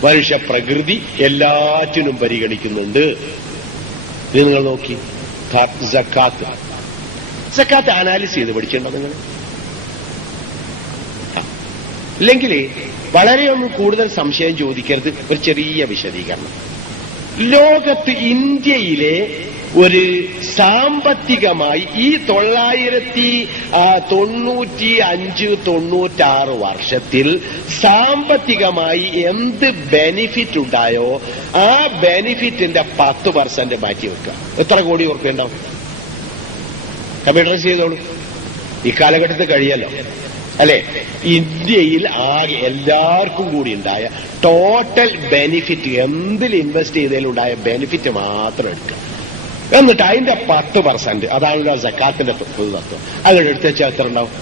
മനുഷ്യ പ്രകൃതി എല്ലാറ്റിനും പരിഗണിക്കുന്നുണ്ട്. ഇത് നിങ്ങൾ നോക്കി. സക്കാത്ത് അനാലിസ് ചെയ്ത് പഠിച്ചിട്ടുണ്ടോ നിങ്ങൾ? ഇല്ലെങ്കിൽ വളരെയൊന്നും കൂടുതൽ സംശയം ചോദിക്കരുത്. ഒരു ചെറിയ വിശദീകരണം. ലോകത്ത് ഇന്ത്യയിലെ ഒരു സാമ്പത്തികമായി ഈ 995-96 വർഷത്തിൽ സാമ്പത്തികമായി എന്ത് ബെനിഫിറ്റ് ഉണ്ടായോ ആ ബെനിഫിറ്റിന്റെ 10% മാറ്റി വെക്കുക. എത്ര കോടി ഉറുപ്പിക ഉണ്ടാവും? കമ്പ്യൂട്ടറൈസ് ചെയ്തോളൂ. ഈ കാലഘട്ടത്തിൽ കഴിയല്ലോ അല്ലെ? ഇന്ത്യയിൽ ആകെ എല്ലാവർക്കും കൂടി ഉണ്ടായ ടോട്ടൽ ബെനിഫിറ്റ്, എന്തിൽ ഇൻവെസ്റ്റ് ചെയ്തതിലുണ്ടായ ബെനിഫിറ്റ് മാത്രം എടുക്കുക. എന്നിട്ട് അതിന്റെ 10%, അതാണല്ലോ സക്കാത്തിന്റെ പൊതുതത്വം, അങ്ങനെ എടുത്ത് വെച്ചാൽ എത്ര ഉണ്ടാവും?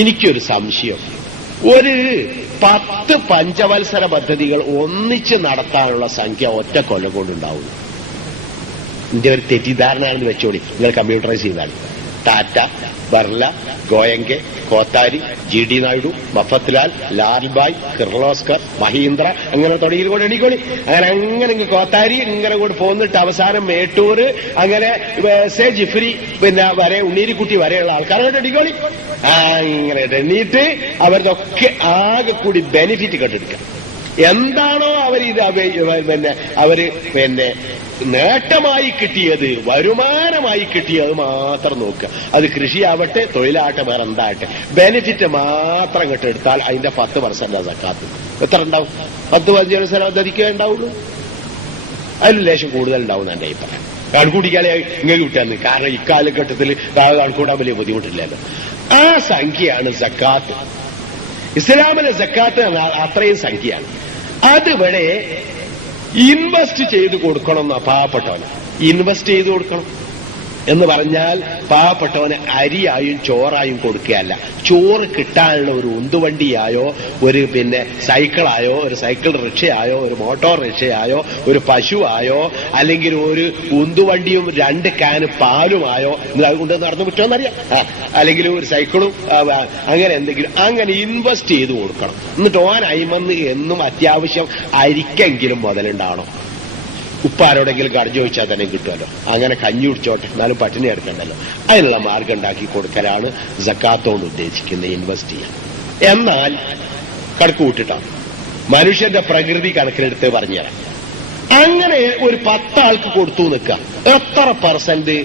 എനിക്കൊരു സംശയം. ഒരു 10 പഞ്ചവത്സര പദ്ധതികൾ ഒന്നിച്ച് നടത്താനുള്ള സംഖ്യ ഒറ്റ കൊല്ലം കൊണ്ടുണ്ടാവുന്നു. ഇതിന്റെ ഒരു തെറ്റിദ്ധാരണയാണെന്ന് വെച്ചോളി. നിങ്ങൾ കമ്പ്യൂട്ടറൈസ് ചെയ്താൽ ടാറ്റ, ബർല, ഗോയങ്കെ, കോത്താരി, GD നായിഡു, മഫത്ലാൽ, ലാൽബായ്, കിർലോസ്കർ, മഹീന്ദ്ര, അങ്ങനെ തുടങ്ങിയിട്ട് എണീക്കോളി. അങ്ങനെ കോത്താരി ഇങ്ങനെ കൂടെ പോന്നിട്ട് അവസാനം മേട്ടൂർ, അങ്ങനെ ജിഫ്രി, പിന്നെ വരെ ഉണ്ണീരിക്കുട്ടി വരെയുള്ള ആൾക്കാരെ എണീക്കോളി. അങ്ങനെ എണ്ണീട്ട് അവരുടെയൊക്കെ ആകെ കൂടി ബെനിഫിറ്റ് കണ്ടെടുക്കാം. എന്താണോ അവര് നേട്ടമായി കിട്ടിയത്, വരുമാനമായി കിട്ടിയത് മാത്രം നോക്കുക. അത് കൃഷിയാവട്ടെ, തൊഴിലാവട്ടെ, വേറെ എന്താവട്ടെ, ബെനിഫിറ്റ് മാത്രം കെട്ടെടുത്താൽ അതിന്റെ 10% സക്കാത്ത് എത്ര ഉണ്ടാവും? 10-15 പദ്ധതിക്കേ ഉണ്ടാവുള്ളൂ. അതിൽ ലേശം കൂടുതൽ ഉണ്ടാവും എന്റെ അഭിപ്രായം. കണക്കൂട്ടിക്കാലേ ഇങ്ങനെ കിട്ടാന്ന്. കാരണം ഇക്കാലഘട്ടത്തിൽ കണക്കൂട്ടാൻ വലിയ ബുദ്ധിമുട്ടില്ലല്ലോ. ആ സംഖ്യയാണ് സക്കാത്ത്. ഇസ്ലാമിലെ സക്കാത്ത് അത്രയും സംഖ്യയാണ്. അതിവിടെ ഇൻവെസ്റ്റ് ചെയ്ത് കൊടുക്കണം. പാവപ്പെട്ടവന് ഇൻവെസ്റ്റ് ചെയ്ത് കൊടുക്കണം എന്ന് പറഞ്ഞാൽ പാവപ്പെട്ടവന് അരിയായും ചോറായും കൊടുക്കുകയല്ല. ചോറ് കിട്ടാനുള്ള ഒരു ഉന്തുവണ്ടിയായോ, ഒരു സൈക്കിളായോ, ഒരു സൈക്കിൾ റിക്ഷയായോ, ഒരു മോട്ടോർ റിക്ഷയായോ, ഒരു പശുവായോ, അല്ലെങ്കിൽ ഒരു ഉന്തുവണ്ടിയും 2 കാന് പാലുമായോ അതുകൊണ്ട് നടന്നു പറ്റുമെന്നറിയാം. അല്ലെങ്കിൽ ഒരു സൈക്കിളും അങ്ങനെ എന്തെങ്കിലും അങ്ങനെ ഇൻവെസ്റ്റ് ചെയ്ത് കൊടുക്കണം. എന്നിട്ട് ഓൻ അയിമന്ന് എന്നും അത്യാവശ്യം അരിക്കെങ്കിലും മുതലുണ്ടാവണം. ഉപ്പാരോടെങ്കിലും കട ചോദിച്ചാൽ തന്നെ കിട്ടുമല്ലോ. അങ്ങനെ കഞ്ഞി കുടിച്ചോട്ടെ, എന്നാലും പട്ടിണി എടുക്കണ്ടല്ലോ. അതിനുള്ള മാർഗം ഉണ്ടാക്കി കൊടുക്കലാണ് സക്കാത്തോണ്ട് ഉദ്ദേശിക്കുന്നത്, ഇൻവെസ്റ്റ് ചെയ്യാൻ. എന്നാൽ കണക്ക് കൂട്ടിട്ടാണ് മനുഷ്യന്റെ പ്രകൃതി കണക്കിലെടുത്ത് പറഞ്ഞുതരാം. അങ്ങനെ ഒരു 10 ആൾക്ക് കൊടുത്തു നിൽക്കുക, എത്ര %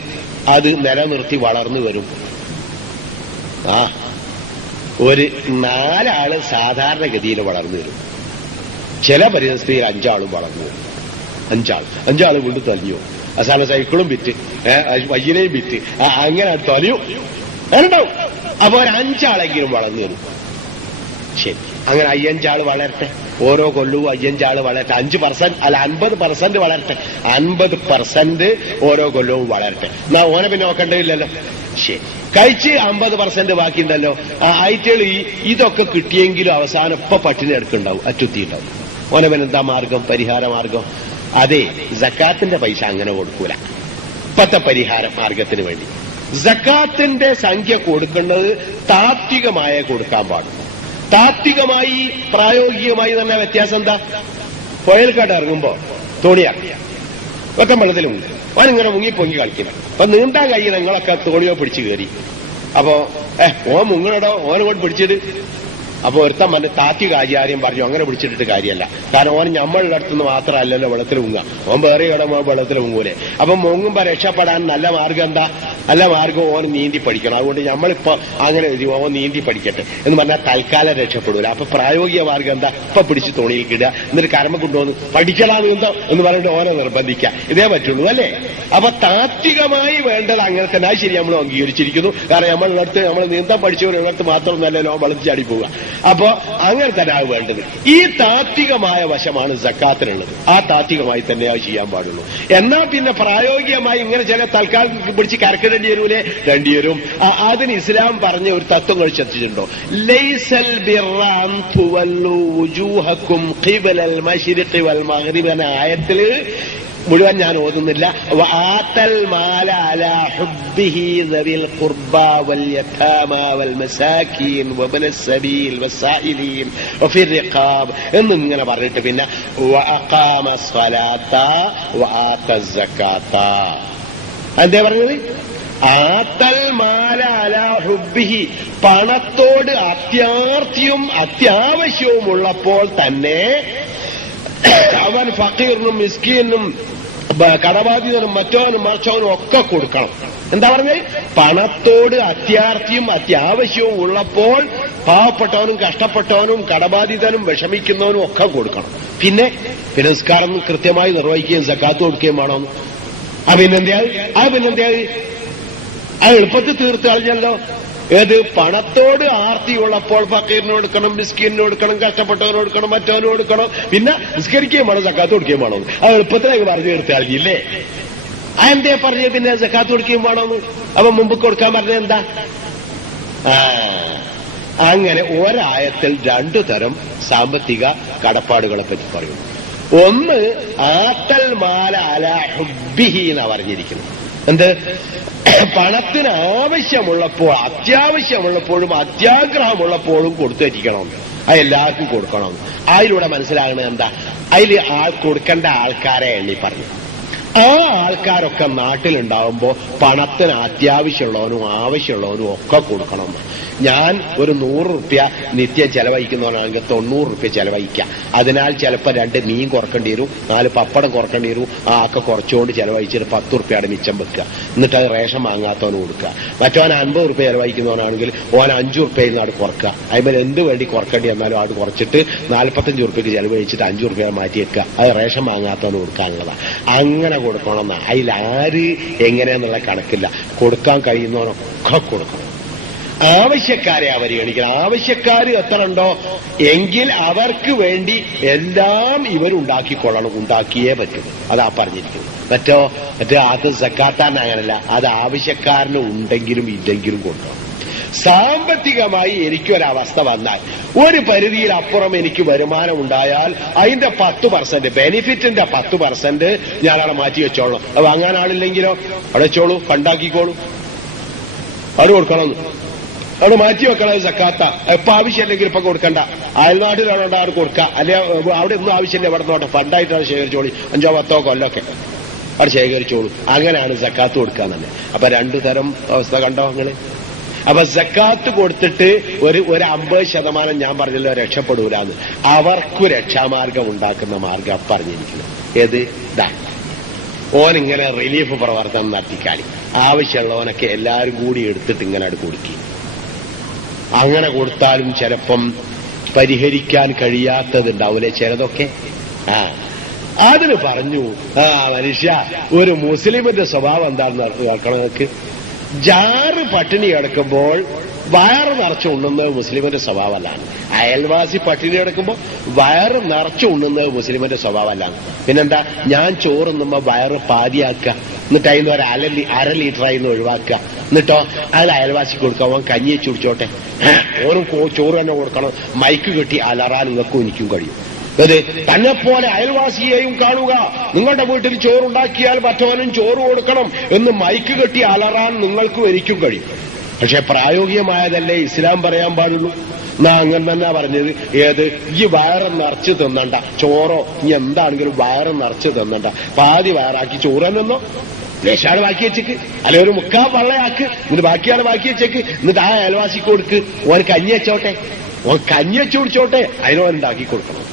അത് നിലനിർത്തി വളർന്നു വരും? ഒരു 4 ആള് സാധാരണഗതിയിൽ വളർന്നു വരും. ചില പരിസ്ഥിതിയിൽ 5 ആളും വളർന്നു വരും. 5 ആള് വീണ്ടും തലിയോ. അവസാന സൈക്കിളും വിറ്റ്, വയ്യനെയും വിറ്റ്, അങ്ങനെ തലിയോ ഉണ്ടാവും. അപ്പൊ ഒരു 5 ആളെങ്കിലും വളർന്നു വരും. ശരി, അങ്ങനെ 5 ആള് വളരട്ടെ, ഓരോ കൊല്ലവും 5 ആള് വളരട്ടെ, 5% അല്ല 50% വളരട്ടെ, 50% ഓരോ കൊല്ലവും വളരട്ടെ. എന്നാ ഓനെ പിന്നെ നോക്കണ്ടില്ലല്ലോ. ശരി, കഴിച്ച് 50% ബാക്കിയുണ്ടല്ലോ. ആയിട്ടുകൾ ഇതൊക്കെ കിട്ടിയെങ്കിലും അവസാനം ഇപ്പൊ പട്ടിണി എടുക്കുണ്ടാവും, അറ്റുത്തിണ്ടാവും. ഓനെ പിന്നെ എന്താ മാർഗം, പരിഹാര മാർഗം? അതെ, സക്കാത്തിന്റെ പൈസ അങ്ങനെ കൊടുക്കൂല. ഇപ്പത്തെ പരിഹാര മാർഗത്തിന് വേണ്ടി സക്കാത്തിന്റെ സംഖ്യ കൊടുക്കുന്നത് താത്വികമായ കൊടുക്കാൻ പാടുള്ളൂ. താത്വികമായി പ്രായോഗികമായി തന്നെ വ്യത്യാസം എന്താ? പുഴൽക്കാട്ട് ഇറങ്ങുമ്പോ തോണിയാക്കി ഒക്കെ വെള്ളത്തിൽ മുങ്ങി, അവനിങ്ങനെ മുങ്ങി പൊങ്ങി കളിക്കണം. അപ്പൊ നീണ്ടാൻ കഴിയുന്ന നിങ്ങളൊക്കെ തോണിയോ പിടിച്ചു കയറി. അപ്പോ ഓൻ മുങ്ങണടോ, ഓനോട് പിടിച്ചിട്ട്. അപ്പൊ ഒരുത്തം വന്ന് താത്വിക ആചാര്യം പറഞ്ഞു അങ്ങനെ പിടിച്ചിട്ടിട്ട് കാര്യമല്ല. കാരണം ഓൻ നമ്മളുടെ അടുത്തുനിന്ന് മാത്രമല്ലല്ലോ വെള്ളത്തിൽ മുങ്ങുക, ഓൻ വേറെ ഇടമോ വെള്ളത്തിൽ മുങ്ങൂലെ. അപ്പൊ മുങ്ങുമ്പോ രക്ഷപ്പെടാൻ നല്ല മാർഗം എന്താ? നല്ല മാർഗം ഓൻ നീന്തി പഠിക്കണം. അതുകൊണ്ട് നമ്മളിപ്പോ അങ്ങനെ ഓൻ നീന്തി പഠിക്കട്ടെ എന്ന് പറഞ്ഞാൽ തൽക്കാലം രക്ഷപ്പെടൂല. അപ്പൊ പ്രായോഗിക മാർഗം എന്താ? ഇപ്പൊ പിടിച്ച് തോണിയിൽ കിടുക, എന്നിട്ട് കർമ്മ കൊണ്ടുവന്ന് പഠിക്കലാ നീന്തോ എന്ന് പറഞ്ഞിട്ട് ഓനെ നിർബന്ധിക്കുക. ഇതേ പറ്റുള്ളൂ അല്ലേ? അപ്പൊ താത്വികമായി വേണ്ടത് അങ്ങനെ തന്നെ. അത് ശരി, നമ്മൾ അംഗീകരിച്ചിരിക്കുന്നു. കാരണം നമ്മളുള്ളടത്ത് നമ്മൾ നീന്താൻ പഠിച്ചവരുള്ളടത്ത് മാത്രമൊന്നല്ലല്ലോ വെള്ളത്തിൽ ചാടി പോവുക. അപ്പോ അങ്ങനെ തന്നെ ആണ് വേണ്ടത്. ഈ താത്വികമായ വശമാണ് സക്കാത്തിനുള്ളത്. ആ താത്വികമായി തന്നെ അത് ചെയ്യാൻ പാടുള്ളൂ. എന്നാൽ പിന്നെ പ്രായോഗികമായി ഇങ്ങനെ ചില തൽക്കാലം പിടിച്ച് കരക്കിടേണ്ടി വരൂലേ? രണ്ടി വരും. അതിന് ഇസ്ലാം പറഞ്ഞ ഒരു തത്വങ്ങൾ ശ്രദ്ധിച്ചിട്ടുണ്ടോ? ലൈസൽ ബിർറ അൻ തുവല്ലു വുജൂഹക്കും ഖിബലൽ മശ്രിഖി വൽ മഗ്രിബി എന്ന ആയത്തില് മുഴുവൻ ഞാൻ ഓതുന്നില്ല. വആതൽ മാല അലാ ഹുബ്ബിഹി ദവിൽ ഖുർബാ വൽ യതാമാ വൽ മസാകീൻ വബ്നസ് സബീൽ വസ്സായിലീൻ വഫിർ റിഖാബ് എന്നിങ്ങനെ പറഞ്ഞിട്ട് പിന്നെ വഅഖാമ സ്വലാത്ത വആതസ് സകാത്ത. എന്താ പറഞ്ഞത്? ആതൽ മാല അലാ ഹുബ്ബിഹി, പണത്തോട് അത്യാർത്തിയും അത്യാവശ്യവും ഉള്ളപ്പോൾ തന്നെ അവൻ ഫക്കീറിനും മിസ്കീനും കടബാധിതനും മറ്റോനും മറിച്ചോനും ഒക്കെ കൊടുക്കണം. എന്താ പറഞ്ഞത്? പണത്തോട് അത്യാർത്തിയും അത്യാവശ്യവും ഉള്ളപ്പോൾ പാവപ്പെട്ടവനും കഷ്ടപ്പെട്ടവനും കടബാധിതനും വിഷമിക്കുന്നവനും ഒക്കെ കൊടുക്കണം. പിന്നെ നിസ്കാരം കൃത്യമായി നിർവഹിക്കുകയും സക്കാത്ത് കൊടുക്കുകയും വേണം. പിന്നെന്താ അത് എളുപ്പത്തിൽ തീർത്ത് കളഞ്ഞല്ലോ. ഏത്? പണത്തോട് ആർത്തിയുള്ളപ്പോൾ ഫക്കീറിന് കൊടുക്കണം, മിസ്കീനിന് കൊടുക്കണം, കഷ്ടപ്പെട്ടവന് കൊടുക്കണം, മറ്റവന് കൊടുക്കണം, പിന്നെ നിസ്കരിക്കുകയും വേണം, സക്കാത്ത് കൊടുക്കുകയും വേണം. അത് എളുപ്പത്തിലേക്ക് പറഞ്ഞു തീർത്ത് കളഞ്ഞില്ലേ? അതെന്തേ പറഞ്ഞത് പിന്നെ സക്കാത്ത് കൊടുക്കുകയും വേണമെന്ന്? അപ്പൊ മുമ്പ് കൊടുക്കാൻ പറഞ്ഞത് എന്താ? അങ്ങനെ ഒരായത്തിൽ 2 തരം സാമ്പത്തിക കടപ്പാടുകളെ പറ്റി പറയുന്നു. ഒന്ന് ആത്തൽ മാല അലാ ഹുബ്ബിഹി എന്നാ പറഞ്ഞിരിക്കുന്നത്. എന്ത്? പണത്തിന് ആവശ്യമുള്ളപ്പോൾ, അത്യാവശ്യമുള്ളപ്പോഴും അത്യാഗ്രഹമുള്ളപ്പോഴും കൊടുത്തേറ്റിക്കണം. അത് എല്ലാവർക്കും കൊടുക്കണം. അതിലൂടെ മനസ്സിലാകുന്നത് എന്താ? അതിൽ കൊടുക്കേണ്ട ആൾക്കാരെ എണ്ണി പറഞ്ഞു. ആ ആൾക്കാരൊക്കെ നാട്ടിലുണ്ടാവുമ്പോ പണത്തിന് അത്യാവശ്യമുള്ളവനും ആവശ്യമുള്ളവനും ഒക്കെ കൊടുക്കണം. ഞാൻ ഒരു 100 റുപ്യ നിത്യം ചെലവഴിക്കുന്നവനാണെങ്കിൽ 90 റുപ്യ ചെലവഴിക്കാം. അതിനാൽ ചിലപ്പോൾ 2 മീൻ കുറക്കേണ്ടി വരും, 4 പപ്പടം കുറക്കേണ്ടി വരും. ആ ഒക്കെ കുറച്ചുകൊണ്ട് ചെലവഴിച്ചിട്ട് 10 റുപ്യയുടെ മിച്ചം വെക്കുക. എന്നിട്ട് അത് റേഷൻ വാങ്ങാത്തവന് കൊടുക്കുക. മറ്റവൻ 50 റുപ്യ ചെലവഴിക്കുന്നവനാണെങ്കിൽ ഓൻ 5 റുപ്യയിൽ നിന്ന് അവിടെ കുറക്കുക. അതിന്മേൽ എന്ത് വേണ്ടി കുറക്കേണ്ടി വന്നാലും അത് കുറച്ചിട്ട് 45 റുപ്യക്ക് ചെലവഴിച്ചിട്ട് 5 റുപ്യ മാറ്റി വെക്കുക. അത് റേഷൻ വാങ്ങാത്തവന് കൊടുക്കാനുള്ളതാണ്. അങ്ങനെ കൊടുക്കണമെന്നാ. അതിലാര് എങ്ങനെയാന്നുള്ള കണക്കില്ല. കൊടുക്കാൻ കഴിയുന്നവനൊക്കെ കൊടുക്കണം. ആവശ്യക്കാരെ പരിഗണിക്കണം. ആവശ്യക്കാർ എത്ര ഉണ്ടോ എങ്കിൽ അവർക്ക് വേണ്ടി എല്ലാം ഇവരുണ്ടാക്കിക്കൊള്ളണം. ഉണ്ടാക്കിയേ പറ്റും. അതാ പറഞ്ഞിരിക്കുന്നത്. മറ്റേ അത് സക്കാത്താൻ അങ്ങനല്ല. അത് ആവശ്യക്കാരന് ഉണ്ടെങ്കിലും ഇല്ലെങ്കിലും കൊണ്ടുപോകും. സാമ്പത്തികമായി എനിക്കൊരവസ്ഥ വന്നാൽ, ഒരു പരിധിയിൽ അപ്പുറം എനിക്ക് വരുമാനം ഉണ്ടായാൽ അതിന്റെ 10%, ബെനിഫിറ്റിന്റെ 10% ഞാൻ അവിടെ മാറ്റി വെച്ചോളൂ. അത് വാങ്ങാൻ ആളില്ലെങ്കിലോ അവിടെ വെച്ചോളൂ, കണ്ടാക്കിക്കോളൂ. അത് കൊടുക്കണമെന്ന് അവിടെ മാറ്റി വെക്കണം. സക്കാത്ത എപ്പോ ആവശ്യമില്ലെങ്കിൽ ഇപ്പൊ കൊടുക്കണ്ട. അയൽനാട്ടിലോടെ അവർ കൊടുക്കുക. അല്ലെ അവിടെ ഒന്നും ആവശ്യമില്ല, ഇവിടെ നോട്ടെ ഫണ്ടായിട്ട് അവിടെ ശേഖരിച്ചോളി. 5 10 കൊല്ലമൊക്കെ അവിടെ ശേഖരിച്ചോളൂ. അങ്ങനെയാണ് സക്കാത്ത് കൊടുക്കുക തന്നെ. അപ്പൊ 2 തരം അവസ്ഥ കണ്ടോ നിങ്ങള്? അപ്പൊ സക്കാത്ത് കൊടുത്തിട്ട് ഒരു 50% ഞാൻ പറഞ്ഞല്ലോ രക്ഷപ്പെടൂലെന്ന്. അവർക്ക് രക്ഷാമാർഗം ഉണ്ടാക്കുന്ന മാർഗം പറഞ്ഞിരിക്കുന്നു. ഏത്? ഓനിങ്ങനെ റിലീഫ് പ്രവർത്തനം നടത്തിക്കാളി. ആവശ്യമുള്ളവനൊക്കെ എല്ലാവരും കൂടി എടുത്തിട്ട് ഇങ്ങനെ കൊടുക്കി. അങ്ങനെ കൊടുത്താലും ചിലപ്പം പരിഹരിക്കാൻ കഴിയാത്തതുണ്ടാവൂലേ ചിലതൊക്കെ. അതിന് പറഞ്ഞു, മനുഷ്യ ഒരു മുസ്ലിമിന്റെ സ്വഭാവം എന്താണെന്ന് നോക്കണം. നിങ്ങൾക്ക് ജാറ് പട്ടിണി കിടക്കുമ്പോൾ വയറ് നിറച്ച് ഉണ്ണുന്നത് മുസ്ലിമിന്റെ സ്വഭാവമല്ലാണ്. അയൽവാസി പട്ടിണി കിടക്കുമ്പോൾ വയറ് നിറച്ച് ഉണ്ണുന്നത് മുസ്ലിമിന്റെ സ്വഭാവമല്ലാണ്. പിന്നെന്താ, ഞാൻ ചോറുന്നുമ്പോ വയറ് പാതിയാക്കുക, എന്നിട്ട് അതിന് ഒരു അര ലിറ്ററായി ഒഴിവാക്കുക, എന്നിട്ടോ അത് അയൽവാസിക്ക് കൊടുക്കുക, അവൻ കഞ്ഞി വെച്ച് കുടിച്ചോട്ടെ, ഓരും ചോറ് തന്നെ കൊടുക്കണം, മൈക്ക് കെട്ടി അലറാൻ നിങ്ങൾക്കും എനിക്കും കഴിയും. അതെ, തന്നെ പോലെ അയൽവാസിയെയും കാണുക, നിങ്ങളുടെ വീട്ടിൽ ചോറുണ്ടാക്കിയാൽ മറ്റവനും ചോറ് കൊടുക്കണം എന്ന് മൈക്ക് കെട്ടി അലറാൻ നിങ്ങൾക്കും എനിക്കും കഴിയും. പക്ഷെ പ്രായോഗികമായതല്ലേ ഇസ്ലാം പറയാൻ പാടുള്ളൂ. എന്നാ അങ്ങനെ തന്നെ പറഞ്ഞത്. ഏത്, ഈ വയറ് നിറച്ച് തിന്നണ്ട, ചോറോ ഇനി എന്താണെങ്കിലും വയറ് നിറച്ച് തിന്നണ്ട, പാതി വയറാക്കി ചോറ് തന്നെന്നോ, ലേശാണ് ബാക്കി വെച്ചേക്ക്, അല്ലെ ഒരു മുക്കാൽ വള്ളയാക്ക്, എന്നിട്ട് ബാക്കിയാണ് ബാക്കി വെച്ചേക്ക്, എന്നിട്ട് ആ അയൽവാസിക്ക് കൊടുക്ക്, ഓൻ കഞ്ഞി വെച്ചോട്ടെ, ഓൻ കഞ്ഞി വെച്ച് കുടിച്ചോട്ടെ, അതിനോണ്ടാക്കി കൊടുക്കണം.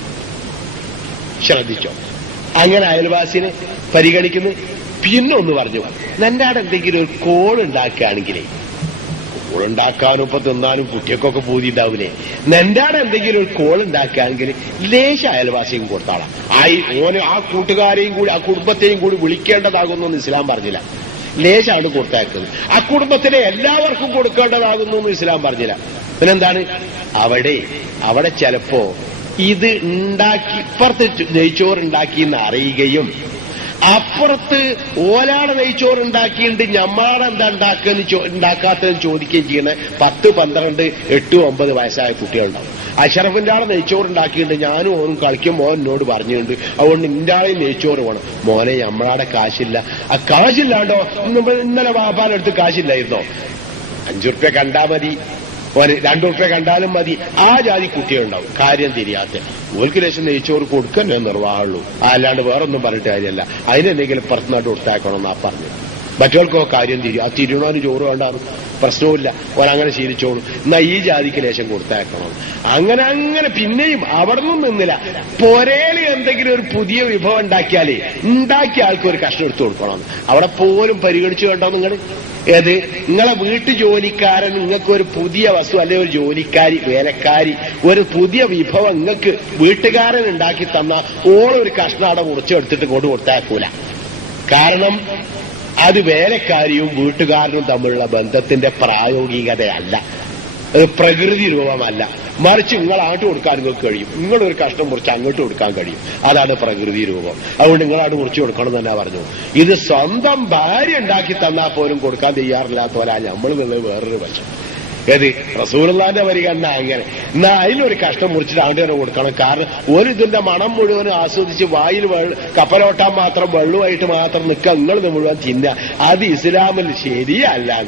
ശ്രദ്ധിച്ചോ, അങ്ങനെ അയൽവാസിനെ പരിഗണിക്കുന്നു. പിന്നെ ഒന്ന് പറഞ്ഞു, നിന്റെ അവിടെ എന്തെങ്കിലും ഒരു കോളുണ്ടാക്കുകയാണെങ്കിലേ, കോളുണ്ടാക്കാനും ഇപ്പൊ തിന്നാനും കുട്ടിയൊക്കെ പൂതിണ്ടാവില്ലേ, നിന്റെ അവിടെ എന്തെങ്കിലും ഒരു കോളുണ്ടാക്കുകയാണെങ്കിൽ ലേശ അയൽവാസിയും കൊടുത്താളാം. ഓന് ആ കൂട്ടുകാരെയും കൂടി ആ കുടുംബത്തെയും കൂടി വിളിക്കേണ്ടതാകുന്നു എന്ന് ഇസ്ലാം പറഞ്ഞില്ല. ലേശാണ് കൊടുത്തയക്കുന്നത്. ആ കുടുംബത്തിനെ എല്ലാവർക്കും കൊടുക്കേണ്ടതാകുന്നു എന്ന് ഇസ്ലാം പറഞ്ഞില്ല. പിന്നെന്താണ്, അവിടെ ചിലപ്പോ ഇത് ഉണ്ടാക്കി ഇപ്പുറത്ത് നെയ്ച്ചോറുണ്ടാക്കിയെന്ന് അറിയുകയും അപ്പുറത്ത് ഓലാടെ നെയ്ച്ചോറുണ്ടാക്കിയിട്ട് ഞമ്മാടെ എന്താ ഉണ്ടാക്കാത്തതെന്ന് ചോദിക്കുകയും ചെയ്യുന്ന 10, 12, 8, 9 വയസ്സായ കുട്ടികളുണ്ടാവും. അഷറഫിന്റെ ആളെ നെയ്ച്ചോറുണ്ടാക്കിയിട്ട് ഞാനും ഓനും കളിക്കും, മോൻ എന്നോട് പറഞ്ഞിട്ടുണ്ട്, അതുകൊണ്ട് നിന്റെ ആളെയും നെയ്ച്ചോറ് വേണം. മോനെ ഞമ്മളാടെ കാശില്ല. ആ കാശില്ലാണ്ടോ, ഇന്നലെ വാപ്പാനെടുത്ത് കാശില്ലായിരുന്നോ, 5 ഉറുപ്യ കണ്ടാ മതി, 2 ഉറുപ്യ കണ്ടാലും മതി. ആ ജാതി കുട്ടികളുണ്ടാവും കാര്യം തിരിയാത്ത. ഓൽക്ക് ലക്ഷം നെയ്ച്ചോറ് കൊടുക്കന്നെ നിർവാഹമുള്ളൂ, അല്ലാണ്ട് വേറൊന്നും പറഞ്ഞിട്ട് കാര്യമല്ല. അതിനെന്തെങ്കിലും പുറത്തുനാട്ട് കൊടുത്താക്കണമെന്നാ പറഞ്ഞു. മറ്റോൾക്കോ കാര്യം തിരിയും. ആ തിരുവണാന് ചോറ് വേണ്ടാന്ന് പ്രശ്നവുമില്ല, ഓരങ്ങനെ ശീലിച്ചോളൂ. എന്നാ ഈ ജാതിക്ക് ലേശം കൊടുത്തയക്കണം. അങ്ങനെ പിന്നെയും അവിടെ നിന്നും നിന്നില്ല. പൊരേല് എന്തെങ്കിലും ഒരു പുതിയ വിഭവം ഉണ്ടാക്കിയാലേ ഉണ്ടാക്കിയ ആൾക്ക് ഒരു കഷ്ണം എടുത്തു കൊടുക്കണം. അവിടെ പോലും പരിഗണിച്ചു വേണ്ടോ നിങ്ങൾ? ഏത്, നിങ്ങളെ വീട്ടു ജോലിക്കാരൻ നിങ്ങൾക്ക് ഒരു പുതിയ വസ്തു, അല്ലെ ഒരു ജോലിക്കാരി വേലക്കാരി ഒരു പുതിയ വിഭവം നിങ്ങൾക്ക് വീട്ടുകാരൻ ഉണ്ടാക്കി തന്ന ഓളൊരു കഷ്ണം അവിടെ മുറിച്ചെടുത്തിട്ട് കൊണ്ട് കൊടുത്താക്കൂല. കാരണം അത് വേലക്കാരിയും വീട്ടുകാരനും തമ്മിലുള്ള ബന്ധത്തിന്റെ പ്രായോഗികതയല്ല, പ്രകൃതി രൂപമല്ല. മറിച്ച് നിങ്ങൾ അങ്ങോട്ട് കൊടുക്കാൻ നിങ്ങൾക്ക് കഴിയും, നിങ്ങളൊരു കഷ്ണം മുറിച്ച് അങ്ങോട്ട് കൊടുക്കാൻ കഴിയും. അതാണ് പ്രകൃതി രൂപം. അതുകൊണ്ട് നിങ്ങളാണ് മുറിച്ച് കൊടുക്കണം തന്നെ പറഞ്ഞു. ഇത് സ്വന്തം ഭാര്യ ഉണ്ടാക്കി തന്നാൽ പോലും കൊടുക്കാൻ തയ്യാറില്ലാത്തവരാ നമ്മൾ എന്നുള്ളത് വേറൊരു വശം. ഏത്, റസൂലുള്ളാഹിന്റെ പരിഗണന അങ്ങനെ. എന്നാ അതിലൊരു കഷ്ണം മുറിച്ചിട്ട് അങ്ങോട്ട് തന്നെ കൊടുക്കണം. കാരണം ഇതിന്റെ മണം മുഴുവനും ആസ്വദിച്ച് വായിൽ കപ്പലോട്ടാൻ മാത്രം വെള്ളമായിട്ട് മാത്രം നിൽക്കുക, നിങ്ങളിത് മുഴുവൻ തിന്നുക, അത് ഇസ്ലാമിൽ ശരിയല്ല,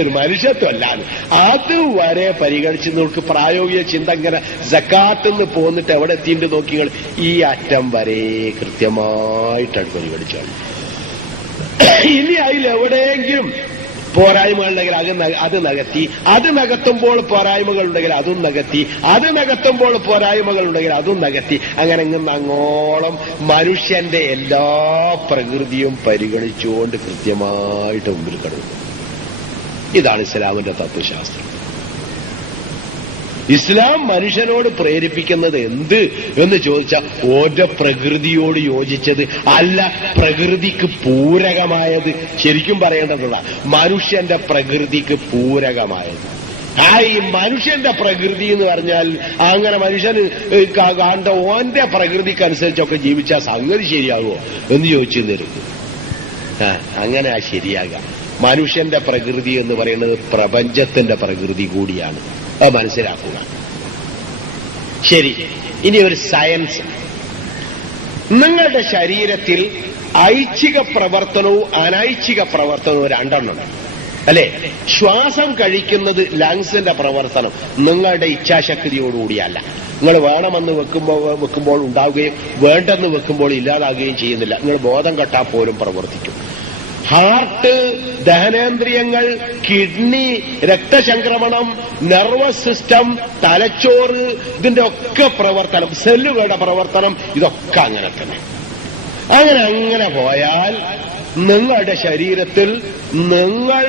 ഒരു മനുഷ്യത്വമല്ലാന്ന്. അതുവരെ പരിഗണിച്ച് നിങ്ങൾക്ക് പ്രായോഗിക ചിന്ത ഇങ്ങനെ സക്കാത്തെന്ന് പോന്നിട്ട് എവിടെ എത്തിയിട്ട് നോക്കിങ്ങൾ ഈ അറ്റം വരെ കൃത്യമായിട്ടാണ് പരിഗണിച്ചാണ്. ഇനി അതിലെവിടെയെങ്കിലും പോരായ്മകളുണ്ടെങ്കിൽ അത് നികത്തി, അത് നികത്തുമ്പോൾ പോരായ്മകളുണ്ടെങ്കിൽ അതും നികത്തി, അത് നികത്തുമ്പോൾ പോരായ്മകളുണ്ടെങ്കിൽ അതും നികത്തി, അങ്ങനെ അങ്ങോളം മനുഷ്യന്റെ എല്ലാ പ്രകൃതിയും പരിഗണിച്ചുകൊണ്ട് കൃത്യമായിട്ട് മുമ്പിൽ കടന്നു. ഇതാണ് ഇസ്ലാമിന്റെ തത്വശാസ്ത്രം. ഇസ്ലാം മനുഷ്യനോട് പ്രേരിപ്പിക്കുന്നത് എന്ത് എന്ന് ചോദിച്ചാൽ ഓരോ പ്രകൃതിയോട് യോജിച്ചത് അല്ല, പ്രകൃതിക്ക് പൂരകമായത്. ശരിക്കും പറയേണ്ടതുള്ള മനുഷ്യന്റെ പ്രകൃതിക്ക് പൂരകമായത്. ഈ മനുഷ്യന്റെ പ്രകൃതി എന്ന് പറഞ്ഞാൽ അങ്ങനെ മനുഷ്യന് കണ്ട ഓന്റെ പ്രകൃതിക്കനുസരിച്ചൊക്കെ ജീവിച്ചാൽ സംഗതി ശരിയാകുമോ എന്ന് ചോദിച്ചു തരും. അങ്ങനെ ശരിയാകാം. മനുഷ്യന്റെ പ്രകൃതി എന്ന് പറയുന്നത് പ്രപഞ്ചത്തിന്റെ പ്രകൃതി കൂടിയാണ്. അത് മനസ്സിലാക്കുക. ശരി, ഇനി ഒരു സയൻസ്. നിങ്ങളുടെ ശരീരത്തിൽ ഐച്ഛിക പ്രവർത്തനവും അനൈച്ഛിക പ്രവർത്തനവും 2 എണ്ണം, അല്ലെ? ശ്വാസം കഴിക്കുന്നത് ലങ്സിന്റെ പ്രവർത്തനം നിങ്ങളുടെ ഇച്ഛാശക്തിയോടുകൂടിയല്ല. നിങ്ങൾ വേണമെന്ന് വെക്കുമ്പോൾ ഉണ്ടാവുകയും വേണ്ടെന്ന് വെക്കുമ്പോൾ ഇല്ലാതാകുകയും ചെയ്യുന്നില്ല. നിങ്ങൾ ബോധം കെട്ടാൽ പോലും പ്രവർത്തിക്കും. ഹാർട്ട്, ദഹനേന്ദ്രിയങ്ങൾ, കിഡ്നി, രക്തചംക്രമണം, നെർവസ് സിസ്റ്റം, തലച്ചോറ്, ഇതിന്റെ ഒക്കെ പ്രവർത്തനം, സെല്ലുകളുടെ പ്രവർത്തനം, ഇതൊക്കെ അങ്ങനെ തന്നെ. അങ്ങനെ പോയാൽ നിങ്ങളുടെ ശരീരത്തിൽ നിങ്ങൾ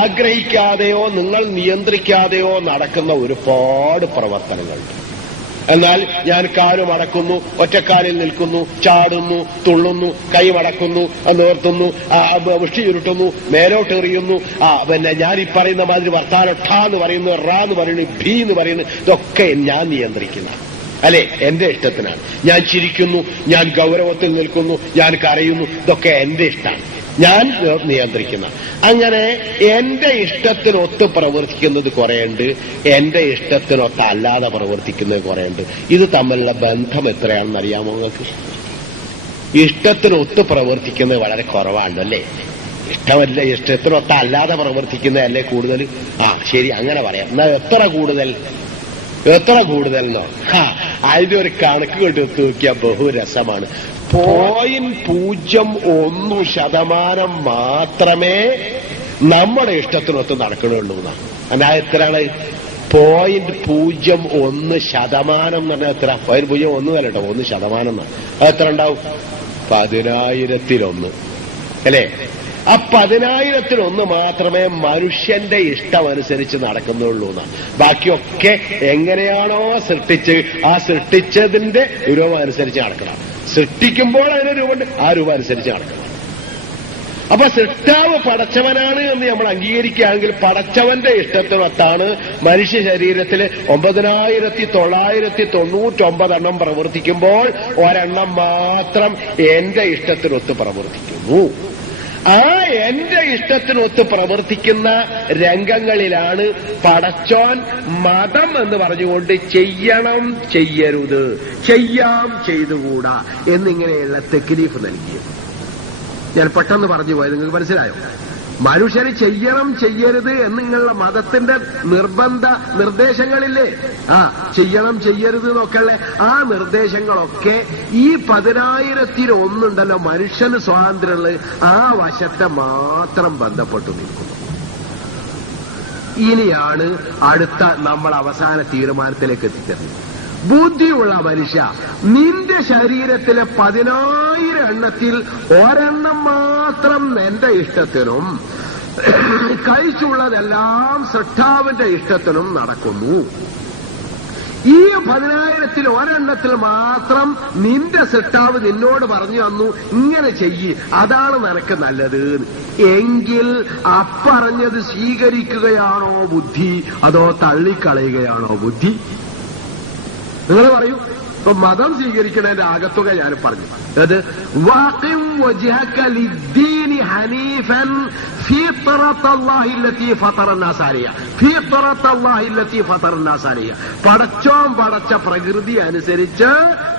ആഗ്രഹിക്കാതെയോ നിങ്ങൾ നിയന്ത്രിക്കാതെയോ നടക്കുന്ന ഒരുപാട് പ്രവർത്തനങ്ങളുണ്ട്. എന്നാൽ ഞാൻ കാല് മടക്കുന്നു, ഒറ്റക്കാലിൽ നിൽക്കുന്നു, ചാടുന്നു, തുള്ളുന്നു, കൈ മടക്കുന്നു, നിവർത്തുന്നു, മുഷ്ടി ചുരുട്ടുന്നു, മേലോട്ടെറിയുന്നു, പിന്നെ ഞാൻ ഈ പറയുന്ന മാതിരി വർത്താനം ഠ എന്ന് പറയുന്നു, റ എന്ന് പറയുന്നു, ഭീ എന്ന് പറയുന്നു, ഇതൊക്കെ ഞാൻ നിയന്ത്രിക്കുന്ന അല്ലെ, എന്റെ ഇഷ്ടത്തിനാണ്. ഞാൻ ചിരിക്കുന്നു, ഞാൻ ഗൗരവത്തിൽ നിൽക്കുന്നു, ഞാൻ കരയുന്നു, ഇതൊക്കെ എന്റെ ഇഷ്ടമാണ്, ഞാൻ നിയന്ത്രിക്കുന്ന. അങ്ങനെ എന്റെ ഇഷ്ടത്തിനൊത്ത് പ്രവർത്തിക്കുന്നത് കുറേയുണ്ട്, എന്റെ ഇഷ്ടത്തിനൊത്ത് അല്ലാതെ പ്രവർത്തിക്കുന്നത് കുറേയുണ്ട്. ഇത് തമ്മിലുള്ള ബന്ധം എത്രയാണെന്ന് അറിയാമോ നിങ്ങൾക്ക്? ഇഷ്ടത്തിനൊത്ത് പ്രവർത്തിക്കുന്നത് വളരെ കുറവാണല്ലേ. ഇഷ്ടത്തിനൊത്ത് അല്ലാതെ പ്രവർത്തിക്കുന്നതല്ലേ കൂടുതൽ? ശരി, അങ്ങനെ പറയാം. എന്നാൽ എത്ര കൂടുതൽ എന്നോ? അതിന്റെ ഒരു കണക്ക് കൊണ്ട് ഒത്തു നോക്കിയാൽ ബഹുരസമാണ്. 0.01% മാത്രമേ നമ്മുടെ ഇഷ്ടത്തിനൊത്ത് നടക്കണുള്ളൂ എന്നാണ്. എന്നാൽ എത്രയാണ്? 0.01% എന്ന് പറഞ്ഞാൽ എത്ര? 0.01 അല്ല കേട്ടോ, 1% എന്നാണ്. അതെത്ര ഉണ്ടാവും? 10,000-1 അല്ലേ? 10,000-1 മാത്രമേ മനുഷ്യന്റെ ഇഷ്ടമനുസരിച്ച് നടക്കുന്നുള്ളൂ എന്നാണ്. ബാക്കിയൊക്കെ എങ്ങനെയാണോ സൃഷ്ടിച്ച് ആ സൃഷ്ടിച്ചതിന്റെ രൂപം അനുസരിച്ച് നടക്കണം. സൃഷ്ടിക്കുമ്പോൾ അതിന് രൂപമുണ്ട്, ആ രൂപം അനുസരിച്ച് നടക്കണം. അപ്പൊ സൃഷ്ടാവ് പടച്ചവനാണ് എന്ന് നമ്മൾ അംഗീകരിക്കുകയാണെങ്കിൽ പടച്ചവന്റെ ഇഷ്ടത്തിനൊത്താണ് മനുഷ്യ ശരീരത്തിൽ 9,999 പ്രവർത്തിക്കുമ്പോൾ ഒരെണ്ണം മാത്രം എന്റെ ഇഷ്ടത്തിനൊത്ത് പ്രവർത്തിക്കുന്നു. ആ എന്റെ ഇഷ്ടത്തിനൊത്ത് പ്രവർത്തിക്കുന്ന രംഗങ്ങളിലാണ് പടച്ചോൻ മതം എന്ന് പറഞ്ഞുകൊണ്ട് ചെയ്യണം, ചെയ്യരുത്, ചെയ്യാം, ചെയ്തുകൂടാ എന്നിങ്ങനെയുള്ള തെക്ലീഫ് നൽകിയത്. ഞാൻ പെട്ടെന്ന് പറഞ്ഞു പോയത് നിങ്ങൾക്ക് മനസ്സിലായോ? മനുഷ്യന് ചെയ്യണം, ചെയ്യരുത് എന്നിങ്ങനെയുള്ള മതത്തിന്റെ നിർബന്ധ നിർദ്ദേശങ്ങളില്ലേ? ചെയ്യണം, ചെയ്യരുത് എന്നൊക്കെയുള്ള ആ നിർദ്ദേശങ്ങളൊക്കെ ഈ 10,000-1 ഉണ്ടല്ലോ മനുഷ്യന് സ്വാതന്ത്ര്യമുള്ളത്, ആ വശത്തെ മാത്രം ബന്ധപ്പെട്ടു നിൽക്കുന്നു. ഇനിയാണ് അടുത്ത നമ്മൾ അവസാന തീരുമാനത്തിലേക്ക് എത്തിച്ചത്. ബുദ്ധിയുള്ള മനുഷ്യ, നിന്റെ ശരീരത്തിലെ 10,000 എണ്ണത്തിൽ ഒരെണ്ണം മാത്രം എന്റെ ഇഷ്ടത്തിനും കഴിച്ചുള്ളതെല്ലാം സൃഷ്ടാവിന്റെ ഇഷ്ടത്തിനും നടക്കുന്നു. ഈ 10,000-ൽ ഒരെണ്ണത്തിൽ മാത്രം നിന്റെ സൃഷ്ടാവ് നിന്നോട് പറഞ്ഞു തന്നു, ഇങ്ങനെ ചെയ്യ്, അതാണ് നിനക്ക് നല്ലത് എങ്കിൽ അപ്പറഞ്ഞത് സ്വീകരിക്കുകയാണോ ബുദ്ധി, അതോ തള്ളിക്കളയുകയാണോ ബുദ്ധി? നിങ്ങൾ പറയൂ. ഇപ്പൊ മതം സ്വീകരിക്കുന്നതിന്റെ ആകത്തുക ഞാൻ പറഞ്ഞു. അത് വാഖിം വജ്ഹക ലിദ്ദീനി ഹനീഫൻ ഫീത്രത്തല്ലാഹി അല്ലതി ഫതറന്നാസ അലൈഹ, ഫീത്രത്തല്ലാഹി അല്ലതി ഫതറന്നാസ അലൈഹ. പടച്ചോൻ പടച്ച പ്രകൃതി അനുസരിച്ച്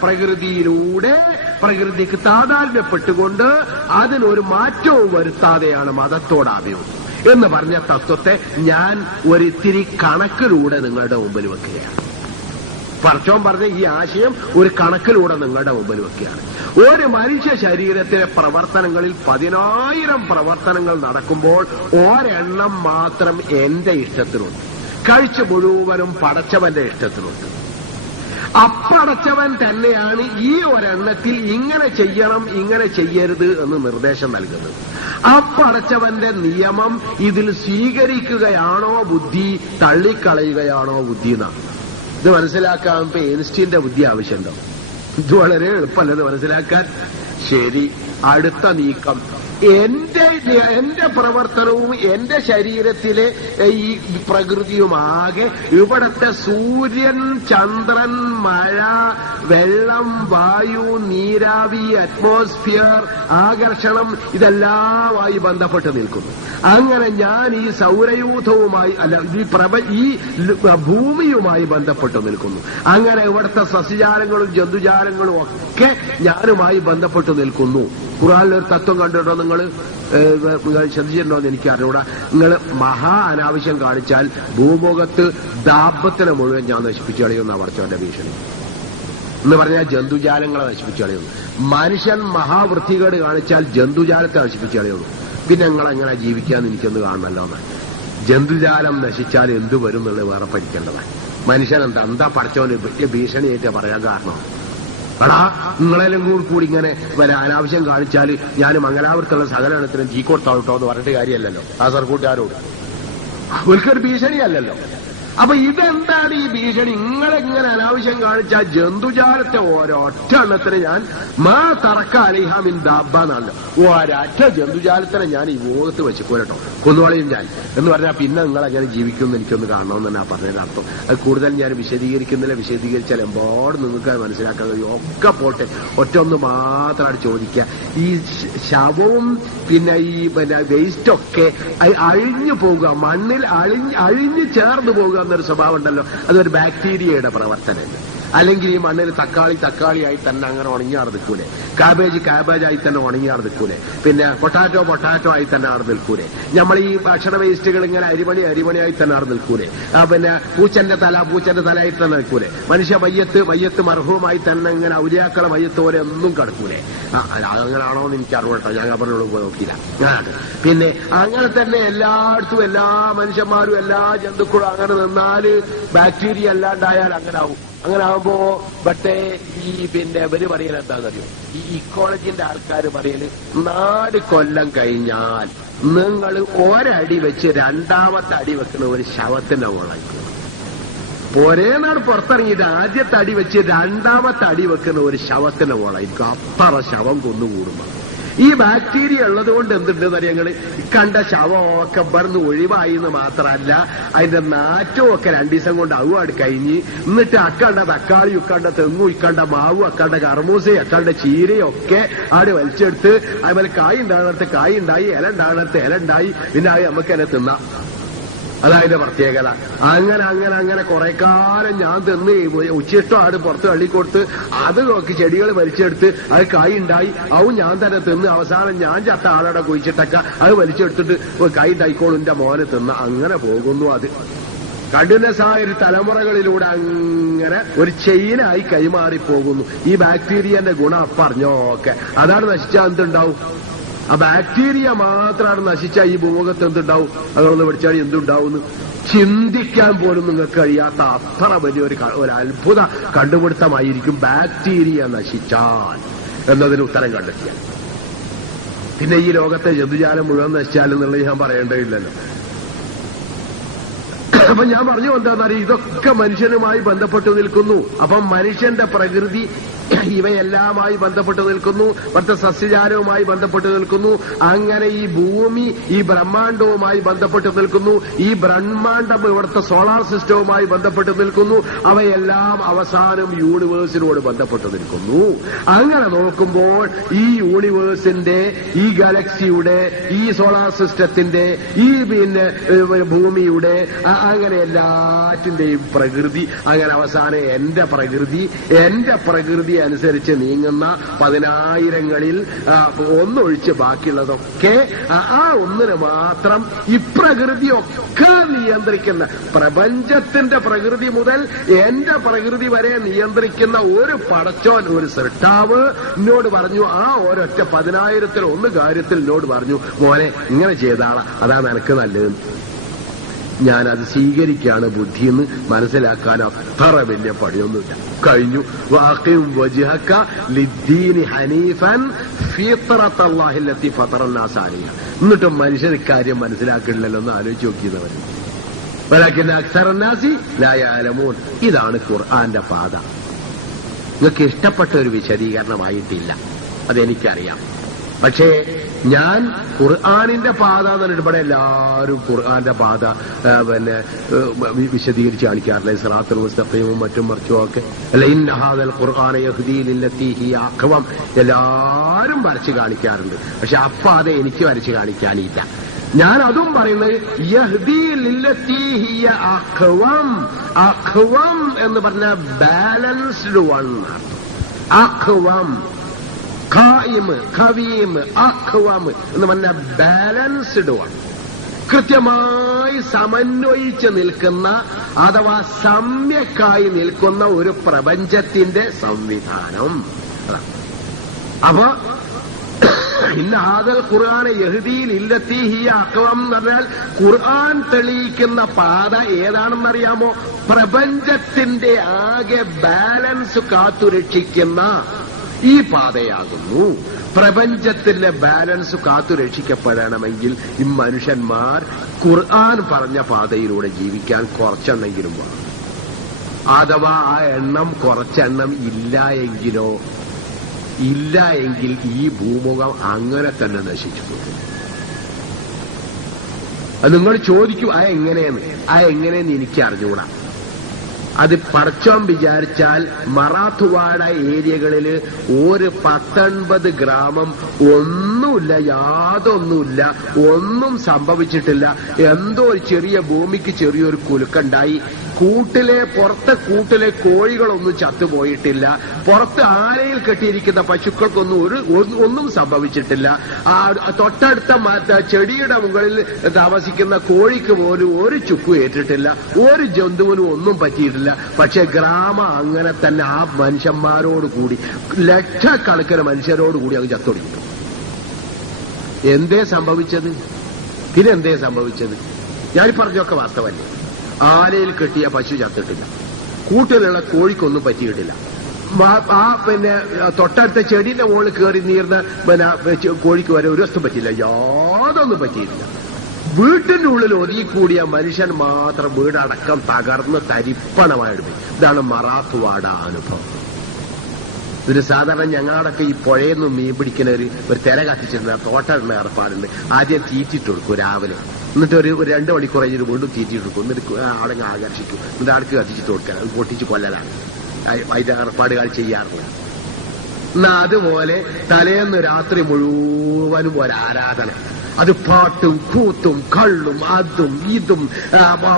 പ്രകൃതിയിലൂടെ പ്രകൃതിക്ക് താതാത്മ്യപ്പെട്ടുകൊണ്ട് അതിനൊരു മാറ്റവും വരുത്താതെയാണ് മതത്തോടാദ്യം എന്ന് പറഞ്ഞ തത്വത്തെ ഞാൻ ഒരിത്തിരി കണക്കിലൂടെ നിങ്ങളുടെ മുമ്പിൽ വെക്കുകയാണ്. പടച്ചോൻ പറഞ്ഞ ഈ ആശയം ഒരു കണക്കിലൂടെ നിങ്ങളുടെ മുമ്പിൽ വെക്കുകയാണ്. ഒരു മനുഷ്യ ശരീരത്തിലെ പ്രവർത്തനങ്ങളിൽ 10,000 പ്രവർത്തനങ്ങൾ നടക്കുമ്പോൾ ഒരെണ്ണം മാത്രം എന്റെ ഇഷ്ടത്തിനുണ്ട്, കഴിച്ചു മുഴുവനും പടച്ചവന്റെ ഇഷ്ടത്തിനുണ്ട്. അപ്പടച്ചവൻ തന്നെയാണ് ഈ ഒരെണ്ണത്തിൽ ഇങ്ങനെ ചെയ്യണം, ഇങ്ങനെ ചെയ്യരുത് എന്ന് നിർദ്ദേശം നൽകുന്നത്. അപ്പടച്ചവന്റെ നിയമം ഇതിൽ സ്വീകരിക്കുകയാണോ ബുദ്ധി, തള്ളിക്കളയുകയാണോ ബുദ്ധി എന്നാണ്. ഇത് മനസ്സിലാക്കാൻ ഇപ്പൊ ഐൻസ്റ്റീന്റെ ബുദ്ധി ആവശ്യമുണ്ടോ? ഇത് വളരെ എളുപ്പമല്ലെന്ന് മനസ്സിലാക്കാൻ. ശരി, അടുത്ത നീക്കം. എന്റെ പ്രവർത്തനവും എന്റെ ശരീരത്തിലെ ഈ പ്രകൃതിയുമാകെ ഇവിടത്തെ സൂര്യൻ, ചന്ദ്രൻ, മഴ, വെള്ളം, വായു, നീരാവി, അറ്റ്മോസ്ഫിയർ, ആകർഷണം, ഇതെല്ലാമായി ബന്ധപ്പെട്ട് നിൽക്കുന്നു. അങ്ങനെ ഞാൻ ഈ സൗരയൂഥവുമായി ഈ ഭൂമിയുമായി ബന്ധപ്പെട്ട് നിൽക്കുന്നു. അങ്ങനെ ഇവിടുത്തെ സസ്യജാലങ്ങളും ജന്തുജാലങ്ങളും ഒക്കെ ഞാനുമായി ബന്ധപ്പെട്ട് നിൽക്കുന്നു. ഖുർആനിലൊരു തത്വം കണ്ടിട്ടോ നിങ്ങൾ ശ്രദ്ധിച്ചിട്ടുണ്ടോ എന്ന് എനിക്ക് അറിഞ്ഞൂടാ. നിങ്ങൾ മഹാ അനാവശ്യം കാണിച്ചാൽ ഭൂമുഖത്ത് ദാമ്പത്തിനെ മുഴുവൻ ഞാൻ നശിപ്പിച്ചു കളയുന്ന പടച്ചവന്റെ ഭീഷണി എന്ന് പറഞ്ഞാൽ ജന്തുജാലങ്ങളെ നശിപ്പിച്ചു കളയുന്നു. മനുഷ്യൻ മഹാവൃത്തികേട് കാണിച്ചാൽ ജന്തുജാലത്തെ നശിപ്പിച്ചു കളയുള്ളൂ. പിന്നെ നിങ്ങൾ എങ്ങനെ ജീവിക്കാന്ന് എനിക്കൊന്ന് കാണണല്ലോ എന്ന്. ജന്തുജാലം നശിച്ചാൽ എന്തു വരും എന്നുള്ളത് വേറെ പഠിക്കേണ്ടതാണ്. മനുഷ്യൻ എന്താ പടച്ചവന് വലിയ ഭീഷണിയായിട്ട് പറയാൻ കാരണം? എടാ, നിങ്ങളെല്ലാം കൂടി ഇങ്ങനെ അനാവശ്യം കാണിച്ചാൽ ഞാൻ മംഗലാപുരത്തുള്ള സകലത്തിനും തീ കൊടുത്താട്ടോ എന്ന് പറഞ്ഞിട്ട് കാര്യമല്ലല്ലോ ആ സർക്കൂട്ടുകാരോട്. ഒരിക്കലും ഭീഷണിയല്ലല്ലോ. അപ്പൊ ഇതെന്താണ് ഈ ഭീഷണി? നിങ്ങളെങ്ങനെ അനാവശ്യം കാണിച്ച ജന്തുജാലത്തെ ഒരൊറ്റ എണ്ണത്തിന് ഞാൻ മാ തറക്ക അലിഹാമിൻ ദാബ എന്നാണ്, ഒരൊറ്റ ജന്തുജാലത്തിനെ ഞാൻ ഈ ലോകത്ത് വെച്ചുപോലട്ടോ കൊന്നുകളയും ഞാൻ എന്ന് പറഞ്ഞാൽ പിന്നെ നിങ്ങളെങ്ങനെ ജീവിക്കുമെന്ന് എനിക്കൊന്ന് കാണണമെന്ന് തന്നെ പറഞ്ഞതിന്റെ അർത്ഥം. അത് കൂടുതൽ ഞാൻ വിശദീകരിക്കുന്നില്ല, വിശദീകരിച്ചാൽ എമ്പാട് നിങ്ങൾക്ക് അത് മനസ്സിലാക്കാൻ കഴിയും. ഒക്കെ പോട്ടെ, ഒറ്റ ഒന്ന് മാത്രമാണ് ചോദിക്കുക. ഈ ശവവും പിന്നെ ഈ വേസ്റ്റൊക്കെ അഴിഞ്ഞു പോകുക, മണ്ണിൽ അഴിഞ്ഞു ചേർന്ന് പോകുക എന്നൊരു സ്വഭാവം ഉണ്ടല്ലോ, അതൊരു ബാക്ടീരിയയുടെ പ്രവർത്തനമല്ല. അല്ലെങ്കിൽ ഈ മണ്ണിൽ തക്കാളിയായി തന്നെ അങ്ങനെ ഉണങ്ങിയാറ് നിൽക്കൂലേ, കാബേജായി തന്നെ ഉണങ്ങിയാറ് നിൽക്കൂലേ, പിന്നെ പൊട്ടാറ്റോ ആയി തന്നെ ആറ് നിൽക്കൂലേ, നമ്മൾ ഈ ഭക്ഷണ വേസ്റ്റുകൾ ഇങ്ങനെ അരിമണിയായി തന്നെ ആറ് നിൽക്കൂലേ, പിന്നെ പൂച്ചന്റെ തലയായി തന്നെ നിൽക്കൂലേ, മനുഷ്യ മയ്യത്ത് മർഹൂമായി തന്നെ ഇങ്ങനെ ഔലിയാക്കളെ മയ്യത്ത് പോലെ ഒന്നും കിടക്കൂലേ. അങ്ങനാണോ എന്ന് എനിക്ക് അറിവട്ടോ, ഞാൻ അവരോട് നോക്കിയില്ല. പിന്നെ അങ്ങനെ തന്നെ എല്ലായിടത്തും എല്ലാ മനുഷ്യന്മാരും എല്ലാ ജന്തുക്കളും അങ്ങനെ നിന്നാല് ബാക്ടീരിയ അല്ലാണ്ടായാൽ അങ്ങനെ ആവും. അങ്ങനെ ആകുമ്പോ പക്ഷേ ഈ പിന്നെ ഇവര് പറയൽ എന്താണെന്നറിയോ, ഈ ഇക്കോളജിന്റെ ആൾക്കാർ പറയല് 4 കൊല്ലം കഴിഞ്ഞാൽ നിങ്ങൾ ഒരടി വെച്ച് രണ്ടാമത്തെ അടി വെക്കുന്ന ഒരു ശവത്തിന്റെ മുകളായിരിക്കും. ഒരേ നാട് പുറത്തിറങ്ങിയിട്ട് ആദ്യത്തെ അടി വെച്ച് രണ്ടാമത്തെ അടി വെക്കുന്ന ഒരു ശവത്തിന്റെ മുകളായിരിക്കും. അത്ര ശവം കൊന്നുകൂടുമ്പോ ഈ ബാക്ടീരിയ ഉള്ളത് കൊണ്ട് എന്തുണ്ടെന്ന് അറിയങ്ങള് കണ്ട ശവമൊക്കെ പറഞ്ഞ് ഒഴിവായി എന്ന് മാത്രമല്ല, അതിന്റെ നാറ്റവും ഒക്കെ 2 ദിവസം കൊണ്ട് അവുവാട് കഴിഞ്ഞ്, എന്നിട്ട് അക്കണ്ട തക്കാളി ഇക്കണ്ട തെങ്ങും ഇക്കണ്ട മാവും അക്കണ്ട കർമൂസയും അക്കണ്ട ചീരയും ഒക്കെ ആട് വലിച്ചെടുത്ത് അതുപോലെ കായ് ഉണ്ടാകുന്നിടത്ത് കായ് ഉണ്ടായി, ഇല ഉണ്ടാകുന്നിടത്ത് ഇല ഉണ്ടായി, പിന്നെ അത് നമുക്ക് എന്നെ തിന്നാം. അതതിന്റെ പ്രത്യേകത. അങ്ങനെ കുറെ കാലം ഞാൻ തിന്ന് ഉച്ചിഷ്ടം ആട് പുറത്ത് തള്ളിക്കൊടുത്ത് അത് നോക്കി ചെടികൾ വലിച്ചെടുത്ത് അത് കായ് ഉണ്ടായി, അതും ഞാൻ തന്നെ തിന്ന് അവസാനം ഞാൻ ചത്ത ആളവിടെ കുഴിച്ചിട്ടൊക്കെ അത് വലിച്ചെടുത്തിട്ട് കായ് ഉണ്ടായിക്കോളിന്റെ മോനെ തിന്ന് അങ്ങനെ പോകുന്നു. അത് കണ്ടിന്യൂസ് ആയ ഒരു തലമുറകളിലൂടെ അങ്ങനെ ഒരു ചെയിനായി കൈമാറിപ്പോകുന്നു. ഈ ബാക്ടീരിയന്റെ ഗുണം പറഞ്ഞോക്കെ അതാണ് നശിച്ചാൽ എന്തുണ്ടാവും? ആ ബാക്ടീരിയ മാത്രമാണ് നശിച്ചാൽ ഈ ഭൂമുഖത്ത് എന്തുണ്ടാവും? അതൊന്ന് പഠിച്ചാൽ എന്തുണ്ടാവും ചിന്തിക്കാൻ പോലും നിങ്ങൾക്ക് കഴിയാത്ത അത്ര വലിയൊരു അത്ഭുത കണ്ടുപിടുത്തമായിരിക്കും ബാക്ടീരിയ നശിച്ചാൽ എന്നതിന് ഉത്തരം കണ്ടെത്തിയാൽ. പിന്നെ ഈ ലോകത്തെ ജന്തുജാലം മുഴുവൻ നശിച്ചാലെന്നുള്ളത് ഞാൻ പറയേണ്ടതില്ലല്ലോ. അപ്പൊ ഞാൻ പറഞ്ഞു എന്താണെന്നറിയാം, ഇതൊക്കെ മനുഷ്യനുമായി ബന്ധപ്പെട്ടു നിൽക്കുന്നു. അപ്പം മനുഷ്യന്റെ പ്രകൃതി ഇവയെല്ലാമായി ബന്ധപ്പെട്ടു നിൽക്കുന്നു, മറ്റ് സസ്യജാലവുമായി ബന്ധപ്പെട്ടു നിൽക്കുന്നു. അങ്ങനെ ഈ ഭൂമി ഈ ബ്രഹ്മാണ്ടവുമായി ബന്ധപ്പെട്ടു നിൽക്കുന്നു, ഈ ബ്രഹ്മാണ്ടം ഇവിടുത്തെ സോളാർ സിസ്റ്റവുമായി ബന്ധപ്പെട്ടു നിൽക്കുന്നു. അവയെല്ലാം അവസാനം യൂണിവേഴ്സിനോട് ബന്ധപ്പെട്ടു നിൽക്കുന്നു. അങ്ങനെ നോക്കുമ്പോൾ ഈ യൂണിവേഴ്സിന്റെ, ഈ ഗാലക്സിയുടെ, ഈ സോളാർ സിസ്റ്റത്തിന്റെ, ഈ പിന്നെ ഭൂമിയുടെ, അങ്ങനെ എല്ലാറ്റിന്റെയും പ്രകൃതി, അങ്ങനെ അവസാനം എന്റെ പ്രകൃതി അനുസരിച്ച് നീങ്ങുന്ന 10,000ങ്ങളിൽ ഒന്നൊഴിച്ച് ബാക്കിയുള്ളതൊക്കെ ആ ഒന്നിന് മാത്രം ഈ പ്രകൃതിയൊക്കെ നിയന്ത്രിക്കുന്ന, പ്രപഞ്ചത്തിന്റെ പ്രകൃതി മുതൽ എന്റെ പ്രകൃതി വരെ നിയന്ത്രിക്കുന്ന ഒരു പടച്ചോൻ, ഒരു സൃഷ്ടാവ് എന്നോട് പറഞ്ഞു. ആ ഒരൊറ്റ 10,000-ൽ 1 കാര്യത്തിൽ എന്നോട് പറഞ്ഞു, മോനെ ഇങ്ങനെ ചെയ്താളാ, അതാ നിനക്ക് നല്ലത്. ഞാനത് സ്വീകരിക്കുകയാണ് ബുദ്ധിയെന്ന് മനസ്സിലാക്കാൻ അത്ര വലിയ പണിയൊന്നുമില്ല. കഴിഞ്ഞു. വാഖിം വജ്ഹക ലിദ്ദീനി ഹനീഫൻ ഫിത്രത്തല്ലാഹി അല്ലത്തി ഫതറന്നാസ അലൈഹ. എന്നിട്ടും മനുഷ്യൻ ഇക്കാര്യം മനസ്സിലാക്കില്ലല്ലോ എന്ന് ആലോചിച്ച് നോക്കിയവർ. വലാകിൻ അക്സറന്നാസി ലാ യഅലമൂൻ. ഇതാണ് ഖുർആന്റെ പാത. നിങ്ങൾക്ക് ഇഷ്ടപ്പെട്ട ഒരു വിശദീകരണമായിട്ടില്ല, അതെനിക്കറിയാം. പക്ഷേ ഞാൻ ഖുർആാനിന്റെ പാത എന്ന് പറഞ്ഞിട്ട് ഇവിടെ എല്ലാവരും ഖുർആാന്റെ പാത പിന്നെ വിശദീകരിച്ച് കാണിക്കാറില്ല. സിറാത്തുൽ മുസ്തഖീമും മറ്റും മറിച്ചും ഒക്കെ അല്ല, ഇന്ന ഹാദൽ ഖുർആന യഹ്ദീ ലില്ലത്തീ ഹിയ അഖ്വം എല്ലാവരും വരച്ച് കാണിക്കാറുണ്ട്. പക്ഷെ അപ്പാതെ എനിക്ക് വരച്ച് കാണിക്കാനില്ല. ഞാൻ അതും പറയുന്നത് യഹ്ദീ ലില്ലത്തീ ഹിയ അഖ്വം. അഖ്വം എന്ന് പറഞ്ഞ ബാലൻസ്ഡ് വൺ. അഖ്വം ഖവീം അഖ്വം എന്ന് പറഞ്ഞ ബാലൻസ്ഡ് വൺ, കൃത്യമായി സമന്വയിച്ച് നിൽക്കുന്ന അഥവാ സമ്യക്കായി നിൽക്കുന്ന ഒരു പ്രപഞ്ചത്തിന്റെ സംവിധാനം. അപ്പൊ ഇന്ന ഹാദൽ ഖുർആന യഹ്ദീ ലില്ലത്തീ ഹിയ അഖ്വം എന്ന് പറഞ്ഞാൽ ഖുർആൻ തെളിയിക്കുന്ന പാത ഏതാണെന്നറിയാമോ? പ്രപഞ്ചത്തിന്റെ ആകെ ബാലൻസ് കാത്തുരക്ഷിക്കുന്ന, ഈ പാതയാകുന്നു. പ്രപഞ്ചത്തിന്റെ ബാലൻസ് കാത്തുരക്ഷിക്കപ്പെടണമെങ്കിൽ ഈ മനുഷ്യന്മാർ ഖുർആൻ പറഞ്ഞ പാതയിലൂടെ ജീവിക്കാൻ കുറച്ചെണ്ണെങ്കിലും വേണം. അഥവാ ആ എണ്ണം കുറച്ചെണ്ണം ഇല്ല എങ്കിൽ ഈ ഭൂമുഖം അങ്ങനെ തന്നെ നശിച്ചു പോകും. നിങ്ങൾ ചോദിക്കൂ ആ എങ്ങനെയെന്ന് എനിക്ക് അറിഞ്ഞുകൂടാ. അത് പടച്ചോൻ വിചാരിച്ചാൽ മറാത്തുവാഡ ഏരിയകളിൽ ഒരു 19 ഗ്രാമം ഒന്നുമില്ല, യാതൊന്നുമില്ല, ഒന്നും സംഭവിച്ചിട്ടില്ല. എന്തോ ഒരു ചെറിയ ഭൂമിക്ക് ചെറിയൊരു കുലുക്കുണ്ടായി. പുറത്തെ കൂട്ടിലെ കോഴികളൊന്നും ചത്തുപോയിട്ടില്ല. പുറത്ത് ആലയിൽ കെട്ടിയിരിക്കുന്ന പശുക്കൾക്കൊന്നും ഒന്നും സംഭവിച്ചിട്ടില്ല. തൊട്ടടുത്ത ചെടിയുടെ മുകളിൽ താമസിക്കുന്ന കോഴിക്ക് പോലും ഒരു ചുക്കും ഏറ്റിട്ടില്ല. ഒരു ജന്തുവിനും ഒന്നും പറ്റിയിട്ടില്ല. പക്ഷെ ഗ്രാമം അങ്ങനെ തന്നെ ആ മനുഷ്യന്മാരോടുകൂടി, ലക്ഷക്കണക്കിന് മനുഷ്യരോടുകൂടി അത് ചത്തൊടുങ്ങി. എന്തേ സംഭവിച്ചത്? പിന്നെന്തേ സംഭവിച്ചത്? ഞാൻ പറഞ്ഞൊക്കെ വാസ്തവല്ലേ. ആലയിൽ കെട്ടിയ പശു ചത്തിട്ടില്ല, കൂട്ടിലുള്ള കോഴിക്കൊന്നും പറ്റിയിട്ടില്ല. പിന്നെ തൊട്ടടുത്ത ചെടിയുടെ മുകളിൽ കയറി നീർന്ന കോഴിക്ക് വരെ ഒരു വസ്തു പറ്റില്ല, യാതൊന്നും പറ്റിയിട്ടില്ല. വീട്ടിന്റെ ഉള്ളിൽ ഒതുങ്ങിക്കൂടിയ മനുഷ്യൻ മാത്രം വീടടക്കം തകർന്ന് തരിപ്പണമായിട്ട്. ഇതാണ് മറാത്തുവാഡ അനുഭവം. ഒരു സാധാരണ ഞങ്ങളടക്കം ഈ പുഴയെന്നും മീൻ പിടിക്കുന്ന ഒരു തിര കത്തിച്ചിട്ടുണ്ട്, തോട്ടം ഏർപ്പാടുണ്ട്. ആദ്യം തീറ്റിട്ട് കൊടുക്കും രാവിലെ, എന്നിട്ട് ഒരു 2 മണിക്കൂർ കഴിഞ്ഞിട്ട് വീണ്ടും തീറ്റിട്ട് കൊടുക്കും. എന്നിട്ട് ആളെ ആകർഷിക്കും, എന്നിട്ട് ആൾക്ക് കത്തിച്ചിട്ട് കൊടുക്കാൻ, അത് പൊട്ടിച്ച് കൊല്ലലാണ് അതിന്റെ ഏർപ്പാടുകൾ ചെയ്യാറുള്ളത്. എന്നാ അതുപോലെ തലേന്ന് രാത്രി മുഴുവനും ഒരാരാധന. അത് പാട്ടും കൂത്തും കള്ളും അതും ഇതും.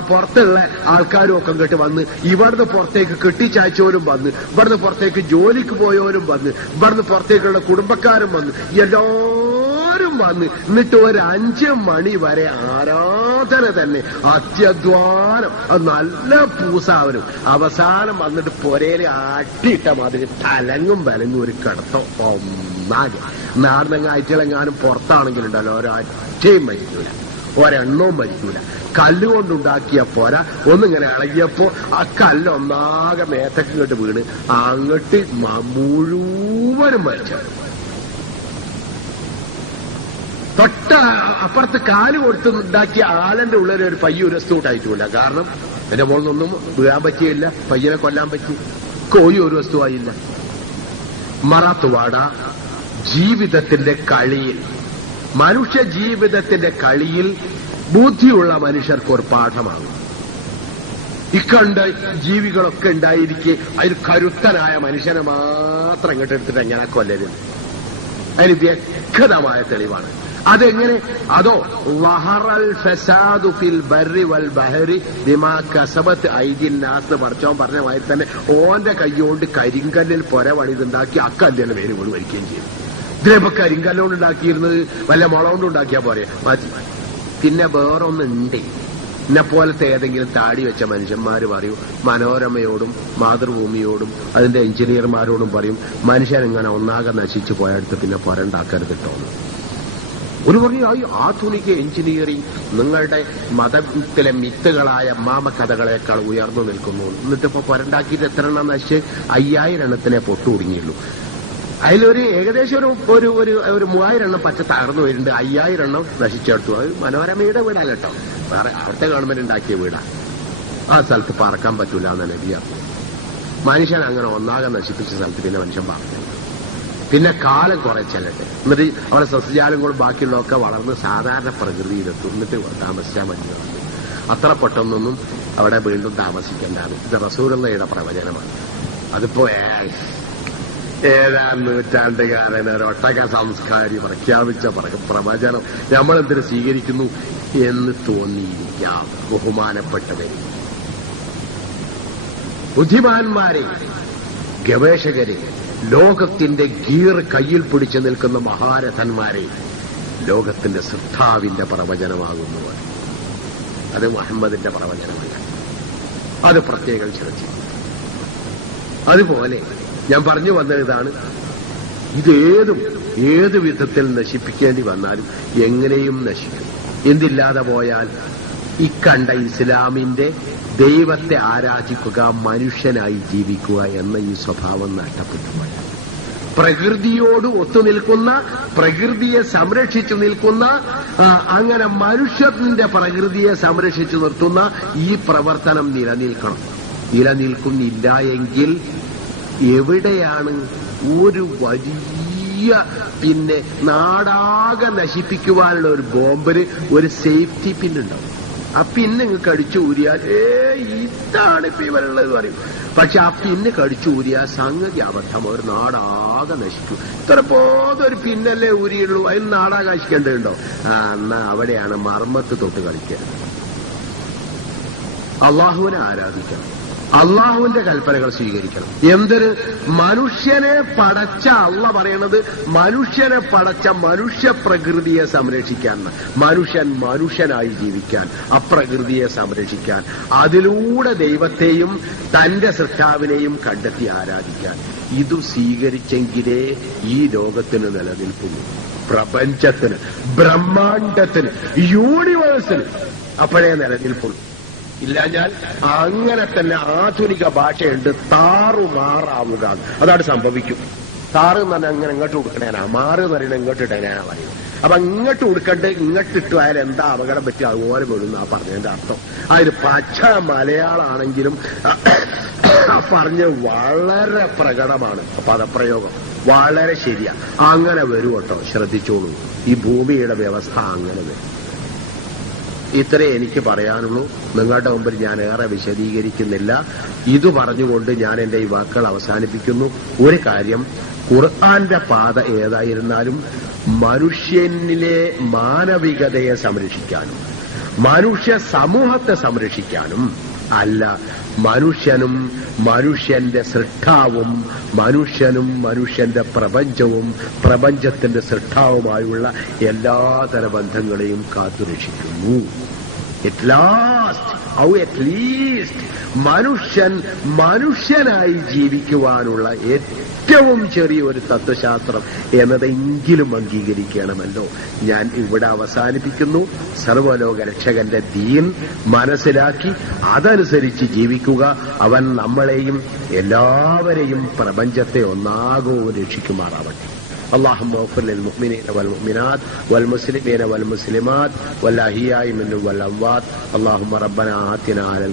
പുറത്തുള്ള ആൾക്കാരും ഒക്കെ ഇങ്ങോട്ട് വന്ന്, ഇവിടുന്ന് പുറത്തേക്ക് കെട്ടിച്ചാച്ചവരും വന്ന്, ഇവിടുന്ന് പുറത്തേക്ക് ജോലിക്ക് പോയവരും വന്ന്, ഇവിടുന്ന് പുറത്തേക്കുള്ള കുടുംബക്കാരും വന്ന്, എല്ലാവരും വന്ന്. എന്നിട്ട് ഒരു 5 മണി വരെ ആരാധന തന്നെ, അത്യധ്വാനം. നല്ല പൂസാവനും. അവസാനം വന്നിട്ട് പൊരയില് അട്ടിയിട്ട മാതിരി തലങ്ങും വലങ്ങും ഒരു കിടത്തം ഒന്നാകെ. നാടിനെങ്ങാനും ആഴ്ചകളെങ്ങാനും പുറത്താണെങ്കിലുണ്ടല്ലോ ഒരൊറ്റയും മരിക്കൂല, ഒരെണ്ണവും മരിക്കൂല. കല്ലുകൊണ്ടുണ്ടാക്കിയ പോര ഒന്നിങ്ങനെ ഇളകിയപ്പോ ആ കല്ലൊന്നാകെ മേത്തക്ക് ഇങ്ങോട്ട് വീണ് അങ്ങോട്ട് മുഴുവനും മരിച്ചു. തൊട്ട അപ്പുറത്ത് കാല് കൊടുത്തുണ്ടാക്കിയ ആലന്റെ ഉള്ളിൽ ഒരു പയ്യ ഒരു വസ്തുട്ടായിട്ടില്ല. കാരണം എന്റെ മുകളിലൊന്നും വീഴാൻ പറ്റിയില്ല, പയ്യനെ കൊല്ലാൻ പറ്റി. കോഴി ഒരു വസ്തുവായില്ല. മറാത്തുവാഡ ജീവിതത്തിന്റെ കളിയിൽ, മനുഷ്യ ജീവിതത്തിന്റെ കളിയിൽ ബുദ്ധിയുള്ള മനുഷ്യർക്ക് ഒരു പാഠമാണ്. ഇക്കണ്ട ജീവികളൊക്കെ ഉണ്ടായിരിക്കെ അതിൽ കരുത്തനായ മനുഷ്യനെ മാത്രം ഇങ്ങോട്ടെടുത്തിട്ട് എങ്ങനെ കൊല്ലരുത്. അതിന് വ്യക്തമായ തെളിവാണ്. അതെങ്ങനെ? അതോ വഹറൽ ഫസാദു ഫിൽ ബർരി വൽ ബഹരി ബിമാ കസബത്ത് ഐദിൻ നാസ് പടച്ചോൻ പറഞ്ഞ മാതിരി തന്നെ ഓന്റെ കൈകൊണ്ട് കരിങ്കല്ലിൽ പൊര പണിതുണ്ടാക്കി അക്കല്ലിന്റെ പേര് കൊണ്ട് വരികയും ചെയ്തു. ഇതിലിപ്പോ കരിങ്കല്ലോണ്ട് ഉണ്ടാക്കിയിരുന്നത് വല്ല മുള കൊണ്ട് ഉണ്ടാക്കിയാ പോരെ, മാറ്റി. പിന്നെ വേറൊന്നുണ്ട്. എന്നെ പോലത്തെ ഏതെങ്കിലും താടി വെച്ച മനുഷ്യന്മാര് പറയും, മനോരമയോടും മാതൃഭൂമിയോടും അതിന്റെ എഞ്ചിനീയർമാരോടും പറയും, മനുഷ്യനിങ്ങനെ ഒന്നാകെ നശിച്ചു പോയടുത്ത് പിന്നെ പൊരണ്ടാക്കരുത് കേട്ടോന്ന്. ഒരു പറയും, ആധുനിക എഞ്ചിനീയറിംഗ് നിങ്ങളുടെ മതത്തിലെ മിത്തുകളായ മാമകഥകളെക്കാൾ ഉയർന്നു നിൽക്കുന്നു. എന്നിട്ടിപ്പോ പൊരണ്ടാക്കിയിട്ട് എത്ര എണ്ണം നശിച്ച് 5000 എണ്ണത്തിനെ പൊട്ടുകുടുങ്ങിയുള്ളൂ. അതിലൊരു ഏകദേശം ഒരു 3000 എണ്ണം പച്ച തകർന്നു വരുന്നുണ്ട്. 5000 എണ്ണം നശിച്ചെടുത്തു. അത് മനോരമയുടെ വീടല്ല കേട്ടോ, വേറെ അവിടുത്തെ ഗവൺമെന്റ് ഉണ്ടാക്കിയ വീടാണ്. ആ സ്ഥലത്ത് പറക്കാൻ പറ്റൂല എന്നാണ് നബിയ. മനുഷ്യൻ അങ്ങനെ ഒന്നാകെ നശിപ്പിച്ച സ്ഥലത്ത് പിന്നെ മനുഷ്യൻ പറഞ്ഞു. പിന്നെ കാലം കുറെ ചെല്ലട്ടെ, എന്നിട്ട് അവിടെ സസ്യജാലങ്ങളും ബാക്കിയുള്ളതൊക്കെ വളർന്ന് സാധാരണ പ്രകൃതിയിലെത്തും. എന്നിട്ട് താമസിക്കാൻ പറ്റുന്നത് അത്ര പെട്ടെന്നൊന്നും അവിടെ വീണ്ടും താമസിക്കേണ്ടതാണ്. ഇത് റസൂലുള്ളാഹിയുടെ പ്രവചനമാണ്. അതിപ്പോ ഏഴാം നൂറ്റാണ്ടുകാരൻ ഒട്ടക സംസ്കാരി പ്രഖ്യാപിച്ച പ്രവചനം നമ്മളെന്തിനു സ്വീകരിക്കുന്നു എന്ന് തോന്നിയിരിക്കാം. ബഹുമാനപ്പെട്ടവരെ, ബുദ്ധിമാന്മാരെ, ഗവേഷകരെ, ലോകത്തിന്റെ ഗീർ കയ്യിൽ പിടിച്ചു നിൽക്കുന്ന മഹാരഥന്മാരെ, ലോകത്തിന്റെ സൃഷ്ടാവിന്റെ പ്രവചനമാകുന്നു. അത് മുഹമ്മദിന്റെ പ്രവചനമല്ല, അത് പ്രത്യേകം ശ്രദ്ധിച്ചു. അതുപോലെ ഞാൻ പറഞ്ഞു വന്നത് ഇതാണ്, ഏത് വിധത്തിൽ നശിപ്പിക്കേണ്ടി വന്നാലും എങ്ങനെയും നശിക്കും. എന്തില്ലാതെ പോയാൽ ഇക്കണ്ട ഇസ്ലാമിന്റെ ദൈവത്തെ ആരാധിക്കുക, മനുഷ്യനായി ജീവിക്കുക എന്ന ഈ സ്വഭാവം നഷ്ടപ്പെട്ടു പോയാൽ പ്രകൃതിയോട് ഒത്തുനിൽക്കുന്ന, പ്രകൃതിയെ സംരക്ഷിച്ചു നിൽക്കുന്ന, അങ്ങനെ മനുഷ്യന്റെ പ്രകൃതിയെ സംരക്ഷിച്ചു നിർത്തുന്ന ഈ പ്രവർത്തനം നിലനിൽക്കണം. നിലനിൽക്കുന്നില്ല എങ്കിൽ എവിടെയാണ് ഒരു വലിയ നാടാകെ നശിപ്പിക്കുവാനുള്ള ഒരു ബോംബിന് ഒരു സേഫ്റ്റി പിന്നുണ്ടാവും. ആ പിന്നെ ഇങ്ങ് കടിച്ചു ഊരിയാൽ ഇതാണ് ഇപ്പൊ ഇവരുള്ളത് പറയും. പക്ഷെ ആ പിന്നെ കടിച്ചു ഊരിയാൽ സംഗതി അബദ്ധം, ഒരു നാടാകെ നശിക്കും. ഇത്ര പോതൊരു പിന്നല്ലേ ഊരിയുള്ളൂ, അതിന് നാടാകെ നശിക്കേണ്ടതുണ്ടോ? എന്നാ അവിടെയാണ് മർമ്മത്ത് തൊട്ട് കളിക്കുക. അള്ളാഹുവിനെ ആരാധിക്കണം, അള്ളാഹുവിന്റെ കൽപ്പനകൾ സ്വീകരിക്കണം. എന്തിന്? മനുഷ്യനെ പടച്ച അള്ള പറയണത് മനുഷ്യനെ പടച്ച മനുഷ്യ പ്രകൃതിയെ സംരക്ഷിക്കാൻ, മനുഷ്യനായി ജീവിക്കാൻ, അപ്രകൃതിയെ സംരക്ഷിക്കാൻ, അതിലൂടെ ദൈവത്തെയും തന്റെ സൃഷ്ടാവിനെയും കണ്ടെത്തി ആരാധിക്കാൻ. ഇത് സ്വീകരിച്ചെങ്കിലേ ഈ ലോകത്തിന് നിലനിൽക്കുന്നു, പ്രപഞ്ചത്തിന്, ബ്രഹ്മാണ്ടത്തിന്, യൂണിവേഴ്സിന് അപ്പോഴേ നിലനിൽപ്പുള്ളൂ. ഇല്ലാഞ്ഞാൽ അങ്ങനെ തന്നെ ആധുനിക ഭാഷയുണ്ട്, താറുമാറാവുക. അതാണ് സംഭവിക്കും. താറ് എന്ന് പറഞ്ഞാൽ അങ്ങനെ ഇങ്ങോട്ട് കൊടുക്കണേനാ, മാറ് എന്ന് പറയുന്നത് ഇങ്ങോട്ട് ഇടനാ പറയും. അപ്പൊ ഇങ്ങോട്ട് കൊടുക്കണ്ട്, ഇങ്ങോട്ട് ഇട്ടു ആയാലും എന്താ അപകടം പറ്റുക അതുപോലെ വീഴുന്ന ആ പറഞ്ഞതിന്റെ അർത്ഥം. അതിന് പച്ച മലയാളാണെങ്കിലും പറഞ്ഞ് വളരെ പ്രകടമാണ് പദപ്രയോഗം, വളരെ ശരിയാ. അങ്ങനെ വരും കേട്ടോ, ശ്രദ്ധിച്ചോളൂ. ഈ ഭൂമിയുടെ വ്യവസ്ഥ അങ്ങനെ വരും. ഇത്രേ എനിക്ക് പറയാനുള്ളൂ. നിങ്ങളുടെ മുമ്പിൽ ഞാൻ ഏറെ വിശദീകരിക്കുന്നില്ല. ഇത് പറഞ്ഞുകൊണ്ട് ഞാൻ എന്റെ ഈ വാക്കുകൾ അവസാനിപ്പിക്കുന്നു. ഒരു കാര്യം, ഖുർആന്റെ പാത ഏതായിരുന്നാലും മനുഷ്യനിലെ മാനവികതയെ സംരക്ഷിക്കാനും മനുഷ്യ സമൂഹത്തെ സംരക്ഷിക്കാനും അല്ല, മനുഷ്യനും മനുഷ്യന്റെ സൃഷ്ടാവും മനുഷ്യനും മനുഷ്യന്റെ പ്രപഞ്ചവും പ്രപഞ്ചത്തിന്റെ സൃഷ്ടാവുമായുള്ള എല്ലാതര ബന്ധങ്ങളെയും കാത്തുരക്ഷിക്കുന്നു. അറ്റ് ലീസ്റ്റ് മനുഷ്യൻ മനുഷ്യനായി ജീവിക്കുവാനുള്ള ഏറ്റവും ചെറിയൊരു തത്വശാസ്ത്രം എന്നതെങ്കിലും അംഗീകരിക്കണമല്ലോ. ഞാൻ ഇവിടെ അവസാനിപ്പിക്കുന്നു. സർവ്വലോക രക്ഷകന്റെ ദീൻ മനസ്സിലാക്കി അതനുസരിച്ച് ജീവിക്കുക. അവൻ നമ്മളെയും എല്ലാവരെയും പ്രപഞ്ചത്തെ ഒന്നാകവും രക്ഷിക്കുമാറാവട്ടെ. اللهم اغفر للمؤمنين والمؤمنات والمسلمين والمسلمات والأحياء منهم والأموات. اللهم ربنا آتنا على